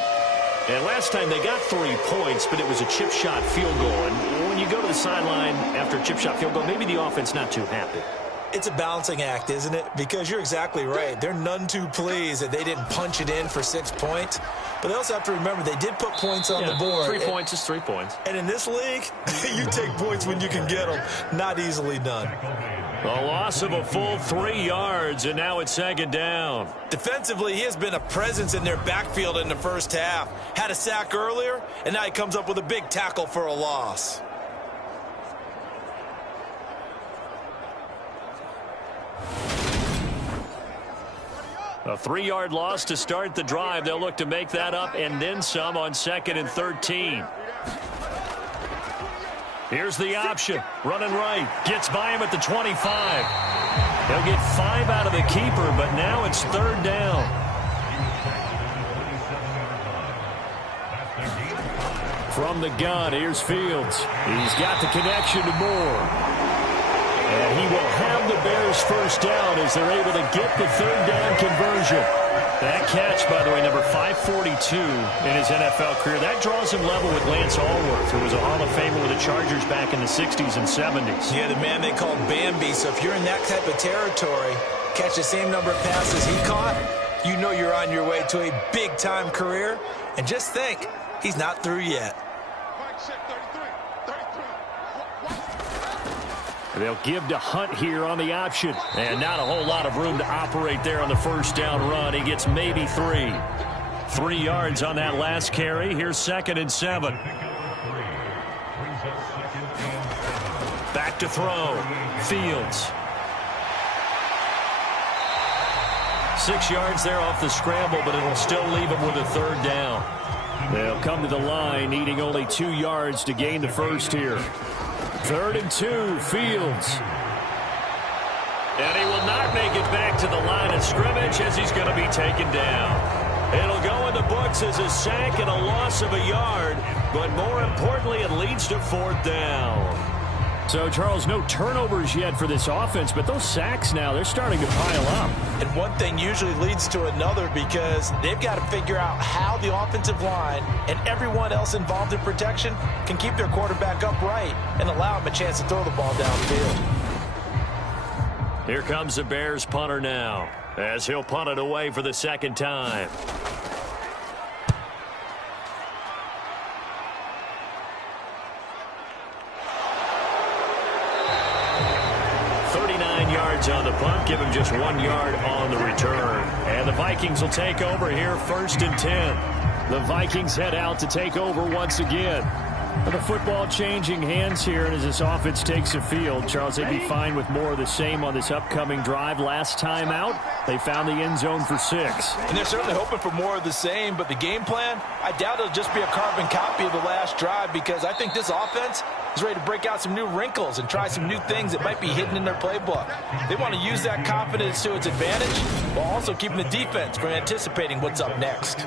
And last time they got 3 points, but it was a chip shot field goal. And when you go to the sideline after a chip shot field goal, maybe the offense not too happy. It's a balancing act, isn't it? Because you're exactly right. They're none too pleased that they didn't punch it in for 6 points. But they also have to remember they did put points on the board. 3 points is 3 points. And in this league, you take points when you can get them. Not easily done. A loss of a full 3 yards, and now it's 2nd down. Defensively, he has been a presence in their backfield in the first half. Had a sack earlier, and now he comes up with a big tackle for a loss. A 3-yard loss to start the drive. They'll look to make that up and then some on 2nd and 13. Here's the option. Running right. Gets by him at the 25. He'll get 5 out of the keeper, but now it's 3rd down. From the gun, here's Fields. He's got the connection to Moore. And he will have the Bears first down as they're able to get the 3rd down conversion. That catch, by the way, number 542 in his NFL career, that draws him level with Lance Allworth, who was a Hall of Famer with the Chargers back in the 60s and 70s. Yeah, the man they called Bambi. So if you're in that type of territory, catch the same number of passes he caught, you know you're on your way to a big-time career. And just think, he's not through yet. They'll give to Hunt here on the option. And not a whole lot of room to operate there on the first down run. He gets maybe 3. 3 yards on that last carry. Here's 2nd and 7. Back to throw. Fields. 6 yards there off the scramble, but it'll still leave him with a 3rd down. They'll come to the line, needing only 2 yards to gain the first here. 3rd and 2, Fields. And he will not make it back to the line of scrimmage as he's going to be taken down. It'll go in the books as a sack and a loss of a yard, but more importantly, it leads to 4th down. So, Charles, no turnovers yet for this offense, but those sacks now, they're starting to pile up. And one thing usually leads to another because they've got to figure out how the offensive line and everyone else involved in protection can keep their quarterback upright and allow him a chance to throw the ball downfield. Here comes the Bears punter now as he'll punt it away for the 2nd time. On the punt, give him just 1 yard on the return. And the Vikings will take over here, 1st and 10. The Vikings head out to take over once again. The football changing hands here, and as this offense takes the field, Charles, they'd be fine with more of the same on this upcoming drive. Last time out, they found the end zone for 6. And they're certainly hoping for more of the same, but the game plan, I doubt it'll just be a carbon copy of the last drive because I think this offense is ready to break out some new wrinkles and try some new things that might be hidden in their playbook. They want to use that confidence to its advantage while also keeping the defense from anticipating what's up next.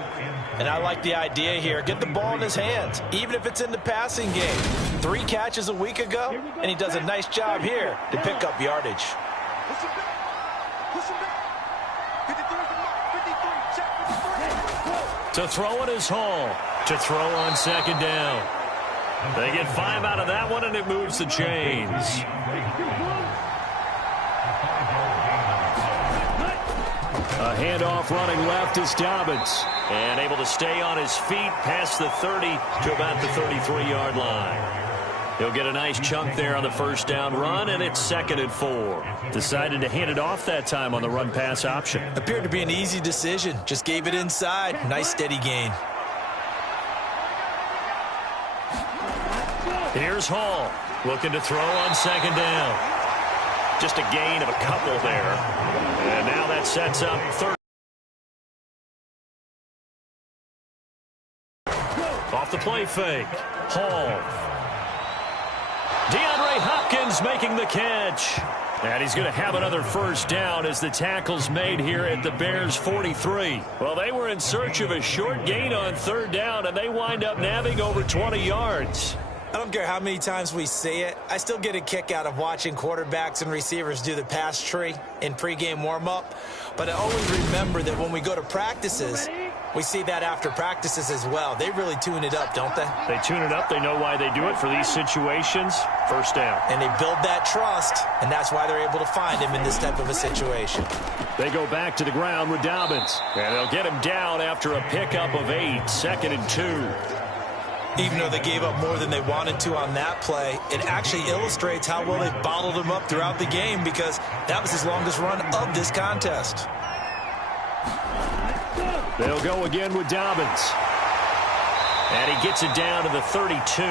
And I like the idea here. Get the ball in his hands, even if it's in the passing game. 3 catches a week ago, and he does a nice job here to pick up yardage. To throw it is Hall. To throw on 2nd down. They get 5 out of that one, and it moves the chains. A handoff running left is Dobbins. And able to stay on his feet past the 30 to about the 33-yard line. He'll get a nice chunk there on the first down run, and it's 2nd and 4. Decided to hand it off that time on the run-pass option. Appeared to be an easy decision. Just gave it inside. Nice steady gain. Here's Hall, looking to throw on 2nd down. Just a gain of a couple there. And now that sets up 3rd. Off the play fake. Hall. DeAndre Hopkins making the catch. And he's going to have another first down as the tackle's made here at the Bears' 43. Well, they were in search of a short gain on 3rd down, and they wind up nabbing over 20 yards. I don't care how many times we say it. I still get a kick out of watching quarterbacks and receivers do the pass tree in pregame warm-up. But I always remember that when we go to practices, we see that after practices as well. They really tune it up, don't they? They tune it up. They know why they do it for these situations. First down. And they build that trust, and that's why they're able to find him in this type of a situation. They go back to the ground with Dobbins. And they'll get him down after a pickup of 8, 2nd and 2. Even though they gave up more than they wanted to on that play, it actually illustrates how well they bottled him up throughout the game because that was his longest run of this contest. They'll go again with Dobbins. And he gets it down to the 32.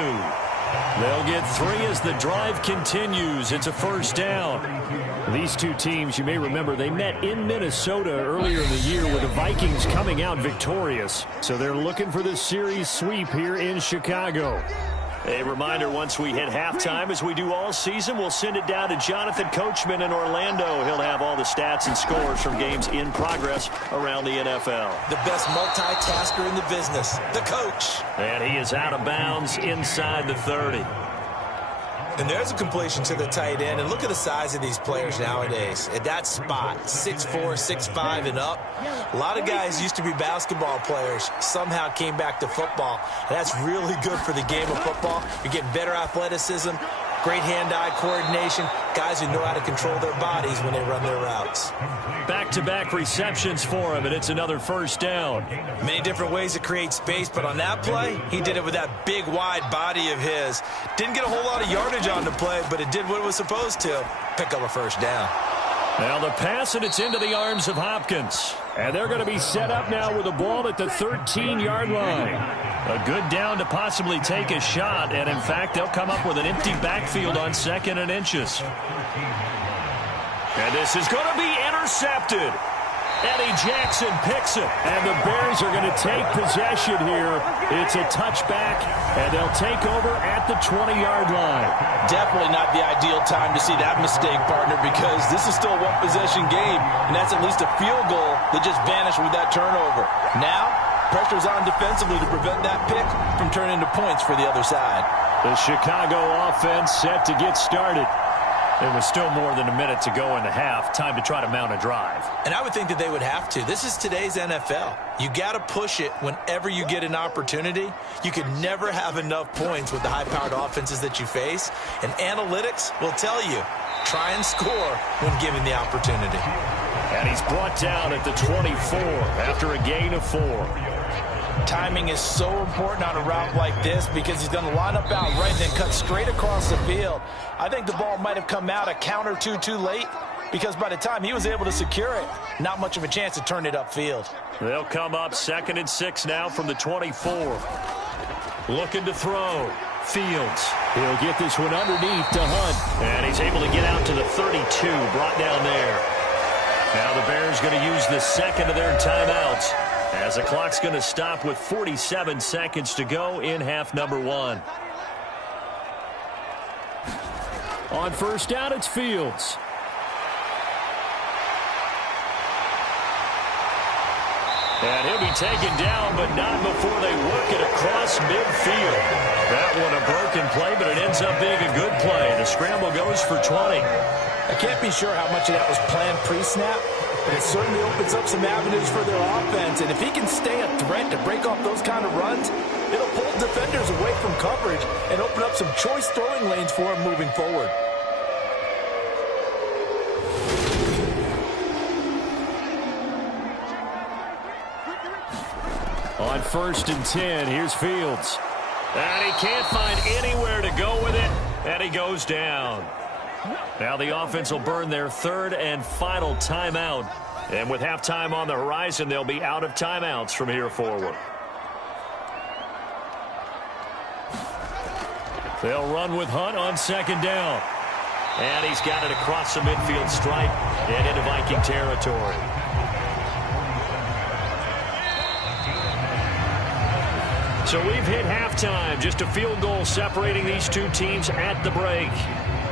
They'll get 3 as the drive continues. It's a first down. These two teams, you may remember, they met in Minnesota earlier in the year with the Vikings coming out victorious. So they're looking for the series sweep here in Chicago. A reminder, once we hit halftime, as we do all season, we'll send it down to Jonathan Coachman in Orlando. He'll have all the stats and scores from games in progress around the NFL. The best multitasker in the business, the coach. And he is out of bounds inside the 30. And there's a completion to the tight end. And look at the size of these players nowadays. At that spot, 6'4", 6'5", and up. A lot of guys used to be basketball players, somehow came back to football. And that's really good for the game of football. You're getting better athleticism, great hand-eye coordination, guys who know how to control their bodies when they run their routes. Back-to-back receptions for him, and it's another first down. Many different ways to create space, but on that play, he did it with that big, wide body of his. Didn't get a whole lot of yardage on the play, but it did what it was supposed to. Pick up a first down. Now the pass, and it's into the arms of Hopkins. And they're going to be set up now with the ball at the 13-yard line. A good down to possibly take a shot, and in fact, they'll come up with an empty backfield on 2nd and inches. And this is going to be intercepted. Eddie Jackson picks it, and the Bears are going to take possession here. It's a touchback, and they'll take over at the 20-yard line. Definitely not the ideal time to see that mistake, partner, because this is still a one-possession game, and that's at least a field goal that just vanished with that turnover. Now, pressure's on defensively to prevent that pick from turning into points for the other side. The Chicago offense set to get started. There was still more than a minute to go in the half. Time to try to mount a drive. And I would think that they would have to. This is today's NFL. You got to push it whenever you get an opportunity. You can never have enough points with the high-powered offenses that you face. And analytics will tell you, try and score when given the opportunity. And he's brought down at the 24 after a gain of 4. Timing is so important on a route like this because he's going to line up out right and then cut straight across the field. I think the ball might have come out a count or two too late because by the time he was able to secure it, not much of a chance to turn it upfield. They'll come up 2nd and 6 now from the 24. Looking to throw. Fields. He'll get this one underneath to Hunt. And he's able to get out to the 32, brought down there. Now the Bears going to use the second of their timeouts, as the clock's going to stop with 47 seconds to go in half number 1. On first down, it's Fields. And he'll be taken down, but not before they work it across midfield. That one a broken play, but it ends up being a good play. The scramble goes for 20. I can't be sure how much of that was planned pre-snap, but it certainly opens up some avenues for their offense. And if he can stay a threat to break off those kind of runs, it'll pull defenders away from coverage and open up some choice throwing lanes for him moving forward. On 1st and 10, here's Fields. And he can't find anywhere to go with it, and he goes down. Now the offense will burn their 3rd and final timeout. And with halftime on the horizon, they'll be out of timeouts from here forward. They'll run with Hunt on 2nd down. And he's got it across the midfield stripe and into Viking territory. So we've hit halftime. Just a field goal separating these two teams at the break.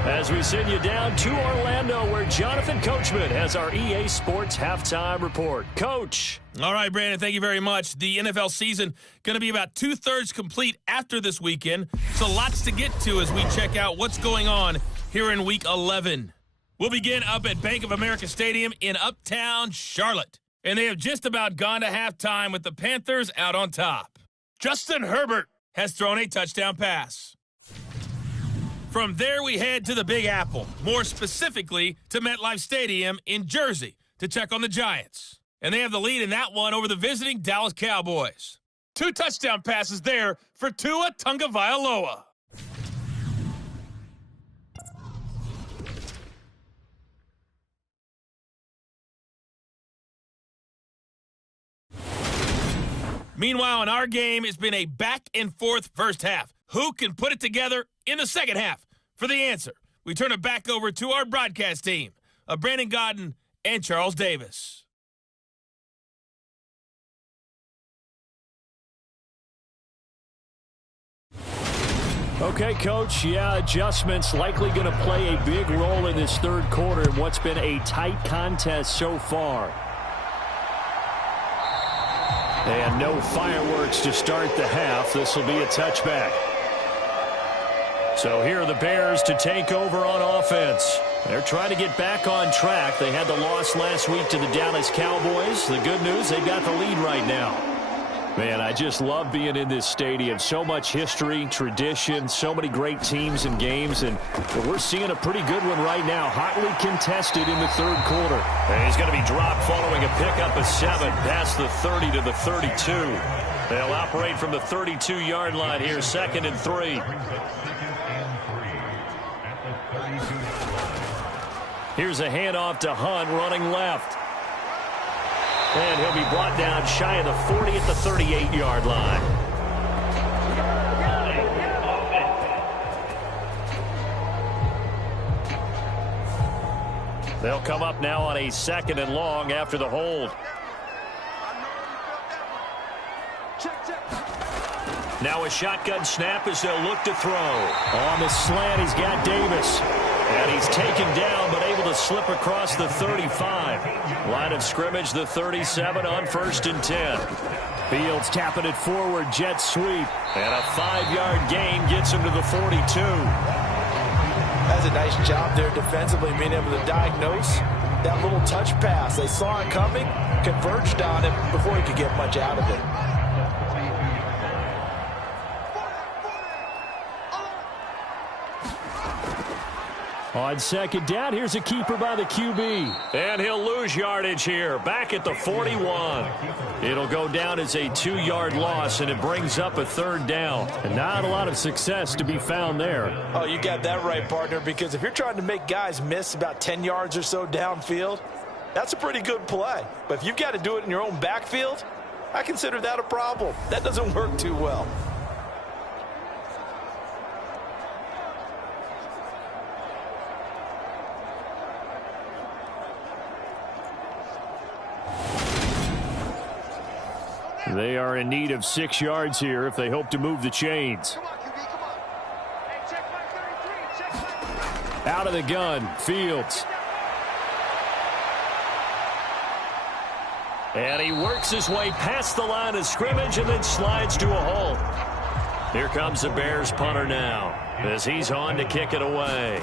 As we send you down to Orlando, where Jonathan Coachman has our EA Sports halftime report. Coach. All right, Brandon, thank you very much. The NFL season going to be about 2/3 complete after this weekend. So lots to get to as we check out what's going on here in Week 11. We'll begin up at Bank of America Stadium in Uptown Charlotte. And they have just about gone to halftime with the Panthers out on top. Justin Herbert has thrown a touchdown pass. From there, we head to the Big Apple, more specifically to MetLife Stadium in Jersey to check on the Giants. And they have the lead in that one over the visiting Dallas Cowboys. 2 touchdown passes there for Tua Tagovailoa. Meanwhile, in our game, it's been a back-and-forth first half. Who can put it together in the second half? For the answer, we turn it back over to our broadcast team of Brandon Godden and Charles Davis. Okay, Coach, yeah, adjustments likely going to play a big role in this third quarter in what's been a tight contest so far. And no fireworks to start the half. This will be a touchback. So here are the Bears to take over on offense. They're trying to get back on track. They had the loss last week to the Dallas Cowboys. The good news, they've got the lead right now. Man, I just love being in this stadium. So much history, tradition, so many great teams and games, and we're seeing a pretty good one right now. Hotly contested in the third quarter. And he's going to be dropped following a pickup of 7 past the 30 to the 32. They'll operate from the 32-yard line here, 2nd and 3. Here's a handoff to Hunt running left. And he'll be brought down shy of the 40 at the 38-yard line. They'll come up now on a 2nd and long after the hold. Now a shotgun snap as they'll look to throw. On the slant, he's got Davis. And he's taken down, but able to slip across the 35. Line of scrimmage, the 37 on 1st and 10. Fields tapping it forward, jet sweep. And a 5-yard gain gets him to the 42. That's a nice job there defensively, being able to diagnose that little touch pass. They saw it coming, converged on it before he could get much out of it. On 2nd down, here's a keeper by the QB. And he'll lose yardage here, back at the 41. It'll go down as a 2-yard loss, and it brings up a 3rd down. And not a lot of success to be found there. Oh, you got that right, partner, because if you're trying to make guys miss about 10 yards or so downfield, that's a pretty good play. But if you've got to do it in your own backfield, I consider that a problem. That doesn't work too well. They are in need of 6 yards here if they hope to move the chains. Out of the gun, Fields. And he works his way past the line of scrimmage and then slides to a halt. Here comes the Bears punter now as he's on to kick it away.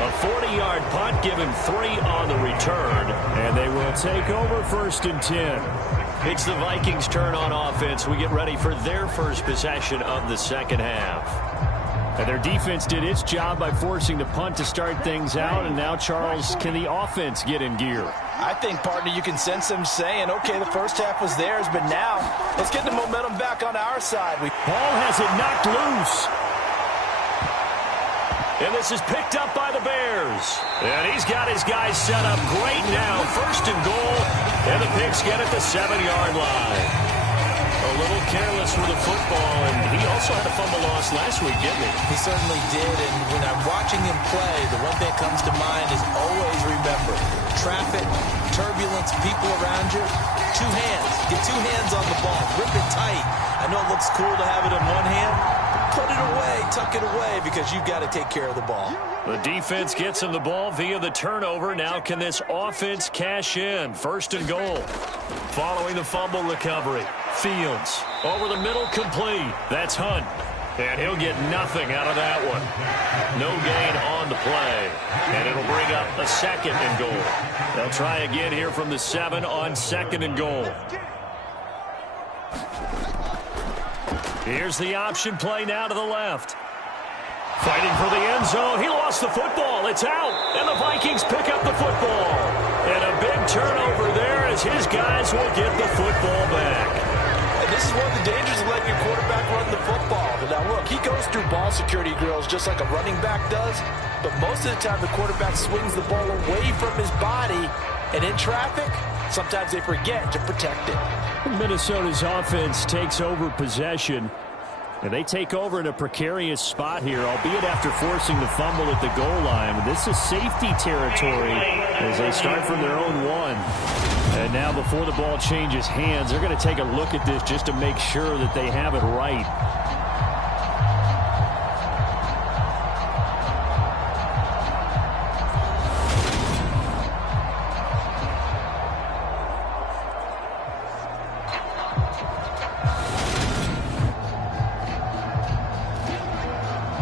A 40-yard punt, give him 3 on the return. And they will take over 1st and 10. It's the Vikings' turn on offense. We get ready for their first possession of the second half. And their defense did its job by forcing the punt to start things out. And now, Charles, can the offense get in gear? I think, partner, you can sense them saying, okay, the first half was theirs, but now let's get the momentum back on our side. Ball has it knocked loose. And this is picked up by the Bears. And he's got his guys set up great now. 1st and goal. And the Pigs get at the 7-yard line. A little careless with the football. And he also had a fumble loss last week, didn't he? He certainly did. And when I'm watching him play, the one thing that comes to mind is always remember, traffic, turbulence, people around you, 2 hands. Get 2 hands on the ball. Grip it tight. I know it looks cool to have it in one hand. Put it away, tuck it away, because you've got to take care of the ball. The defense gets him the ball via the turnover. Now can this offense cash in? 1st and goal. Following the fumble recovery. Fields over the middle, complete. That's Hunt. And he'll get nothing out of that one. No gain on the play. And it'll bring up a 2nd and goal. They'll try again here from the 7 on 2nd and goal. Here's the option play now to the left. Fighting for the end zone. He lost the football. It's out. And the Vikings pick up the football. And a big turnover there as his guys will get the football back. And this is one of the dangers of letting your quarterback run the football. But now look, he goes through ball security drills just like a running back does. But most of the time the quarterback swings the ball away from his body. And in traffic, sometimes they forget to protect it. Minnesota's offense takes over possession. And they take over in a precarious spot here, albeit after forcing the fumble at the goal line. This is safety territory as they start from their own 1. And now before the ball changes hands, they're going to take a look at this just to make sure that they have it right.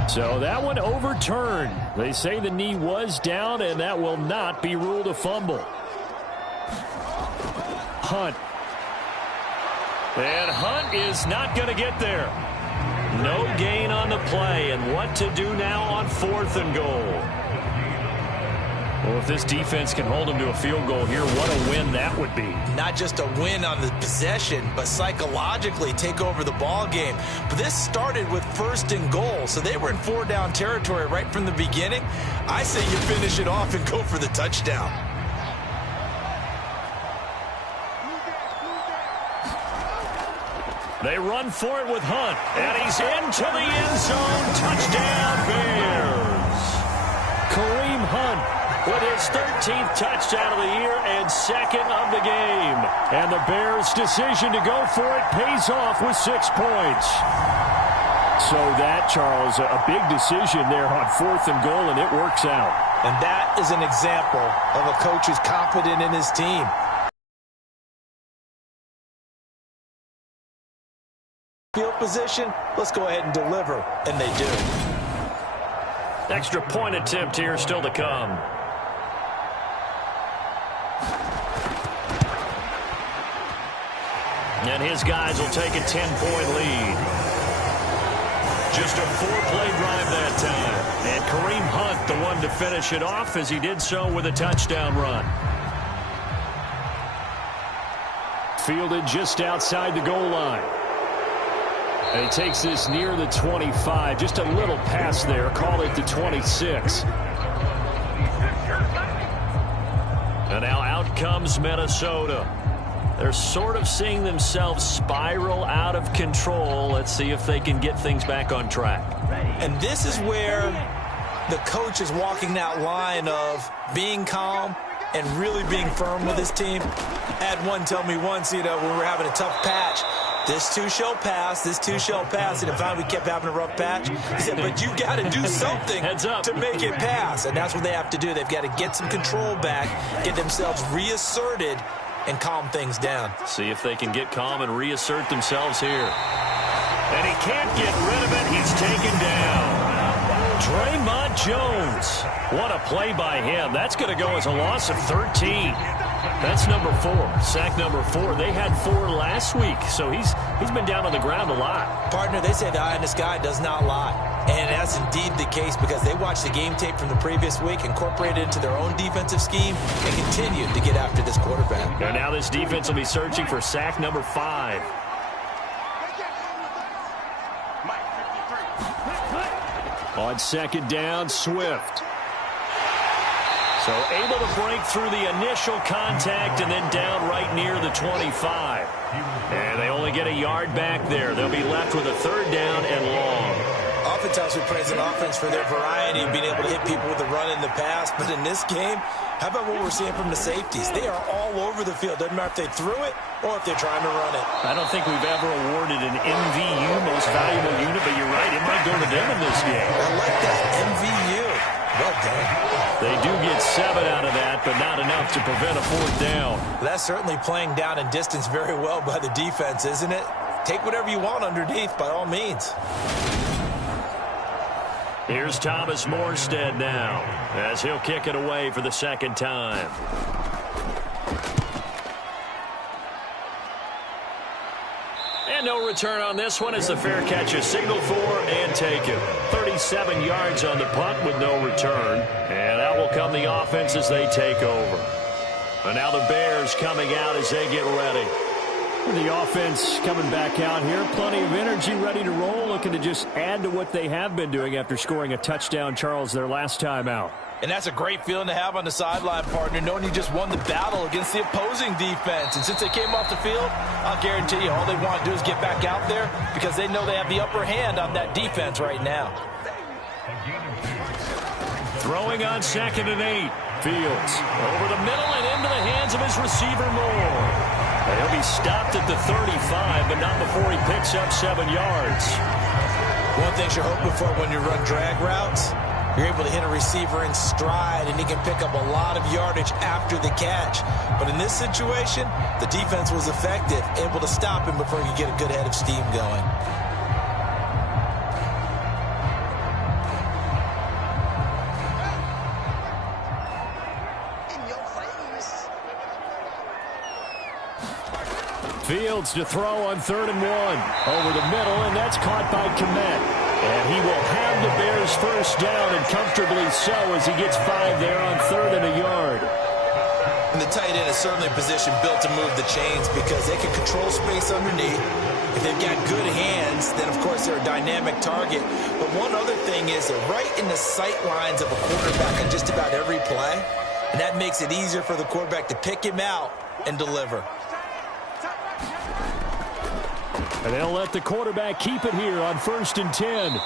So that one overturned. They say the knee was down, and that will not be ruled a fumble. Hunt. And Hunt is not going to get there. No gain on the play, and what to do now on 4th and goal. Well, if this defense can hold them to a field goal here, what a win that would be. Not just a win on the possession, but psychologically take over the ball game. But this started with 1st and goal, so they were in 4-down territory right from the beginning. I say you finish it off and go for the touchdown. They run for it with Hunt, and he's into the end zone. Touchdown, Bears. Kareem Hunt with his 13th touchdown of the year and 2nd of the game. And the Bears' decision to go for it pays off with 6 points. So that, Charles, a big decision there on 4th and goal, and it works out. And that is an example of a coach who's confident in his team. Field position, let's go ahead and deliver, and they do. Extra point attempt here still to come. And his guys will take a 10-point lead. Just a 4-play drive that time. And Kareem Hunt, the one to finish it off, as he did so with a touchdown run. Fielded just outside the goal line. And he takes this near the 25. Just a little pass there. Call it the 26. And now out comes Minnesota. They're sort of seeing themselves spiral out of control. Let's see if they can get things back on track. And this is where the coach is walking that line of being calm and really being firm with his team. I had one tell me once, when we were having a tough patch, this too shall pass, this too shall pass. And finally we kept having a rough patch. He said, but you got to do something to make it pass. And that's what they have to do. They've got to get some control back, get themselves reasserted, and calm things down. See if they can get calm and reassert themselves here. And he can't get rid of it. He's taken down. Draymond Jones. What a play by him. That's going to go as a loss of 13. That's number 4, sack number 4. They had 4 last week, so he's been down on the ground a lot. Partner, they say the eye in the sky does not lie. And that's indeed the case because they watched the game tape from the previous week, incorporated it into their own defensive scheme, and continued to get after this quarterback. And now this defense will be searching for sack number 5. On 2nd down, Swift. So able to break through the initial contact and then down right near the 25. And they only get a yard back there. They'll be left with a 3rd down and long. Oftentimes we praise an offense for their variety of being able to hit people with the run in the pass. But in this game, how about what we're seeing from the safeties? They are all over the field. Doesn't matter if they threw it or if they're trying to run it. I don't think we've ever awarded an MVU, most valuable unit, but you're right. It might go to them in this game. I like that, MVU. Well done. They do get 7 out of that, but not enough to prevent a 4th down. That's certainly playing down in distance very well by the defense, isn't it? Take whatever you want underneath, by all means. Here's Thomas Morstead now, as he'll kick it away for the 2nd time. And no return on this one as the fair catch is signaled for and taken. 37 yards on the punt with no return. And out will come the offense as they take over. And now the Bears coming out as they get ready. The offense coming back out here. Plenty of energy, ready to roll, looking to just add to what they have been doing after scoring a touchdown, Charles, their last time out. And that's a great feeling to have on the sideline, partner, knowing you just won the battle against the opposing defense. And since they came off the field, I'll guarantee you all they want to do is get back out there because they know they have the upper hand on that defense right now. Throwing on 2nd and 8. Fields over the middle and into the hands of his receiver, Moore. And he'll be stopped at the 35, but not before he picks up 7 yards. One thing you're hoping for when you run drag routes, you're able to hit a receiver in stride, and he can pick up a lot of yardage after the catch. But in this situation, the defense was effective, able to stop him before he could get a good head of steam going. Fields to throw on 3rd and 1. Over the middle, and that's caught by Kmet. And he will have the Bears first down, and comfortably so, as he gets 5 there on 3rd and a yard. And the tight end is certainly a position built to move the chains because they can control space underneath. If they've got good hands, then of course they're a dynamic target. But one other thing is they're right in the sight lines of a quarterback on just about every play. And that makes it easier for the quarterback to pick him out and deliver. And they'll let the quarterback keep it here on 1st and 10.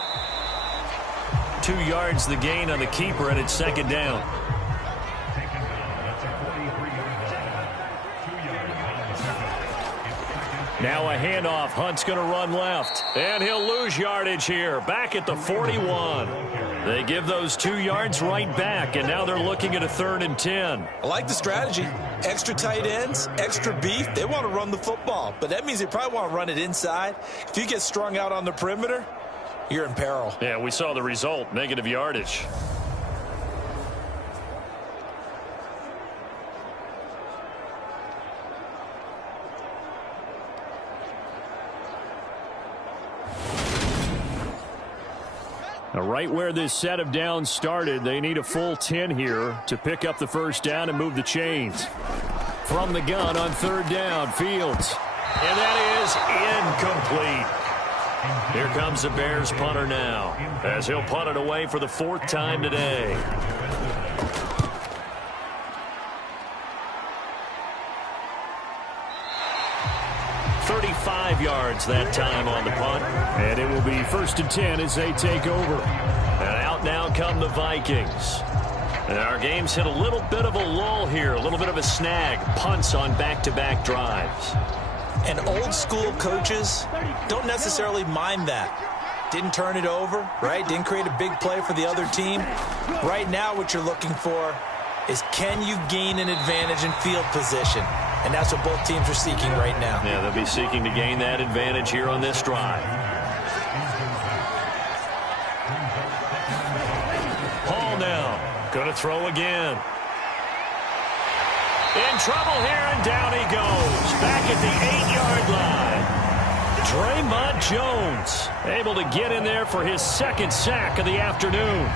2 yards the gain on the keeper, and it's 2nd down. Now a handoff. Hunt's going to run left. And he'll lose yardage here. Back at the 41. They give those 2 yards right back, and now they're looking at a 3rd and 10. I like the strategy. Extra tight ends, extra beef. They want to run the football, but that means they probably want to run it inside. If you get strung out on the perimeter, you're in peril. Yeah, we saw the result, negative yardage. Now, right where this set of downs started, they need a full 10 here to pick up the first down and move the chains. From the gun on 3rd down, Fields. And that is incomplete. Here comes the Bears punter now, as he'll punt it away for the 4th time today. Yards that time on the punt. And it will be 1st and 10 as they take over. And out now come the Vikings. And our game's hit a little bit of a lull here, a little bit of a snag. Punts on back-to-back drives. And old school coaches don't necessarily mind that. Didn't turn it over, right? Didn't create a big play for the other team. Right now what you're looking for is, can you gain an advantage in field position? And that's what both teams are seeking right now. Yeah, they'll be seeking to gain that advantage here on this drive. Hall now, going to throw again. In trouble here, and down he goes. Back at the 8-yard line. Draymond Jones able to get in there for his 2nd sack of the afternoon.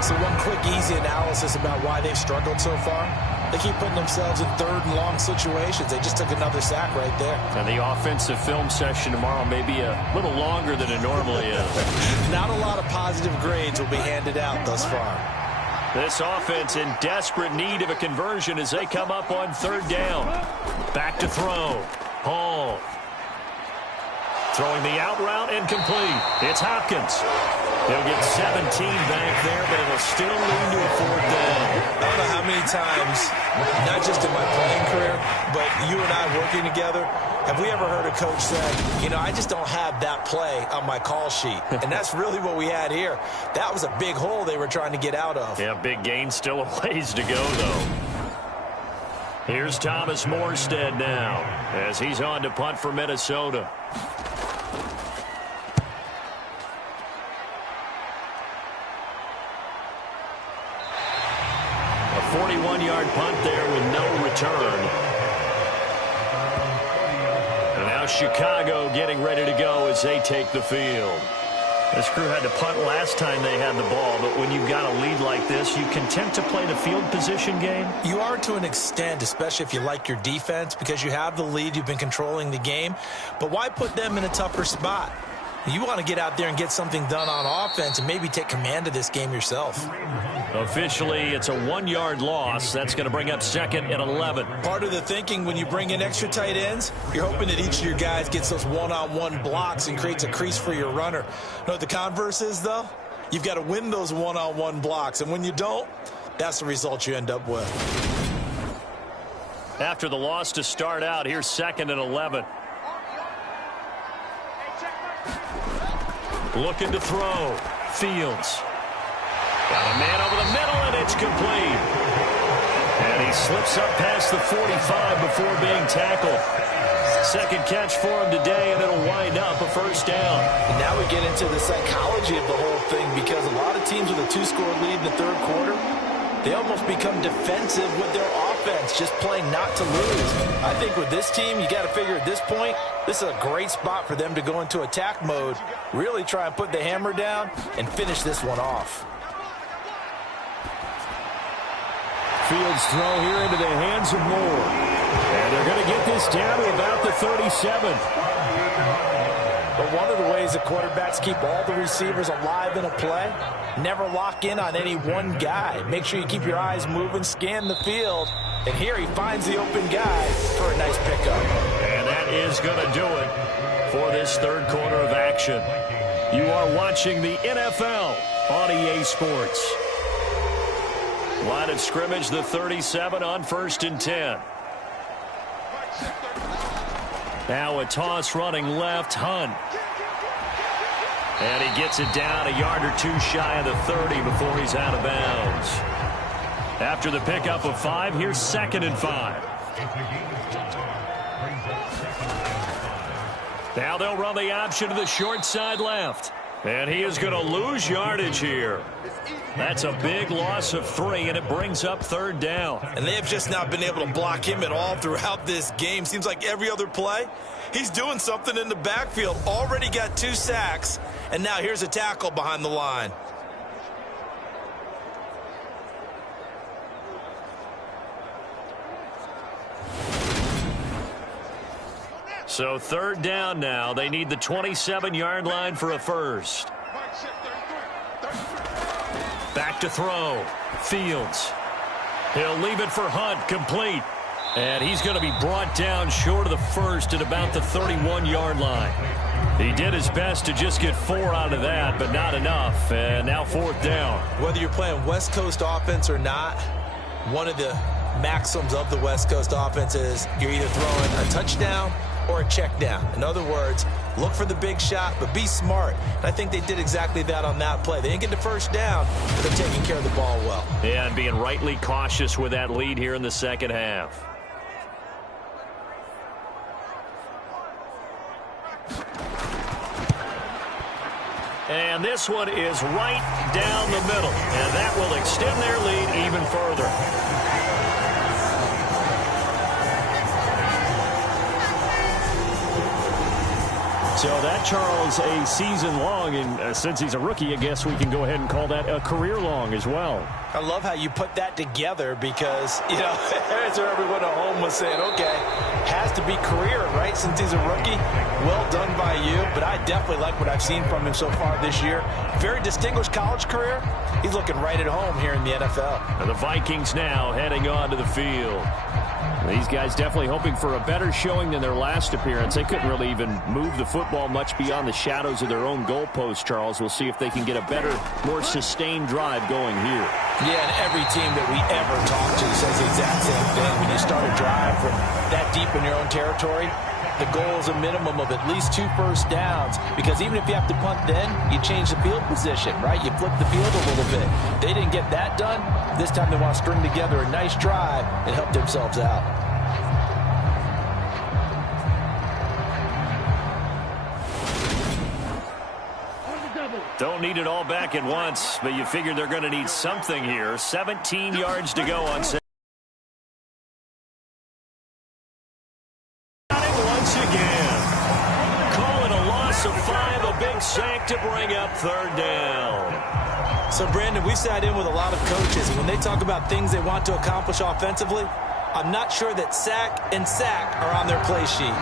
So one quick, easy analysis about why they've struggled so far. They keep putting themselves in 3rd and long situations. They just took another sack right there. And the offensive film session tomorrow may be a little longer than it normally is. Not a lot of positive grades will be handed out thus far. This offense in desperate need of a conversion as they come up on 3rd down. Back to throw. Hall. Throwing the out route, incomplete. It's Hopkins. He'll get 17 back there, but it'll still lead to a 4th down. I don't know how many times, not just in my playing career, but you and I working together, have we ever heard a coach say, you know, I just don't have that play on my call sheet. And that's really what we had here. That was a big hole they were trying to get out of. Yeah, big gain, still a ways to go, though. Here's Thomas Morstead now, as he's on to punt for Minnesota. A 41-yard punt there with no return. And now Chicago getting ready to go as they take the field. This crew had to punt last time they had the ball, but when you've got a lead like this, you content to play the field position game? You are to an extent, especially if you like your defense, because you have the lead, you've been controlling the game. But why put them in a tougher spot? You want to get out there and get something done on offense and maybe take command of this game yourself. Officially, it's a 1-yard loss. That's going to bring up 2nd and 11. Part of the thinking when you bring in extra tight ends, you're hoping that each of your guys gets those one-on-one blocks and creates a crease for your runner. You know what the converse is, though? You've got to win those one-on-one blocks, and when you don't, that's the result you end up with. After the loss to start out, here's 2nd and 11. Looking to throw. Fields. Got a man over the middle, and it's complete. And he slips up past the 45 before being tackled. Second catch for him today, and it'll wind up a first down. And now we get into the psychology of the whole thing, because a lot of teams with a 2-score lead in the third quarter, they almost become defensive with their offense, just playing not to lose. I think with this team, you got to figure at this point, this is a great spot for them to go into attack mode, really try and put the hammer down and finish this one off. Fields throw here into the hands of Moore. And they're going to get this down to about the 37. But one of the ways the quarterbacks keep all the receivers alive in a play, never lock in on any one guy. Make sure you keep your eyes moving, scan the field. And here he finds the open guy for a nice pickup. And that is going to do it for this third quarter of action. You are watching the NFL on EA Sports. Line of scrimmage, the 37 on 1st and 10. Now a toss running left, Hunt. And he gets it down a yard or two shy of the 30 before he's out of bounds. After the pickup of 5, here's 2nd and 5. Now they'll run the option to the short side left. And he is going to lose yardage here. That's a big loss of 3, and it brings up 3rd down. And they have just not been able to block him at all throughout this game. Seems like every other play, he's doing something in the backfield. Already got 2 sacks, and now here's a tackle behind the line. So 3rd down now. They need the 27-yard line for a first. Back to throw. Fields. He'll leave it for Hunt. Complete. And he's going to be brought down short of the first at about the 31-yard line. He did his best to just get 4 out of that, but not enough. And now 4th down. Whether you're playing West Coast offense or not, one of the maxims of the West Coast offense is you're either throwing a touchdown or a check down. In other words, look for the big shot, but be smart. And I think they did exactly that on that play. They didn't get the first down, but they're taking care of the ball well. Yeah, and being rightly cautious with that lead here in the second half. And this one is right down the middle, and that will extend their lead even further. So that, Charles, a season long, and since he's a rookie, I guess we can go ahead and call that a career long as well. I love how you put that together because, you know, as everyone at home was saying, okay, has to be career, right, since he's a rookie. Well done by you, but I definitely like what I've seen from him so far this year. Very distinguished college career. He's looking right at home here in the NFL. And the Vikings now heading on to the field. These guys definitely hoping for a better showing than their last appearance. They couldn't really even move the football much beyond the shadows of their own goalpost, Charles. We'll see if they can get a better, more sustained drive going here. Yeah, and every team that we ever talk to says the exact same thing. When you start a drive from that deep in your own territory, the goal is a minimum of at least 2 first downs, because even if you have to punt then, you change the field position, right? You flip the field a little bit. They didn't get that done. This time they want to string together a nice drive and help themselves out. Don't need it all back at once, but you figure they're going to need something here. 17 yards to go on second. Once again, calling a loss of 5, a big sack to bring up 3rd down. So, Brandon, we sat in with a lot of coaches, and when they talk about things they want to accomplish offensively, I'm not sure that sack and sack are on their play sheet.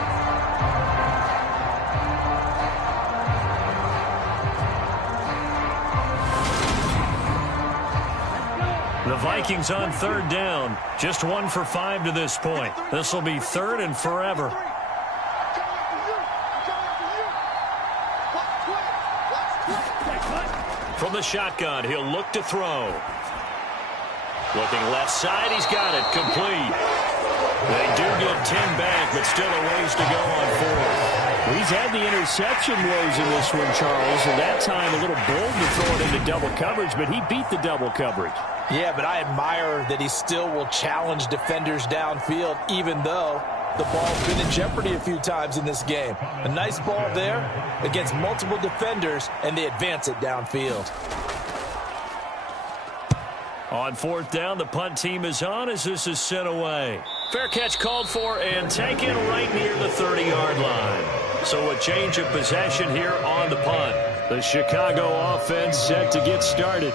The Vikings on 3rd down. Just 1 for 5 to this point. This will be 3rd and forever. From the shotgun, he'll look to throw. Looking left side, he's got it. Complete. They do get 10 back, but still a ways to go on fourth. He's had the interception woes in this one, Charles, and that time a little bold to throw it into double coverage, but he beat the double coverage. Yeah, but I admire that he still will challenge defenders downfield, even though the ball's been in jeopardy a few times in this game. A nice ball there against multiple defenders, and they advance it downfield. On fourth down, the punt team is on as this is sent away. Fair catch called for and taken right near the 30-yard line. So a change of possession here on the punt. The Chicago offense set to get started.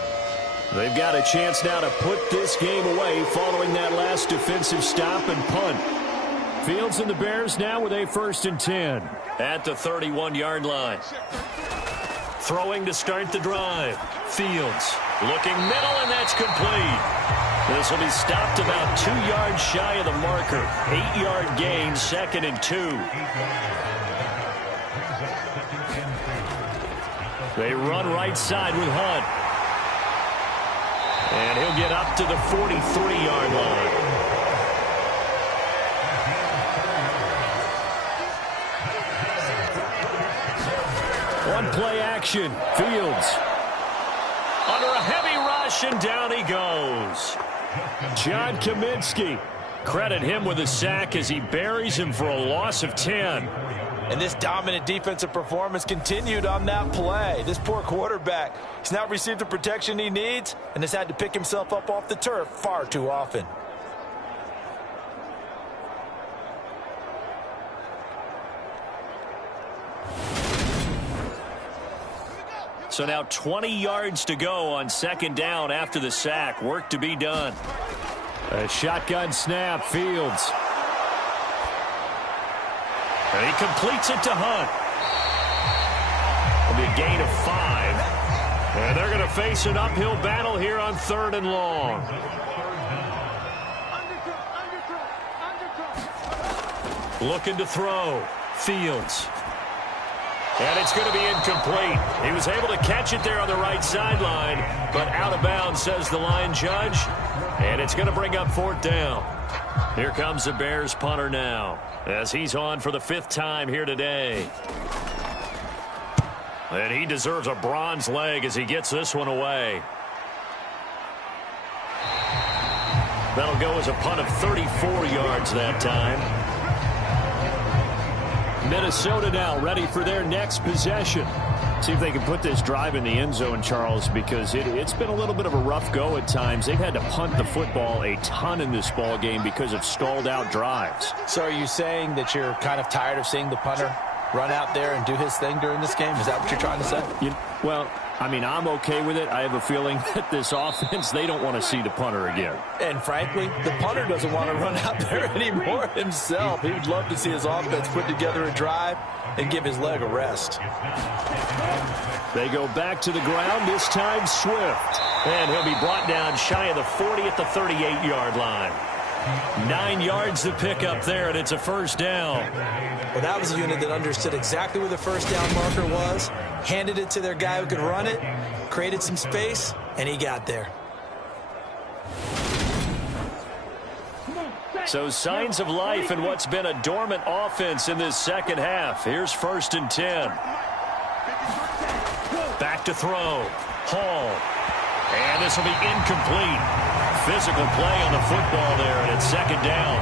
They've got a chance now to put this game away following that last defensive stop and punt. Fields and the Bears now with a 1st and 10 at the 31-yard line. Throwing to start the drive. Fields looking middle, and that's complete. This will be stopped about 2 yards shy of the marker. 8-yard gain, 2nd and 2. They run right side with Hunt. And he'll get up to the 43-yard line. One play action. Fields under a heavy rush, and down he goes. John Kaminsky. Credit him with a sack as he buries him for a loss of 10. And this dominant defensive performance continued on that play. This poor quarterback has not received the protection he needs and has had to pick himself up off the turf far too often. So now 20 yards to go on 2nd down after the sack. Work to be done. A shotgun snap. Fields. And he completes it to Hunt. It'll be a gain of 5. And they're going to face an uphill battle here on 3rd and long. Looking to throw. Fields. And it's going to be incomplete. He was able to catch it there on the right sideline, but out of bounds, says the line judge. And it's going to bring up 4th down. Here comes the Bears punter now, as he's on for the 5th time here today. And he deserves a bronze leg as he gets this one away. That'll go as a punt of 34 yards that time. Minnesota now ready for their next possession. See if they can put this drive in the end zone, Charles, because it's been a little bit of a rough go at times. They've had to punt the football a ton in this ball game because of stalled out drives. So are you saying that you're kind of tired of seeing the punter run out there and do his thing during this game? Is that what you're trying to say? Well, I mean, I'm okay with it. I have a feeling that this offense, they don't want to see the punter again. And frankly, the punter doesn't want to run out there anymore himself. He would love to see his offense put together a drive and give his leg a rest. They go back to the ground, this time Swift. And he'll be brought down shy of the 40 at the 38-yard line. 9 yards to pick up there, and it's a 1st down. Well, that was a unit that understood exactly where the 1st down marker was, handed it to their guy who could run it, created some space, and he got there. So signs of life in what's been a dormant offense in this 2nd half. Here's 1st and 10. Back to throw. Hall. And this will be incomplete. Physical play on the football there, and it's 2nd down.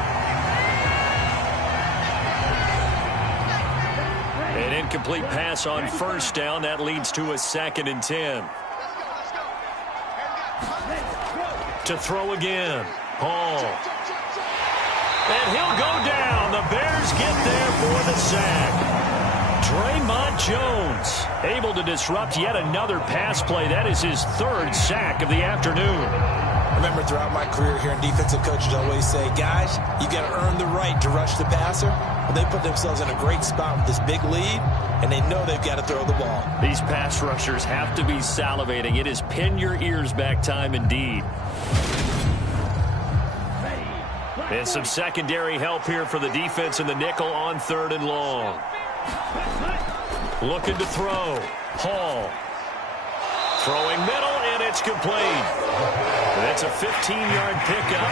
An incomplete pass on 1st down. That leads to a 2nd and 10. To throw again. Hall. And he'll go down. The Bears get there for the sack. Draymond Jones able to disrupt yet another pass play. That is his 3rd sack of the afternoon. I remember throughout my career hearing defensive coaches always say, guys, you got to earn the right to rush the passer. Well, they put themselves in a great spot with this big lead, and they know they've got to throw the ball. These pass rushers have to be salivating. It is pin your ears back time indeed. And some secondary help here for the defense in the nickel on 3rd and long. Looking to throw. Hall. Throwing middle, and it's complete. That's a 15-yard pickup,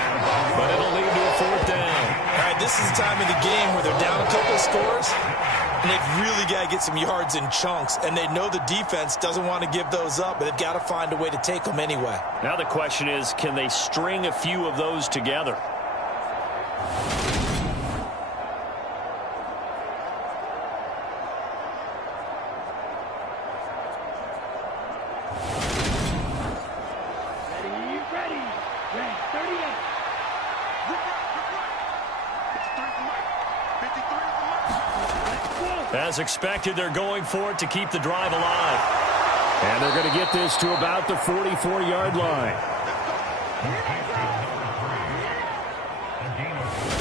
but it'll lead to a fourth down. All right, this is the time of the game where they're down a couple of scores, and they've really got to get some yards in chunks, and they know the defense doesn't want to give those up, but they've got to find a way to take them anyway. Now the question is, can they string a few of those together? As expected, they're going for it to keep the drive alive. And they're going to get this to about the 44-yard line.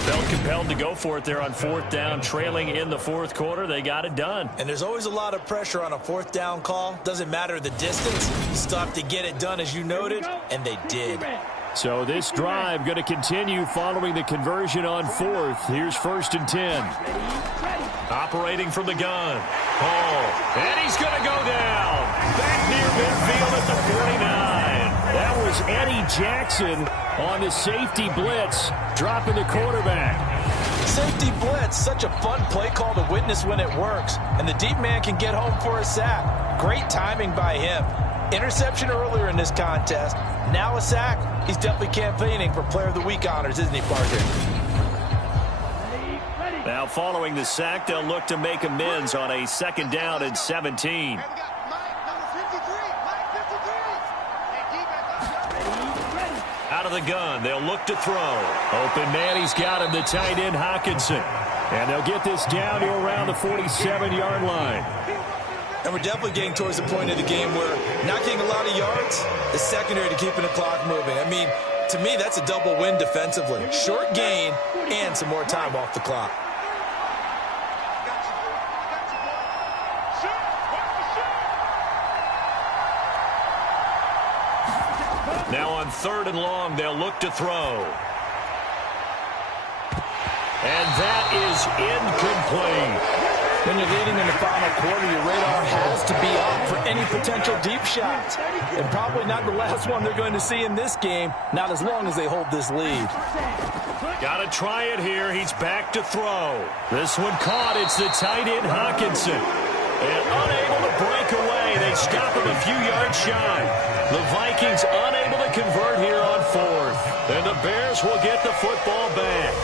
Felt compelled to go for it there on fourth down, trailing in the fourth quarter. They got it done. And there's always a lot of pressure on a fourth down call. Doesn't matter the distance. You still have to get it done, as you noted, and they did. So this drive going to continue following the conversion on fourth. Here's 1st and 10. Operating from the gun. Hall. And he's going to go down. Back near midfield at the 49. That was Eddie Jackson on the safety blitz, dropping the quarterback. Safety blitz, such a fun play call to witness when it works. And the deep man can get home for a sack. Great timing by him. Interception earlier in this contest. Now a sack. He's definitely campaigning for Player of the Week honors, isn't he, Parker? Now following the sack, they'll look to make amends on a 2nd down and 17. Out of the gun, they'll look to throw. Open man, he's got him, the tight end Hawkinson. And they'll get this down to around the 47-yard line. And we're definitely getting towards the point of the game where not getting a lot of yards is secondary to keeping the clock moving. I mean, to me, that's a double win defensively. Short gain and some more time off the clock. Now on 3rd and long, they'll look to throw. And that is incomplete. When you're leading in the final quarter, your radar has to be up for any potential deep shots. And probably not the last one they're going to see in this game, not as long as they hold this lead. Got to try it here. He's back to throw. This one caught. It's the tight end Hawkinson. And unable to break away. They stop him a few yards shy. The Vikings unable to convert here on 4th. And the Bears will get the football back.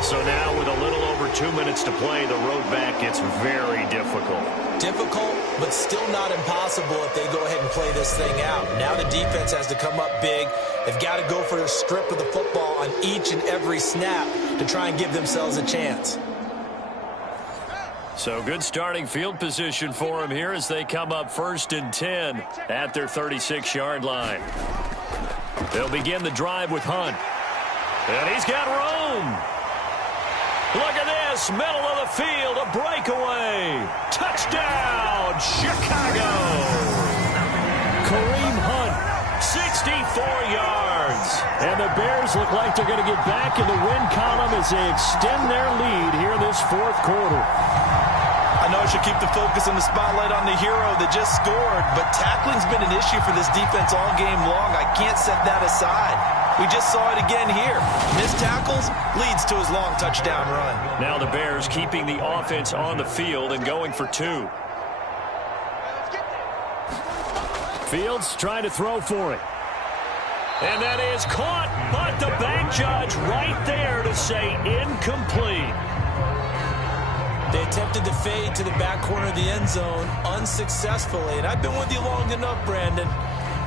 So now with a little over 2 minutes to play, the road back gets very difficult. Difficult, but still not impossible if they go ahead and play this thing out. Now the defense has to come up big. They've got to go for a strip of the football on each and every snap to try and give themselves a chance. So good starting field position for them here as they come up 1st and 10 at their 36-yard line. They'll begin the drive with Hunt. And he's got room. Look at this, middle of the field, a breakaway. Touchdown, Chicago. Kareem Hunt, 64 yards. and the Bears look like they're going to get back in the win column as they extend their lead here in this 4th quarter. I know I should keep the focus and the spotlight on the hero that just scored, but tackling's been an issue for this defense all game long. I can't set that aside. We just saw it again here. Missed tackles leads to his long touchdown run. Now the Bears keeping the offense on the field and going for 2. Fields trying to throw for it. And that is caught, but the back judge right there to say incomplete. They attempted to fade to the back corner of the end zone unsuccessfully. And I've been with you long enough, Brandon.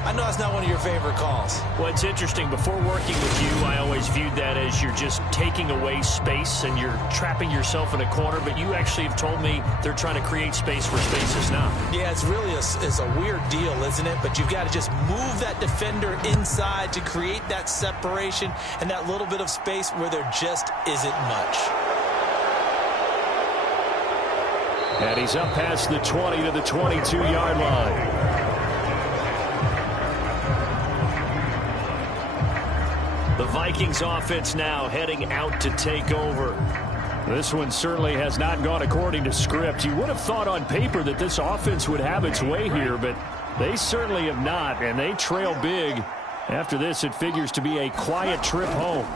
I know that's not one of your favorite calls. Well, it's interesting. Before working with you, I always viewed that as you're just taking away space and you're trapping yourself in a corner. But you actually have told me they're trying to create space where space is not. Yeah, it's really a weird deal, isn't it? But you've got to just move that defender inside to create that separation and that little bit of space where there just isn't much. And he's up past the 20 to the 22-yard line. The Vikings offense now heading out to take over. This one certainly has not gone according to script. You would have thought on paper that this offense would have its way here, but They certainly have not, and they trail big. After this, it figures to be a quiet trip home.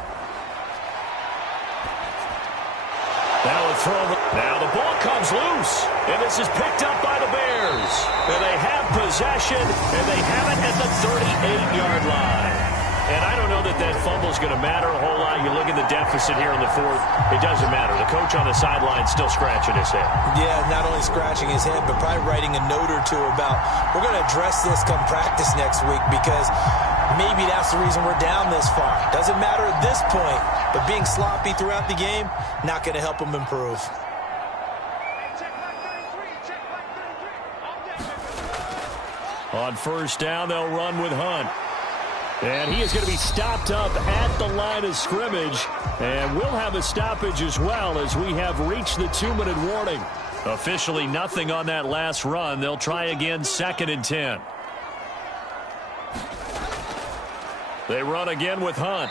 Now the ball comes loose, and this is picked up by the Bears. And they have possession, and they have it at the 38-yard line. And I don't know that fumble is going to matter a whole lot. You look at the deficit here in the fourth, it doesn't matter. The coach on the sideline still scratching his head. Yeah, not only scratching his head, but probably writing a note or two about, we're going to address this come practice next week because maybe that's the reason we're down this far. Doesn't matter at this point, but being sloppy throughout the game, not going to help them improve. On first down, they'll run with Hunt. And he is going to be stopped up at the line of scrimmage. And we'll have a stoppage as well as we have reached the 2-minute warning. Officially nothing on that last run. They'll try again, 2nd and 10. They run again with Hunt.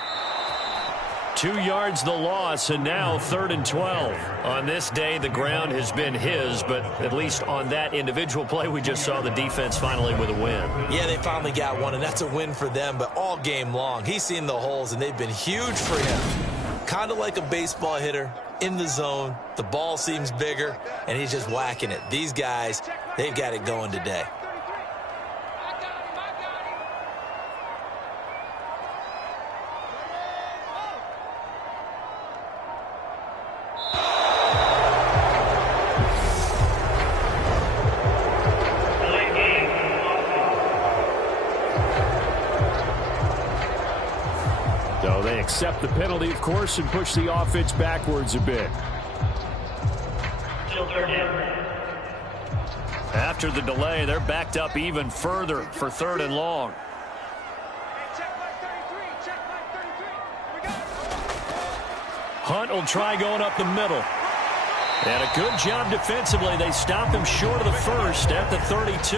2 yards the loss, and now 3rd and 12. On this day, the ground has been his, but at least on that individual play, we just saw the defense finally with a win. Yeah, they finally got one, and that's a win for them, but all game long, he's seen the holes, and they've been huge for him. Kind of like a baseball hitter in the zone. The ball seems bigger, and he's just whacking it. These guys, they've got it going today. Accept the penalty, of course, and push the offense backwards a bit. After the delay, they're backed up even further for 3rd and long. Hunt will try going up the middle. And a good job defensively. They stop him short of the first at the 32.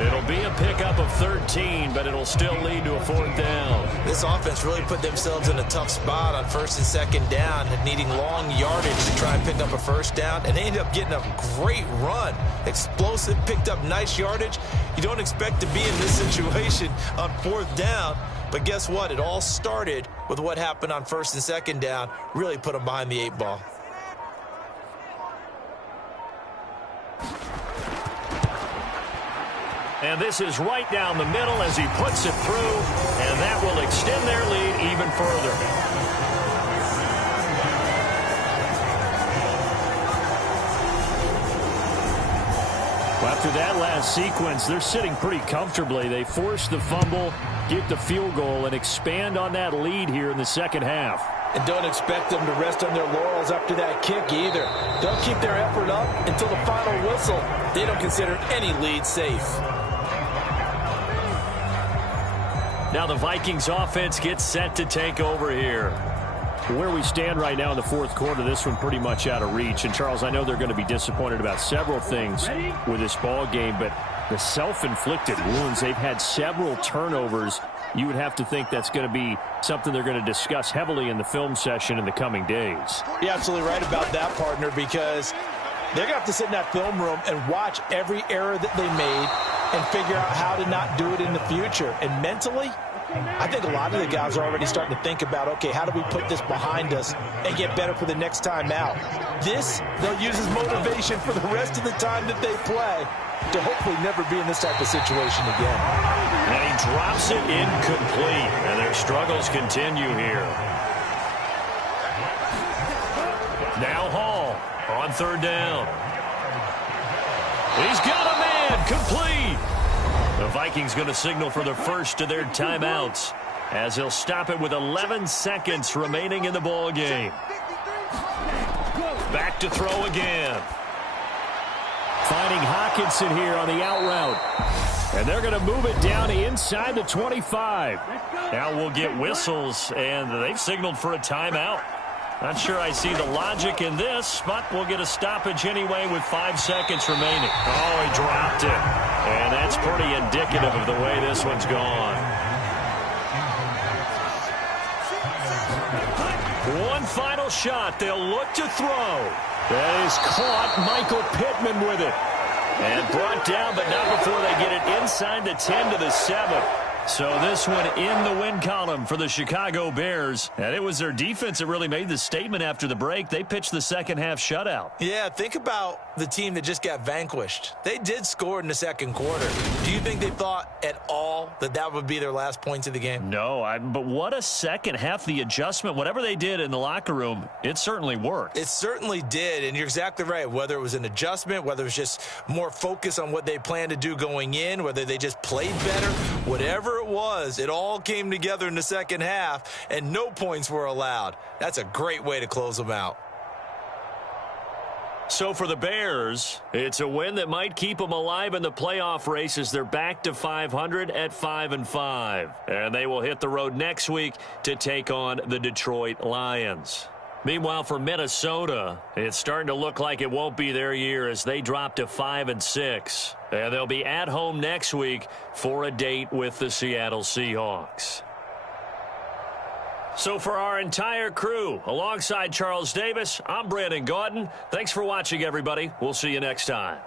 It'll be a pickup of 13, but it'll still lead to a 4th down. This offense really put themselves in a tough spot on 1st and 2nd down, needing long yardage to try and pick up a 1st down, and they ended up getting a great run. Explosive, picked up nice yardage. You don't expect to be in this situation on 4th down, but guess what? It all started with what happened on 1st and 2nd down. Really put them behind the 8 ball. And this is right down the middle as he puts it through, and that will extend their lead even further. Well, after that last sequence, they're sitting pretty comfortably. They force the fumble, get the field goal, and expand on that lead here in the 2nd half. And don't expect them to rest on their laurels after that kick either. They'll keep their effort up until the final whistle. They don't consider any lead safe. Now the Vikings offense gets set to take over here. Where we stand right now in the 4th quarter, this one pretty much out of reach. And, Charles, I know they're going to be disappointed about several things with this ball game, but the self-inflicted wounds, they've had several turnovers. You would have to think that's going to be something they're going to discuss heavily in the film session in the coming days. You're absolutely right about that, partner, because they're going to have to sit in that film room and watch every error that they made and figure out how to not do it in the future. And mentally, I think a lot of the guys are already starting to think about, okay, how do we put this behind us and get better for the next time out? This, they'll use as motivation for the rest of the time that they play to hopefully never be in this type of situation again. And he drops it incomplete, and their struggles continue here. Now Hall on 3rd down. He's got a man, complete. The Vikings going to signal for the first of their timeouts as they'll stop it with 11 seconds remaining in the ball game. Back to throw again. Finding Hawkinson here on the out route. And they're going to move it down inside the 25. Now we'll get whistles, and they've signaled for a timeout. Not sure I see the logic in this, but we'll get a stoppage anyway with 5 seconds remaining. Oh, he dropped it. And that's pretty indicative of the way this one's gone. One final shot. They'll look to throw. That is caught. Michael Pittman with it. And brought down, but not before they get it inside the 10 to the 7. So this one in the win column for the Chicago Bears. And it was their defense that really made the statement after the break. They pitched the second half shutout. Yeah, think about the team that just got vanquished. They did score in the second quarter. Do you think they thought at all that that would be their last points of the game? No, but what a second half. The adjustment, whatever they did in the locker room, it certainly worked. It certainly did, and you're exactly right. Whether it was an adjustment, whether it was just more focus on what they planned to do going in, whether they just played better, whatever it was, it all came together in the second half, and no points were allowed. That's a great way to close them out. So for the Bears, it's a win that might keep them alive in the playoff race as they're back to 500 at 5-5. And they will hit the road next week to take on the Detroit Lions. Meanwhile, for Minnesota, it's starting to look like it won't be their year as they drop to 5-6. And they'll be at home next week for a date with the Seattle Seahawks. So for our entire crew, alongside Charles Davis, I'm Brandon Gaudin. Thanks for watching, everybody. We'll see you next time.